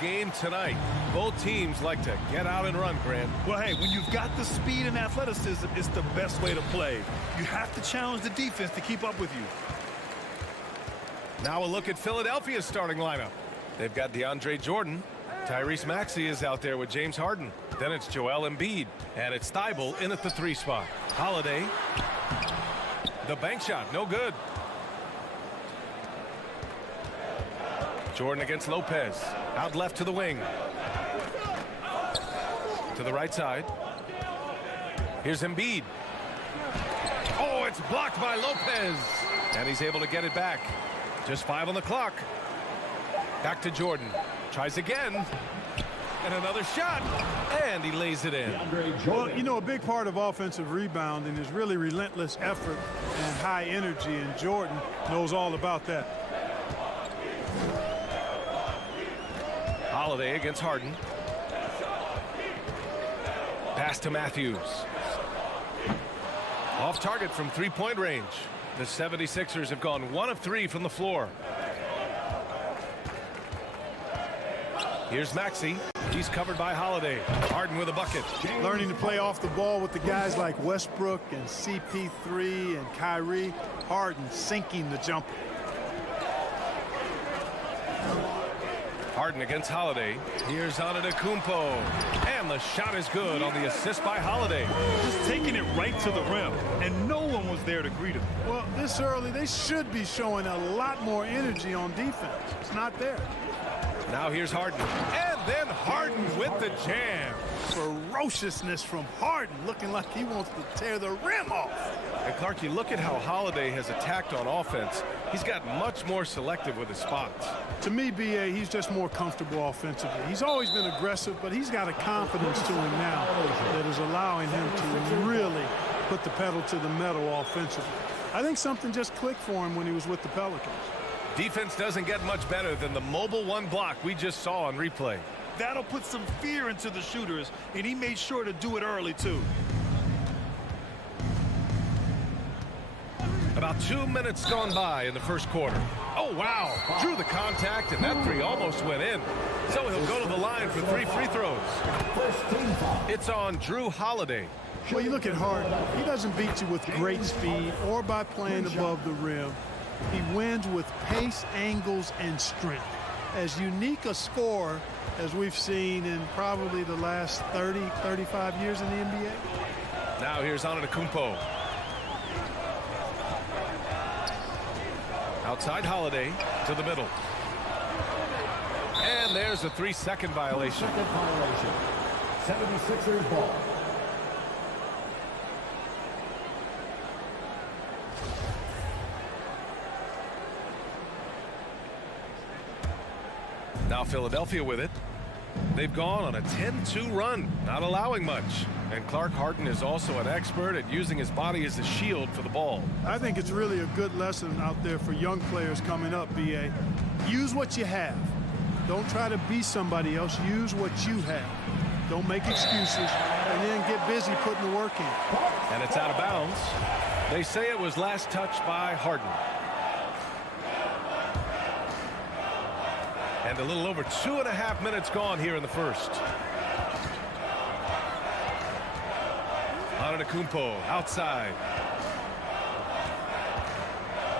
Game tonight. Both teams like to get out and run, Grant. Well, hey, when you've got the speed and athleticism, it's the best way to play. You have to challenge the defense to keep up with you. Now a look at Philadelphia's starting lineup. They've got DeAndre Jordan. Tyrese Maxey is out there with James Harden. Then it's Joel Embiid. And it's Thibault in at the 3 spot. Holiday. The bank shot, no good. Jordan against Lopez. Out left to the wing. To the right side. Here's Embiid. Oh, it's blocked by Lopez. And he's able to get it back. Just 5 on the clock. Back to Jordan. Tries again. And another shot. And he lays it in. Well, you know, a big part of offensive rebounding is really relentless effort and high energy, and Jordan knows all about that. Holiday against Harden. Pass to Matthews. Off target from 3-point range. The 76ers have gone 1 of 3 from the floor. Here's Maxey. He's covered by Holiday. Harden with a bucket. Learning to play off the ball with the guys like Westbrook and CP3 and Kyrie. Harden sinking the jumper. Harden against Holiday. Here's Antetokounmpo. And the shot is good on the assist by Holiday. Just taking it right to the rim, and no one was there to greet him. Well, this early, they should be showing a lot more energy on defense. It's not there. Now here's Harden. And then Harden with the jam. Ferociousness from Harden, looking like he wants to tear the rim off. And Clark, you look at how Holiday has attacked on offense. He's got much more selective with his spots. To me, B.A., he's just more comfortable offensively. He's always been aggressive, but he's got a confidence to him now that is allowing him to really put the pedal to the metal offensively. I think something just clicked for him when he was with the Pelicans. Defense doesn't get much better than the mobile 1 block we just saw on replay. That'll put some fear into the shooters, and he made sure to do it early, too. About 2 minutes gone by in the first quarter. Oh, wow. Drew the contact, and that 3 almost went in. So he'll go to the line for 3 free throws. It's on Drew Holiday. Well, you look at Harden. He doesn't beat you with great speed or by playing above the rim. He wins with pace, angles, and strength. As unique a scorer as we've seen in probably the last 30, 35 years in the NBA. Now here's Antetokounmpo. Outside Holiday to the middle. And there's a 3-second violation. 76ers ball. Now Philadelphia with it. They've gone on a 10-2 run, not allowing much. And Clark Harden is also an expert at using his body as a shield for the ball. I think it's really a good lesson out there for young players coming up, B.A. Use what you have. Don't try to be somebody else. Use what you have. Don't make excuses, and then get busy putting the work in. And it's out of bounds. They say it was last touched by Harden. And a little over 2.5 minutes gone here in the first. Antetokounmpo outside.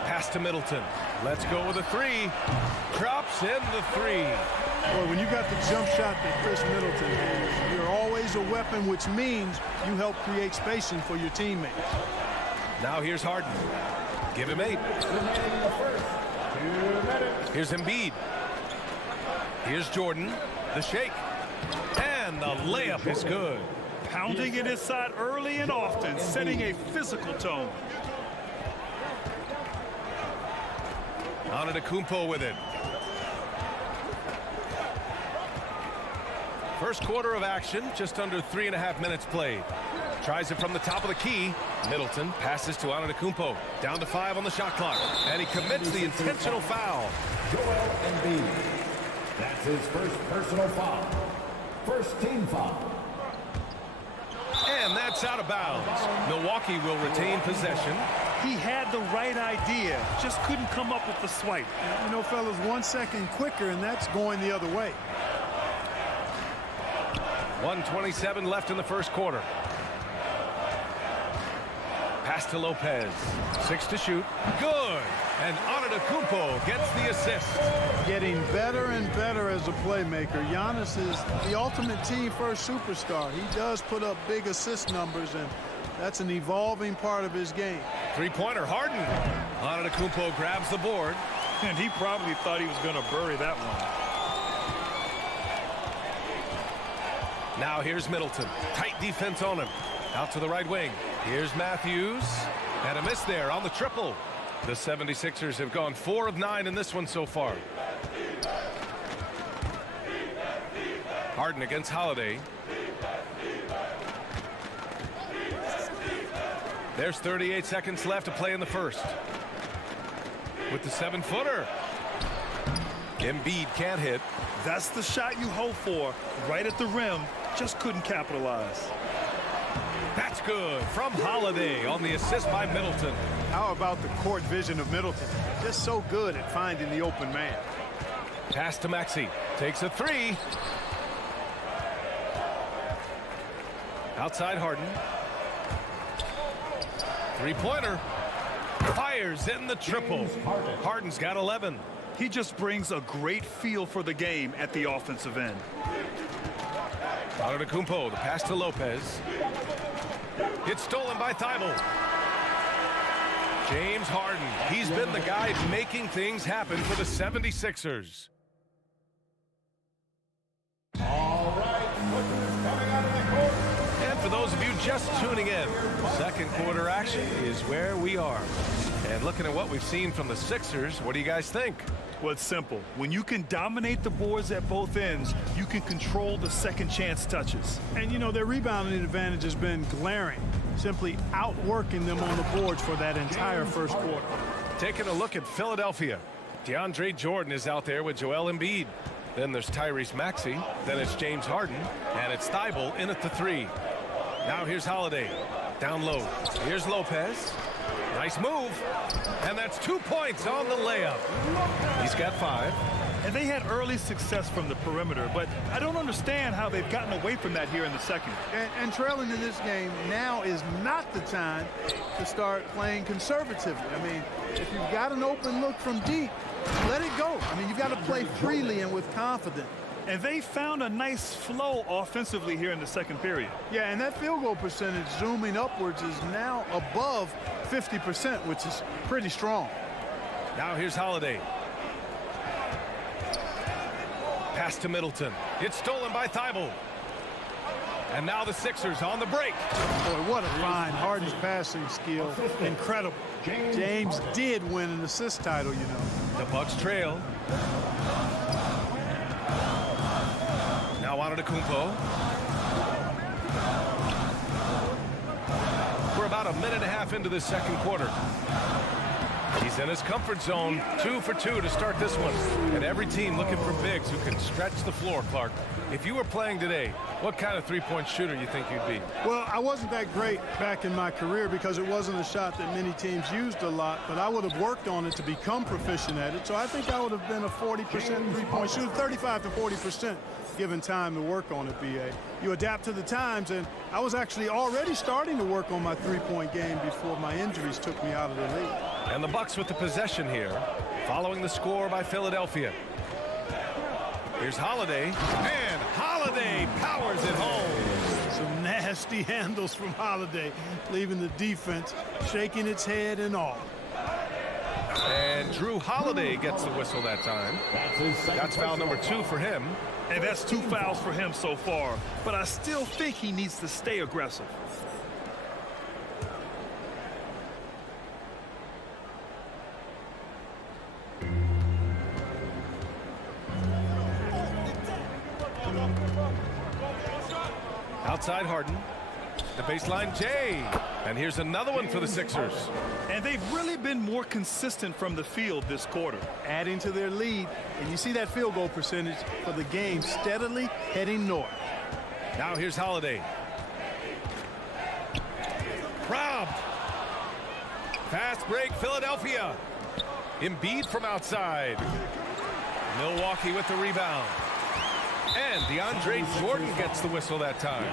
Pass to Middleton. Let's go with a three. Drops in the three. Boy, when you got the jump shot that Chris Middleton has, you're always a weapon, which means you help create spacing for your teammates. Now here's Harden. Give him 8. Here's Embiid. Here's Jordan. The shake. And the layup is good. Pounding it inside early and often, setting a physical tone. Antetokounmpo with it. First quarter of action, just under 3.5 minutes played. Tries it from the top of the key. Middleton passes to Antetokounmpo. Down to 5 on the shot clock. And he commits the intentional foul. Joel Embiid. That's his first personal foul. First team foul. And that's out of bounds. Milwaukee will retain possession. He had the right idea, just couldn't come up with the swipe. You know, fellas, 1 second quicker, and that's going the other way. 1:27 left in the first quarter. Pass to Lopez. 6 to shoot. Good. And Antetokounmpo gets the assist. Getting better and better as a playmaker. Giannis is the ultimate team-first superstar. He does put up big assist numbers, and that's an evolving part of his game. Three-pointer, Harden. Antetokounmpo grabs the board. And he probably thought he was going to bury that one. Now here's Middleton. Tight defense on him. Out to the right wing. Here's Matthews. And a miss there on the triple. The 76ers have gone 4 of 9 in this one so far. Harden against Holiday. There's 38 seconds left to play in the first. With the 7-footer. Embiid can't hit. That's the shot you hope for. Right at the rim. Just couldn't capitalize. That's good from Holiday on the assist by Middleton. How about the court vision of Middleton? Just so good at finding the open man. Pass to Maxey. Takes a 3. Outside Harden. Three-pointer. Fires in the triple. Harden's got 11. He just brings a great feel for the game at the offensive end. Antetokounmpo, the pass to Lopez. It's stolen by Thibault. James Harden. He's been the guy making things happen for the 76ers. All right, coming out of the court. And for those of you just tuning in, second quarter action is where we are. And looking at what we've seen from the Sixers, what do you guys think? Well, it's simple. When you can dominate the boards at both ends, you can control the second chance touches. And, you know, their rebounding advantage has been glaring, simply outworking them on the boards for that entire first quarter. Taking a look at Philadelphia. DeAndre Jordan is out there with Joel Embiid. Then there's Tyrese Maxey. Then it's James Harden. And it's Thibault in at the 3. Now here's Holiday. Down low. Here's Lopez. Nice move. And that's 2 points on the layup. He's got 5. And they had early success from the perimeter, but I don't understand how they've gotten away from that here in the second. And trailing in this game, now is not the time to start playing conservatively. I mean, if you've got an open look from deep, let it go. I mean, you've got to play freely and with confidence. And they found a nice flow offensively here in the second period. Yeah, and that field goal percentage zooming upwards is now above 50%, which is pretty strong. Now here's Holiday. Pass to Middleton. It's stolen by Thibault. And now the Sixers on the break. Boy, what a find. Harden's passing skill. Incredible. James did win an assist title, you know. The Bucks trail. Antetokounmpo. We're about a minute and a half into this second quarter. He's in his comfort zone, 2 for 2 to start this one. And every team looking for bigs who can stretch the floor, Clark. If you were playing today, what kind of three-point shooter you think you'd be? Well, I wasn't that great back in my career because it wasn't a shot that many teams used a lot, but I would have worked on it to become proficient at it. So I think I would have been a 40% three-point shooter, 35 to 40%. Given time to work on it, BA. You adapt to the times, and I was actually already starting to work on my three-point game before my injuries took me out of the league. And the Bucks with the possession here, following the score by Philadelphia. Here's Holiday, and Holiday powers it home. Some nasty handles from Holiday, leaving the defense shaking its head and all. And Drew Holiday gets the whistle that time. That's foul number 2 for him. And that's 2 fouls for him so far. But I still think he needs to stay aggressive. Outside Harden. The baseline Jay. And here's another one for the Sixers. And they've really been more consistent from the field this quarter. Adding to their lead. And you see that field goal percentage for the game steadily heading north. Now here's Holiday. Robbed. Fast break, Philadelphia. Embiid from outside. Milwaukee with the rebound. And DeAndre Jordan gets the whistle that time.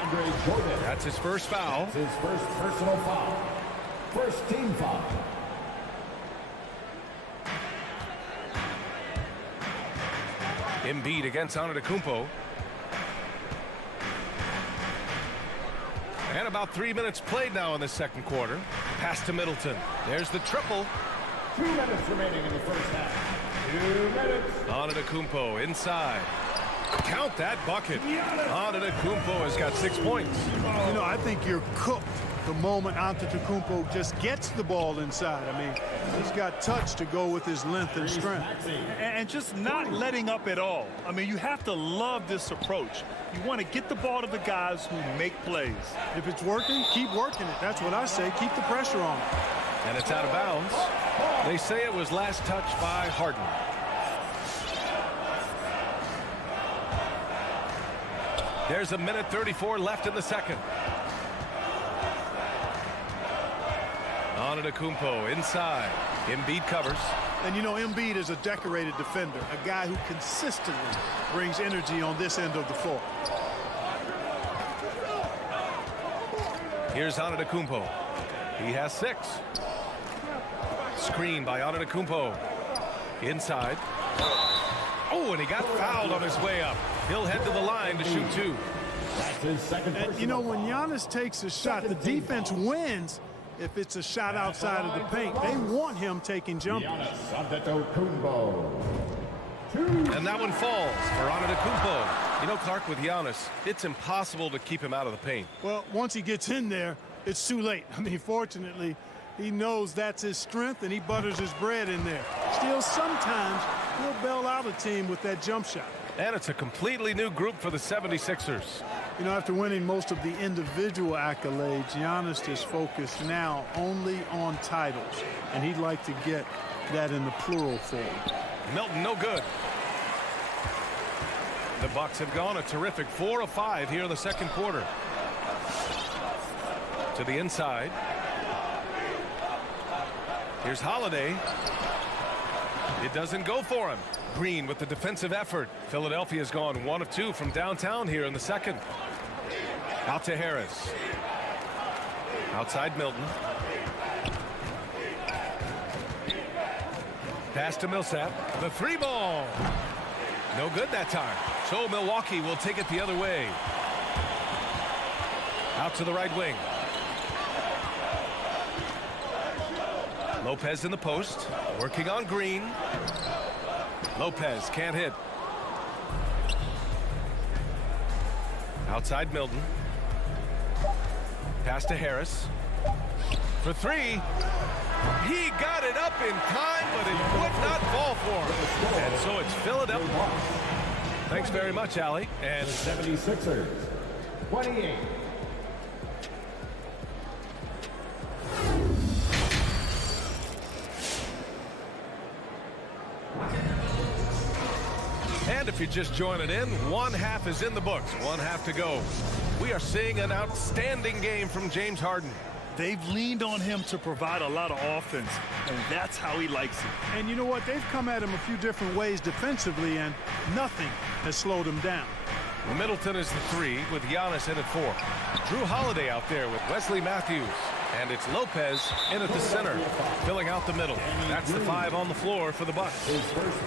That's his first foul. That's his first personal foul. First team foul. Embiid against Antetokounmpo. And about 3 minutes played now in the second quarter. Pass to Middleton. There's the triple. 2 minutes remaining in the first half. 2 minutes. Antetokounmpo inside. Count that bucket. Antetokounmpo has got 6 points. You know, I think you're cooked the moment Antetokounmpo just gets the ball inside. I mean, he's got touch to go with his length and strength. And just not letting up at all. I mean, you have to love this approach. You want to get the ball to the guys who make plays. If it's working, keep working it. That's what I say. Keep the pressure on it. And it's out of bounds. They say it was last touched by Harden. There's a minute 34 left in the second. Antetokounmpo inside. Embiid covers. And you know, Embiid is a decorated defender, a guy who consistently brings energy on this end of the floor. Here's Antetokounmpo. He has 6. Screen by Antetokounmpo. Inside. Oh, and he got fouled on his way up. He'll head to the line to shoot 2. That's his second. And you know, when Giannis takes a shot, the defense wins if it's a shot outside of the paint. They want him taking jumpers. And that one falls for Antetokounmpo. You know, Clark, with Giannis, it's impossible to keep him out of the paint. Well, once he gets in there, it's too late. I mean, fortunately, he knows that's his strength, and he butters his bread in there. Still, sometimes he'll bail out a team with that jump shot. And it's a completely new group for the 76ers. You know, after winning most of the individual accolades, Giannis is focused now only on titles, and he'd like to get that in the plural form. Milton, no good. The Bucks have gone a terrific 4 of 5 here in the second quarter. To the inside. Here's Holiday. It doesn't go for him. Green with the defensive effort. Philadelphia's gone 1 of 2 from downtown here in the second. Out to Harris. Outside Milton. Pass to Millsap. The 3 ball. No good that time. So Milwaukee will take it the other way. Out to the right wing. Lopez in the post. Working on Green. Lopez can't hit. Outside Milton. Pass to Harris. For 3. He got it up in time, but it would not fall for him. And so it's Philadelphia. Thanks very much, Allie. And 76ers, 28. And if you're just joining in, one half is in the books, one half to go. We are seeing an outstanding game from James Harden. They've leaned on him to provide a lot of offense, and that's how he likes it. And you know what? They've come at him a few different ways defensively, and nothing has slowed him down. Middleton is the 3 with Giannis in at 4. Drew Holiday out there with Wesley Matthews. And it's Lopez in at the center, filling out the middle. That's the 5 on the floor for the Bucks.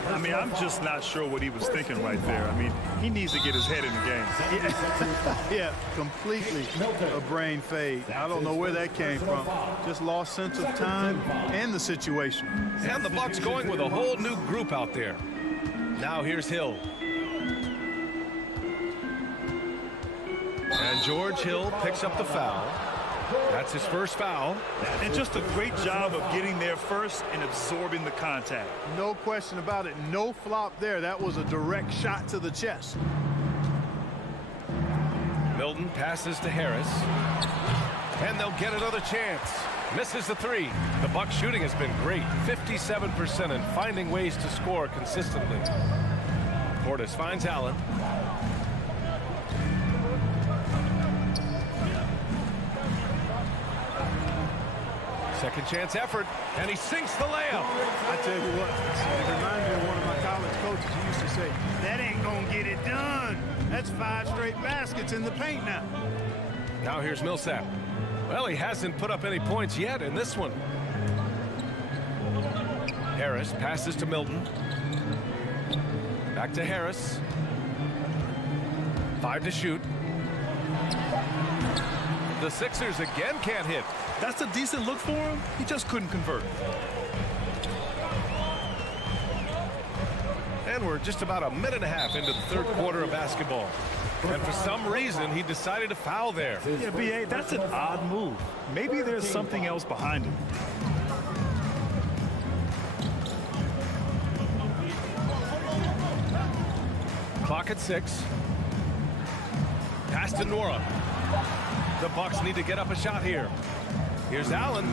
I mean, I'm just not sure what he was thinking right there. I mean, he needs to get his head in the game. Yeah, completely a brain fade. I don't know where that came from. Just lost sense of time and the situation. And the Bucks going with a whole new group out there. Now here's Hill. And George Hill picks up the foul. That's his first foul. And just a great job of getting there first and absorbing the contact. No question about it. No flop there. That was a direct shot to the chest. Milton passes to Harris. And they'll get another chance. Misses the 3. The Bucks shooting has been great. 57% and finding ways to score consistently. Portis finds Allen. Second chance effort, and he sinks the layup. I tell you what, it reminds me of one of my college coaches. He used to say, that ain't gonna get it done. That's 5 straight baskets in the paint now. Now here's Millsap. Well, he hasn't put up any points yet in this one. Harris passes to Milton. Back to Harris. 5 to shoot. The Sixers again can't hit. That's a decent look for him. He just couldn't convert. And we're just about a minute and a half into the third quarter of basketball. And for some reason, he decided to foul there. Yeah, B.A., that's an odd move. Maybe there's something else behind it. Clock at 6. Pass to Nora. The Bucks need to get up a shot here. Here's Allen.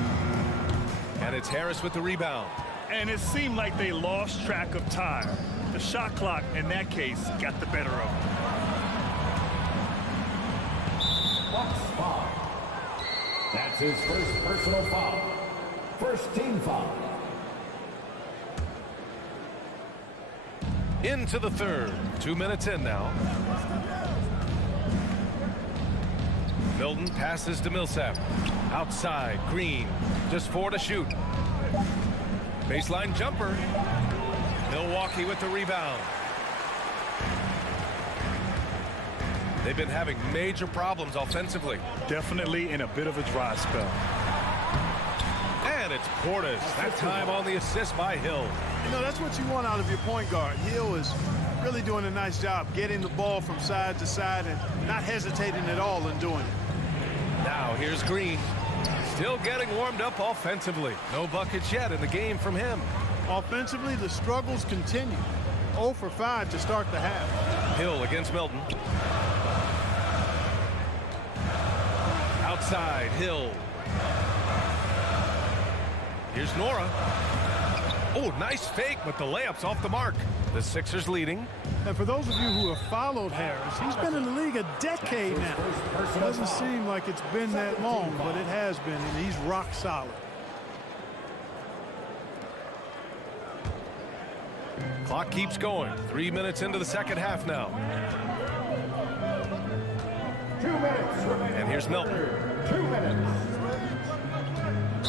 And it's Harris with the rebound. And it seemed like they lost track of time. The shot clock, in that case, got the better of them. Bucks foul. That's his first personal foul. First team foul. Into the third. 2 minutes in now. Milton passes to Millsap. Outside, Green. Just 4 to shoot. Baseline jumper. Milwaukee with the rebound. They've been having major problems offensively. Definitely in a bit of a dry spell. And it's Portis. That time on the assist by Hill. You know, that's what you want out of your point guard. Hill is really doing a nice job getting the ball from side to side and not hesitating at all in doing it. Now here's Green. Still getting warmed up offensively. No buckets yet in the game from him. Offensively, the struggles continue. 0 for 5 to start the half. Hill against Milton. Outside, Hill. Here's Nora. Oh, nice fake, but the layup's off the mark. The Sixers leading. And for those of you who have followed Harris, he's been in the league a decade now. It doesn't seem like it's been that long, but it has been, and he's rock solid. Clock keeps going. 3 minutes into the second half now. 2 minutes remaining. And here's Milton. 2 minutes.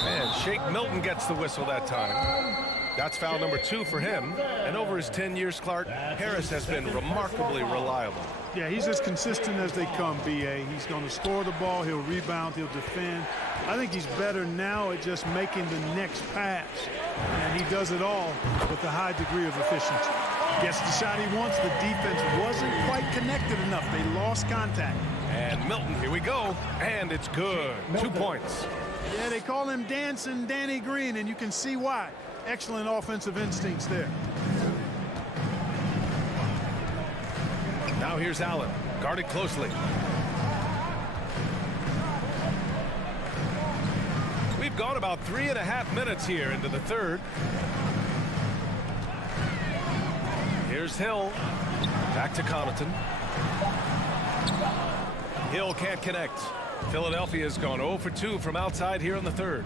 And Shake Milton gets the whistle that time. That's foul number 2 for him. And over his 10 years, Clark, Harris has been remarkably reliable. Yeah, he's as consistent as they come, B.A. He's going to score the ball, he'll rebound, he'll defend. I think he's better now at just making the next pass. And he does it all with a high degree of efficiency. Gets the shot he wants. The defense wasn't quite connected enough. They lost contact. And Milton, here we go. And it's good. 2 points. Yeah, they call him Dancing Danny Green, and you can see why. Excellent offensive instincts there. Now here's Allen, guarded closely. We've gone about 3.5 minutes here into the third. Here's Hill. Back to Connaughton. Hill can't connect. Philadelphia's gone 0 for 2 from outside here in the third.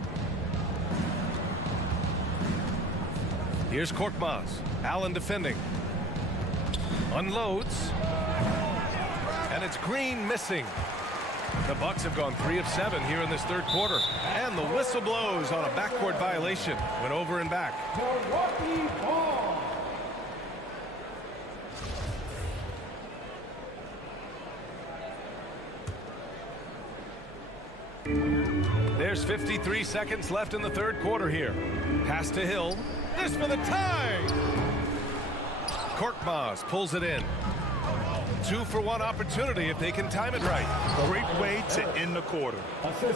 Here's Korkmaz. Allen defending. Unloads. And it's Green missing. The Bucks have gone 3 of 7 here in this third quarter. And the whistle blows on a backcourt violation. Went over and back. Milwaukee ball. There's 53 seconds left in the third quarter here. Pass to Hill. This for the tie. Korkmaz pulls it in. 2-for-1 opportunity if they can time it right. Great way to end the quarter.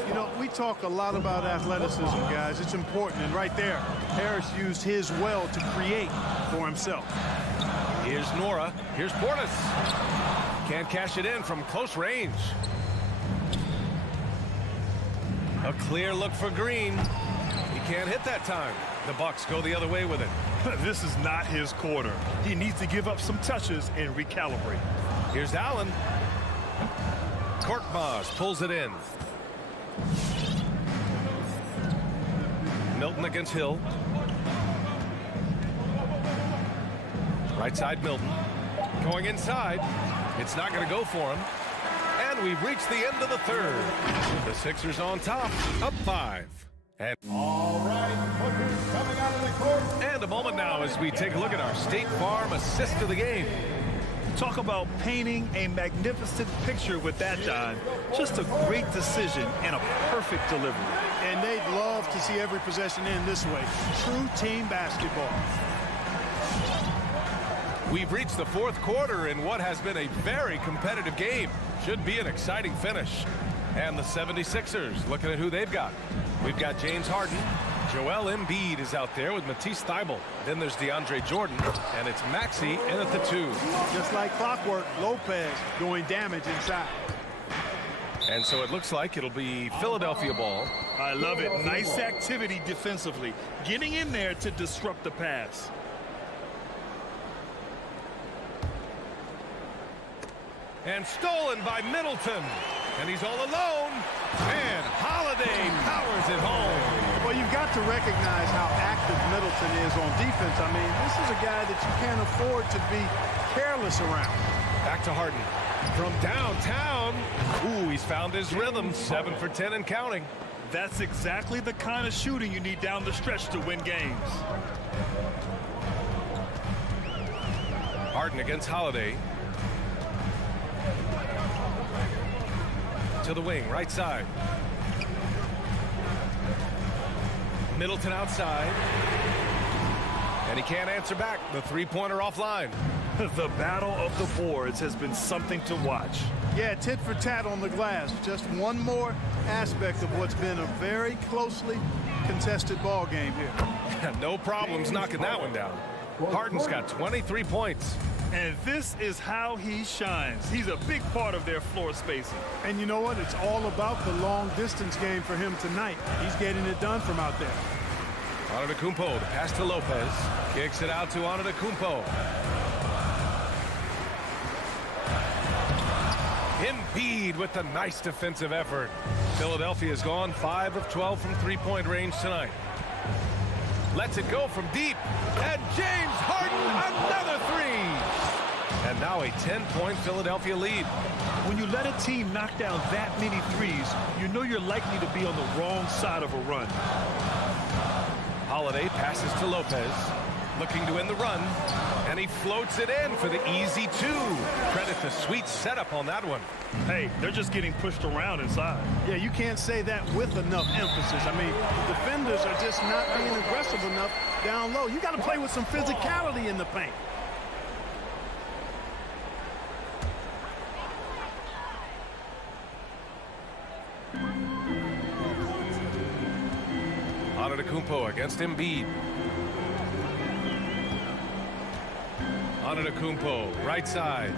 You know, we talk a lot about athleticism, guys. It's important. And right there, Harris used his well to create for himself. Here's Nora. Here's Portis. Can't cash it in from close range. A clear look for Green. He can't hit that time. The Bucks go the other way with it. This is not his quarter. He needs to give up some touches and recalibrate. Here's Allen. Korkmaz pulls it in. Milton against Hill. Right side Milton. Going inside. It's not going to go for him. And we've reached the end of the third. The Sixers on top, up 5. And all right, Booker's coming out of the court. And a moment now as we take a look at our State Farm assist of the game. Talk about painting a magnificent picture with that, John. Just a great decision and a perfect delivery. And they'd love to see every possession end this way. True team basketball. We've reached the fourth quarter in what has been a very competitive game. Should be an exciting finish. And the 76ers looking at who they've got. We've got James Harden. Joel Embiid is out there with Matisse Thybulle. Then there's DeAndre Jordan. And it's Maxey in at the 2. Just like clockwork, Lopez doing damage inside. And so it looks like it'll be Philadelphia ball. I love it. Nice activity defensively. Getting in there to disrupt the pass. And stolen by Middleton. And he's all alone. And Holiday powers it home. Well, you've got to recognize how active Middleton is on defense. I mean, this is a guy that you can't afford to be careless around. Back to Harden. From downtown. Ooh, he's found his rhythm. 7 for 10 and counting. That's exactly the kind of shooting you need down the stretch to win games. Harden against Holiday. To the wing, right side. Middleton outside. And he can't answer back. The three-pointer offline. The battle of the boards has been something to watch. Yeah, tit for tat on the glass. Just one more aspect of what's been a very closely contested ball game here. No problems knocking that one down. Harden's got 23 points. And this is how he shines. He's a big part of their floor spacing. And you know what? It's all about the long distance game for him tonight. He's getting it done from out there. Antetokounmpo, the pass to Lopez. Kicks it out to Antetokounmpo. Embiid with the nice defensive effort. Philadelphia's gone 5 of 12 from three-point range tonight. Lets it go from deep. And James Harden, another 3. And now a 10-point Philadelphia lead. When you let a team knock down that many threes, you know you're likely to be on the wrong side of a run. Holiday passes to Lopez. Looking to end the run. And he floats it in for the easy 2. Credit the sweet setup on that one. Hey, they're just getting pushed around inside. Yeah, you can't say that with enough emphasis. I mean, the defenders are just not being aggressive enough down low. You got to play with some physicality in the paint. Antetokounmpo against Embiid. Antetokounmpo, right side.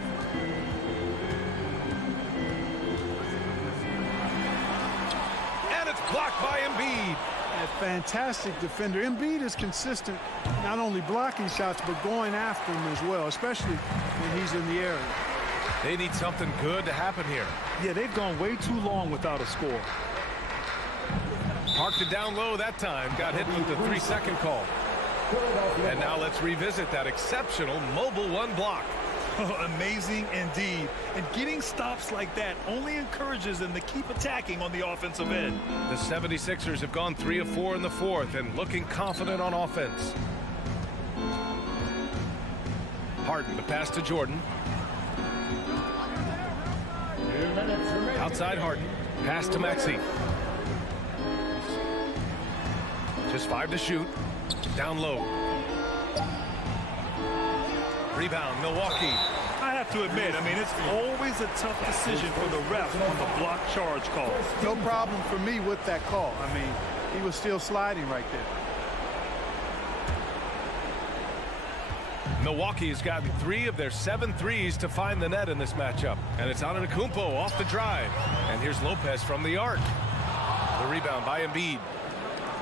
Blocked by Embiid. A fantastic defender. Embiid is consistent, not only blocking shots, but going after them as well, especially when he's in the area. They need something good to happen here. Yeah, they've gone way too long without a score. Parked it down low that time. Got hit with the 3-second call. And now let's revisit that exceptional mobile one block. Amazing indeed. And getting stops like that only encourages them to keep attacking on the offensive end. The 76ers have gone 3 of 4 in the fourth and looking confident on offense. Harden, the pass to Jordan. Outside Harden. Pass to Maxey. Just 5 to shoot. Down low. Rebound, Milwaukee. I have to admit, it's always a tough decision for the ref on the block charge call. No problem for me with that call. He was still sliding right there. Milwaukee has gotten 3 of their 7 threes to find the net in this matchup. And it's Antetokounmpo off the drive. And here's Lopez from the arc. The rebound by Embiid.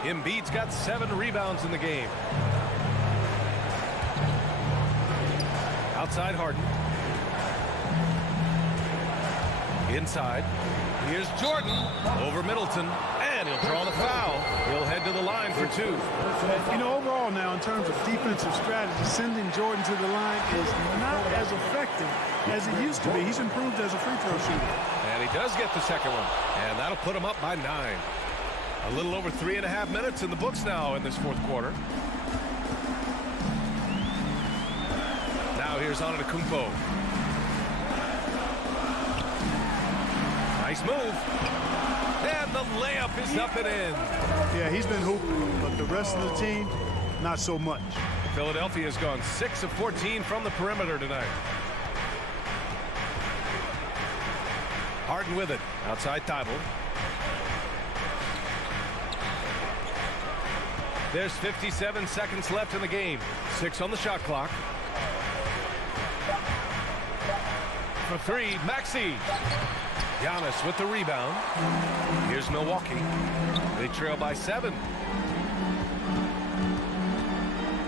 Embiid's got 7 rebounds in the game. Outside Harden. Inside. Here's Jordan over Middleton. And he'll draw the foul. He'll head to the line for 2. Overall now, in terms of defensive strategy, sending Jordan to the line is not as effective as it used to be. He's improved as a free throw shooter. And he does get the second one. And that'll put him up by 9. A little over 3.5 minutes in the books now in this fourth quarter. Now here's Antetokounmpo. Nice move. And the layup is up and in. Yeah, he's been hooping, but the rest of the team, not so much. Philadelphia has gone 6 of 14 from the perimeter tonight. Harden with it. Outside Thibault. There's 57 seconds left in the game. 6 on the shot clock. For 3, Maxey. Giannis with the rebound. Here's Milwaukee. They trail by 7.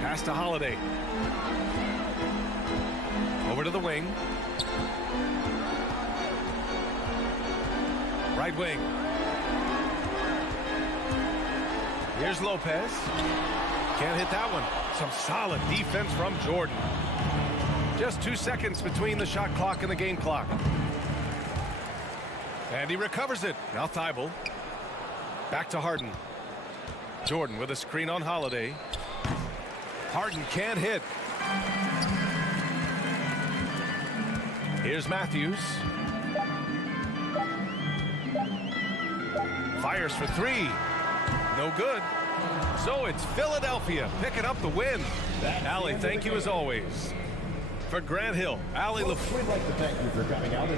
Pass to Holiday. Over to the wing. Right wing. Here's Lopez. Can't hit that one. Some solid defense from Jordan. Just 2 seconds between the shot clock and the game clock. And he recovers it. Now Thibault. Back to Harden. Jordan with a screen on Holiday. Harden can't hit. Here's Matthews. Fires for 3. No good. So it's Philadelphia picking up the win. Allie, thank you as always. For Grant Hill, Allie LaFleur. We'd like to thank you for coming out.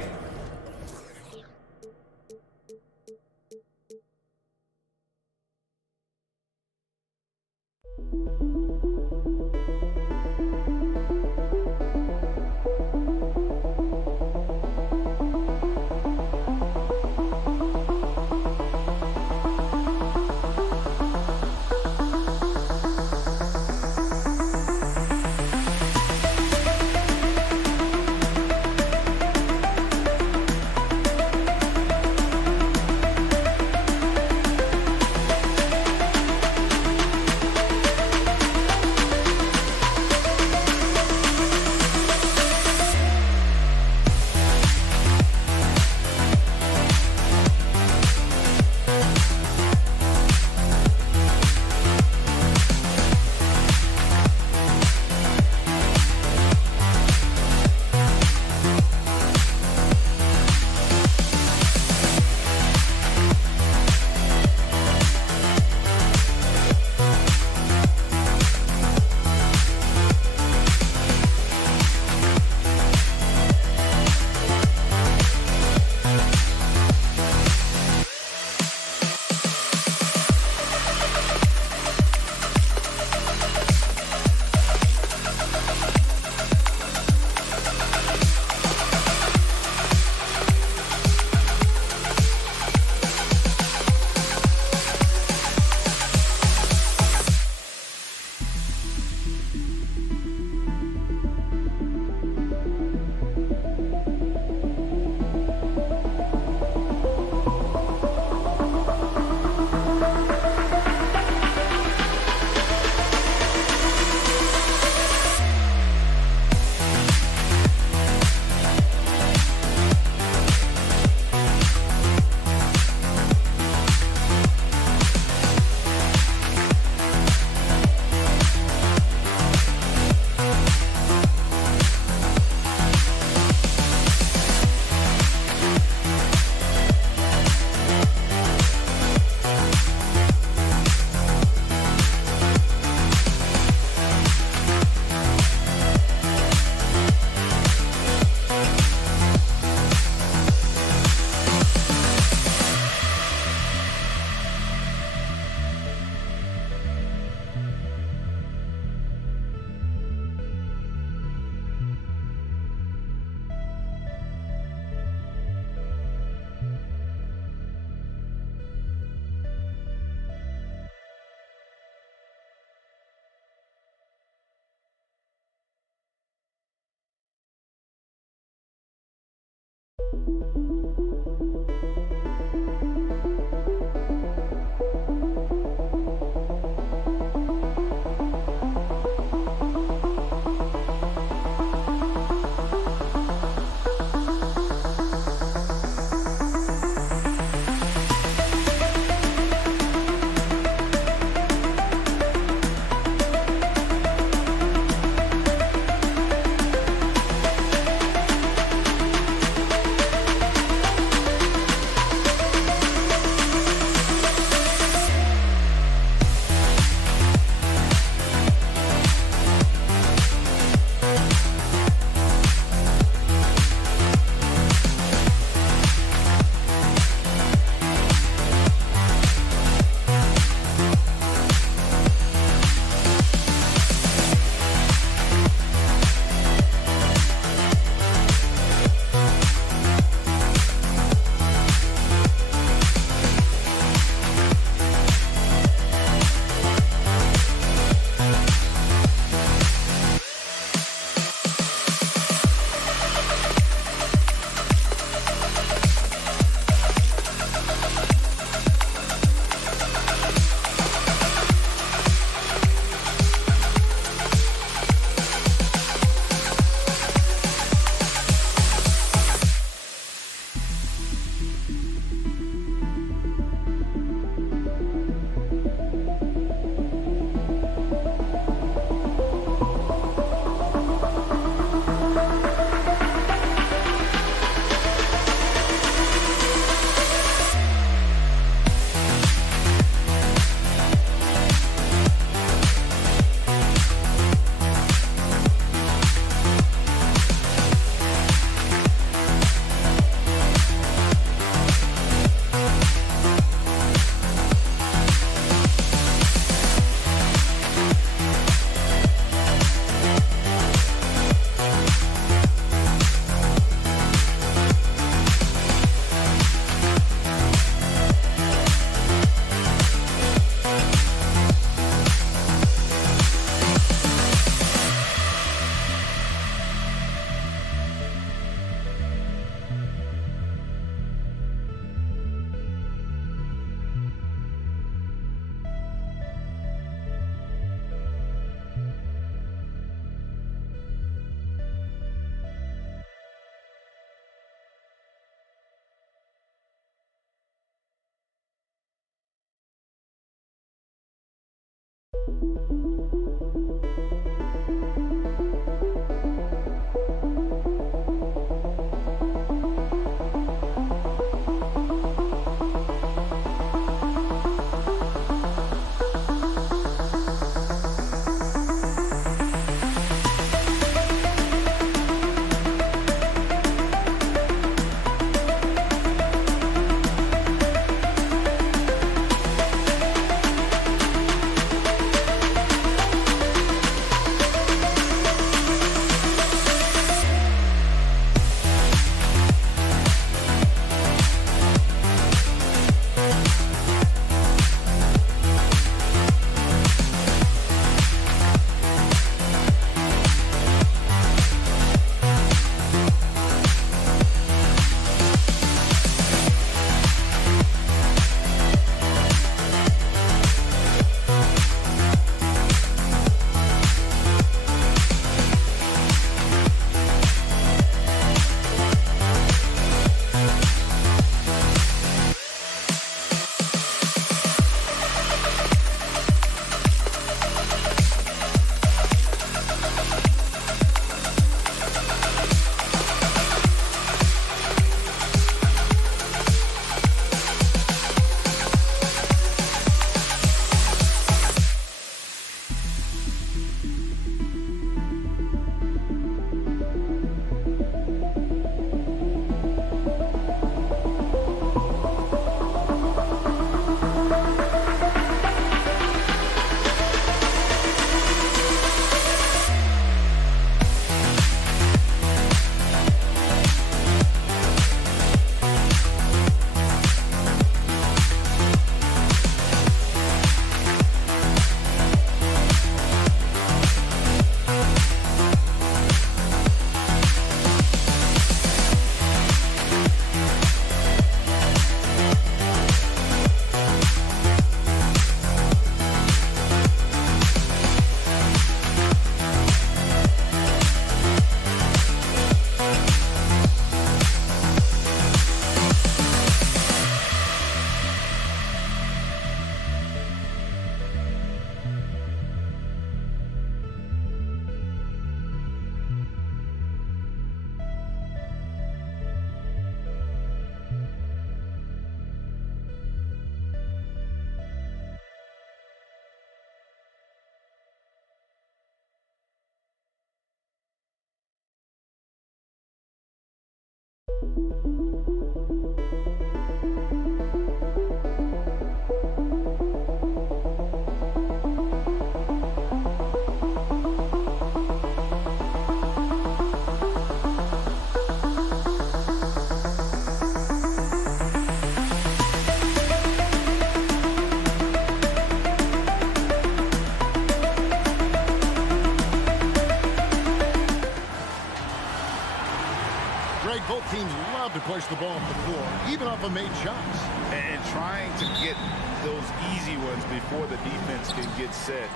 Greg, both teams love to push the ball off the floor, even off of made shots. And trying to get those easy ones before the defense can get set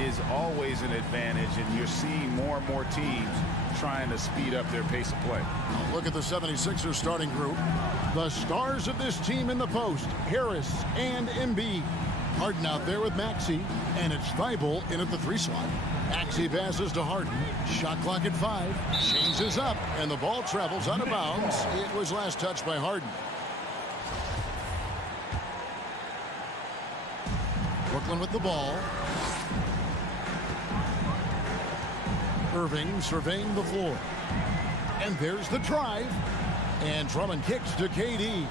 is always an advantage, and you're seeing more and more teams trying to speed up their pace of play. Look at the 76ers starting group. The stars of this team in the post, Harris and Embiid. Harden out there with Maxey, and it's Thibault in at the 3 slot. Maxey passes to Harden. Shot clock at 5. Changes up, and the ball travels out of bounds. It was last touched by Harden. Brooklyn with the ball. Irving surveying the floor. And there's the drive. And Drummond kicks to KD.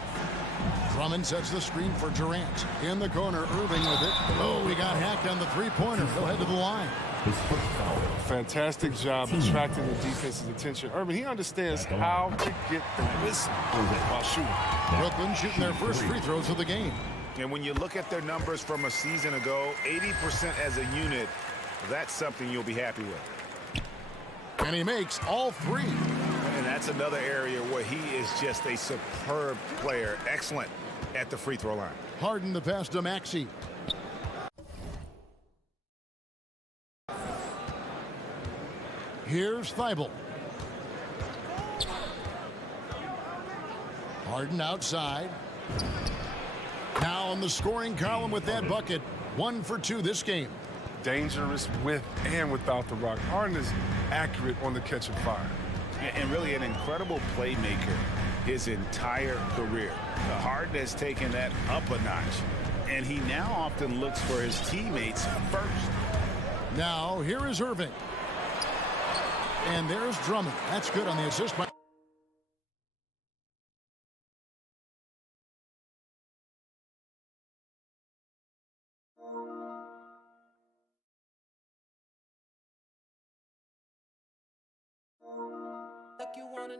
Drummond sets the screen for Durant. In the corner, Irving with it. Oh, he got hacked on the three-pointer. He'll head to the line. Fantastic job attracting the defense's attention. Irving, he understands how to get the whistle while shooting. Brooklyn shooting their first free throws of the game. And when you look at their numbers from a season ago, 80% as a unit, that's something you'll be happy with. And he makes all 3. And that's another area where he is just a superb player. Excellent at the free throw line. Harden the pass to Maxey. Here's Thibault. Harden outside. Now on the scoring column with that bucket. 1 for 2 this game. Dangerous with and without the rock. Harden is accurate on the catch and fire. And really an incredible playmaker his entire career. Harden has taken that up a notch, and he now often looks for his teammates first. Now here is Irving. And there's Drummond. That's good on the assist by like you wanna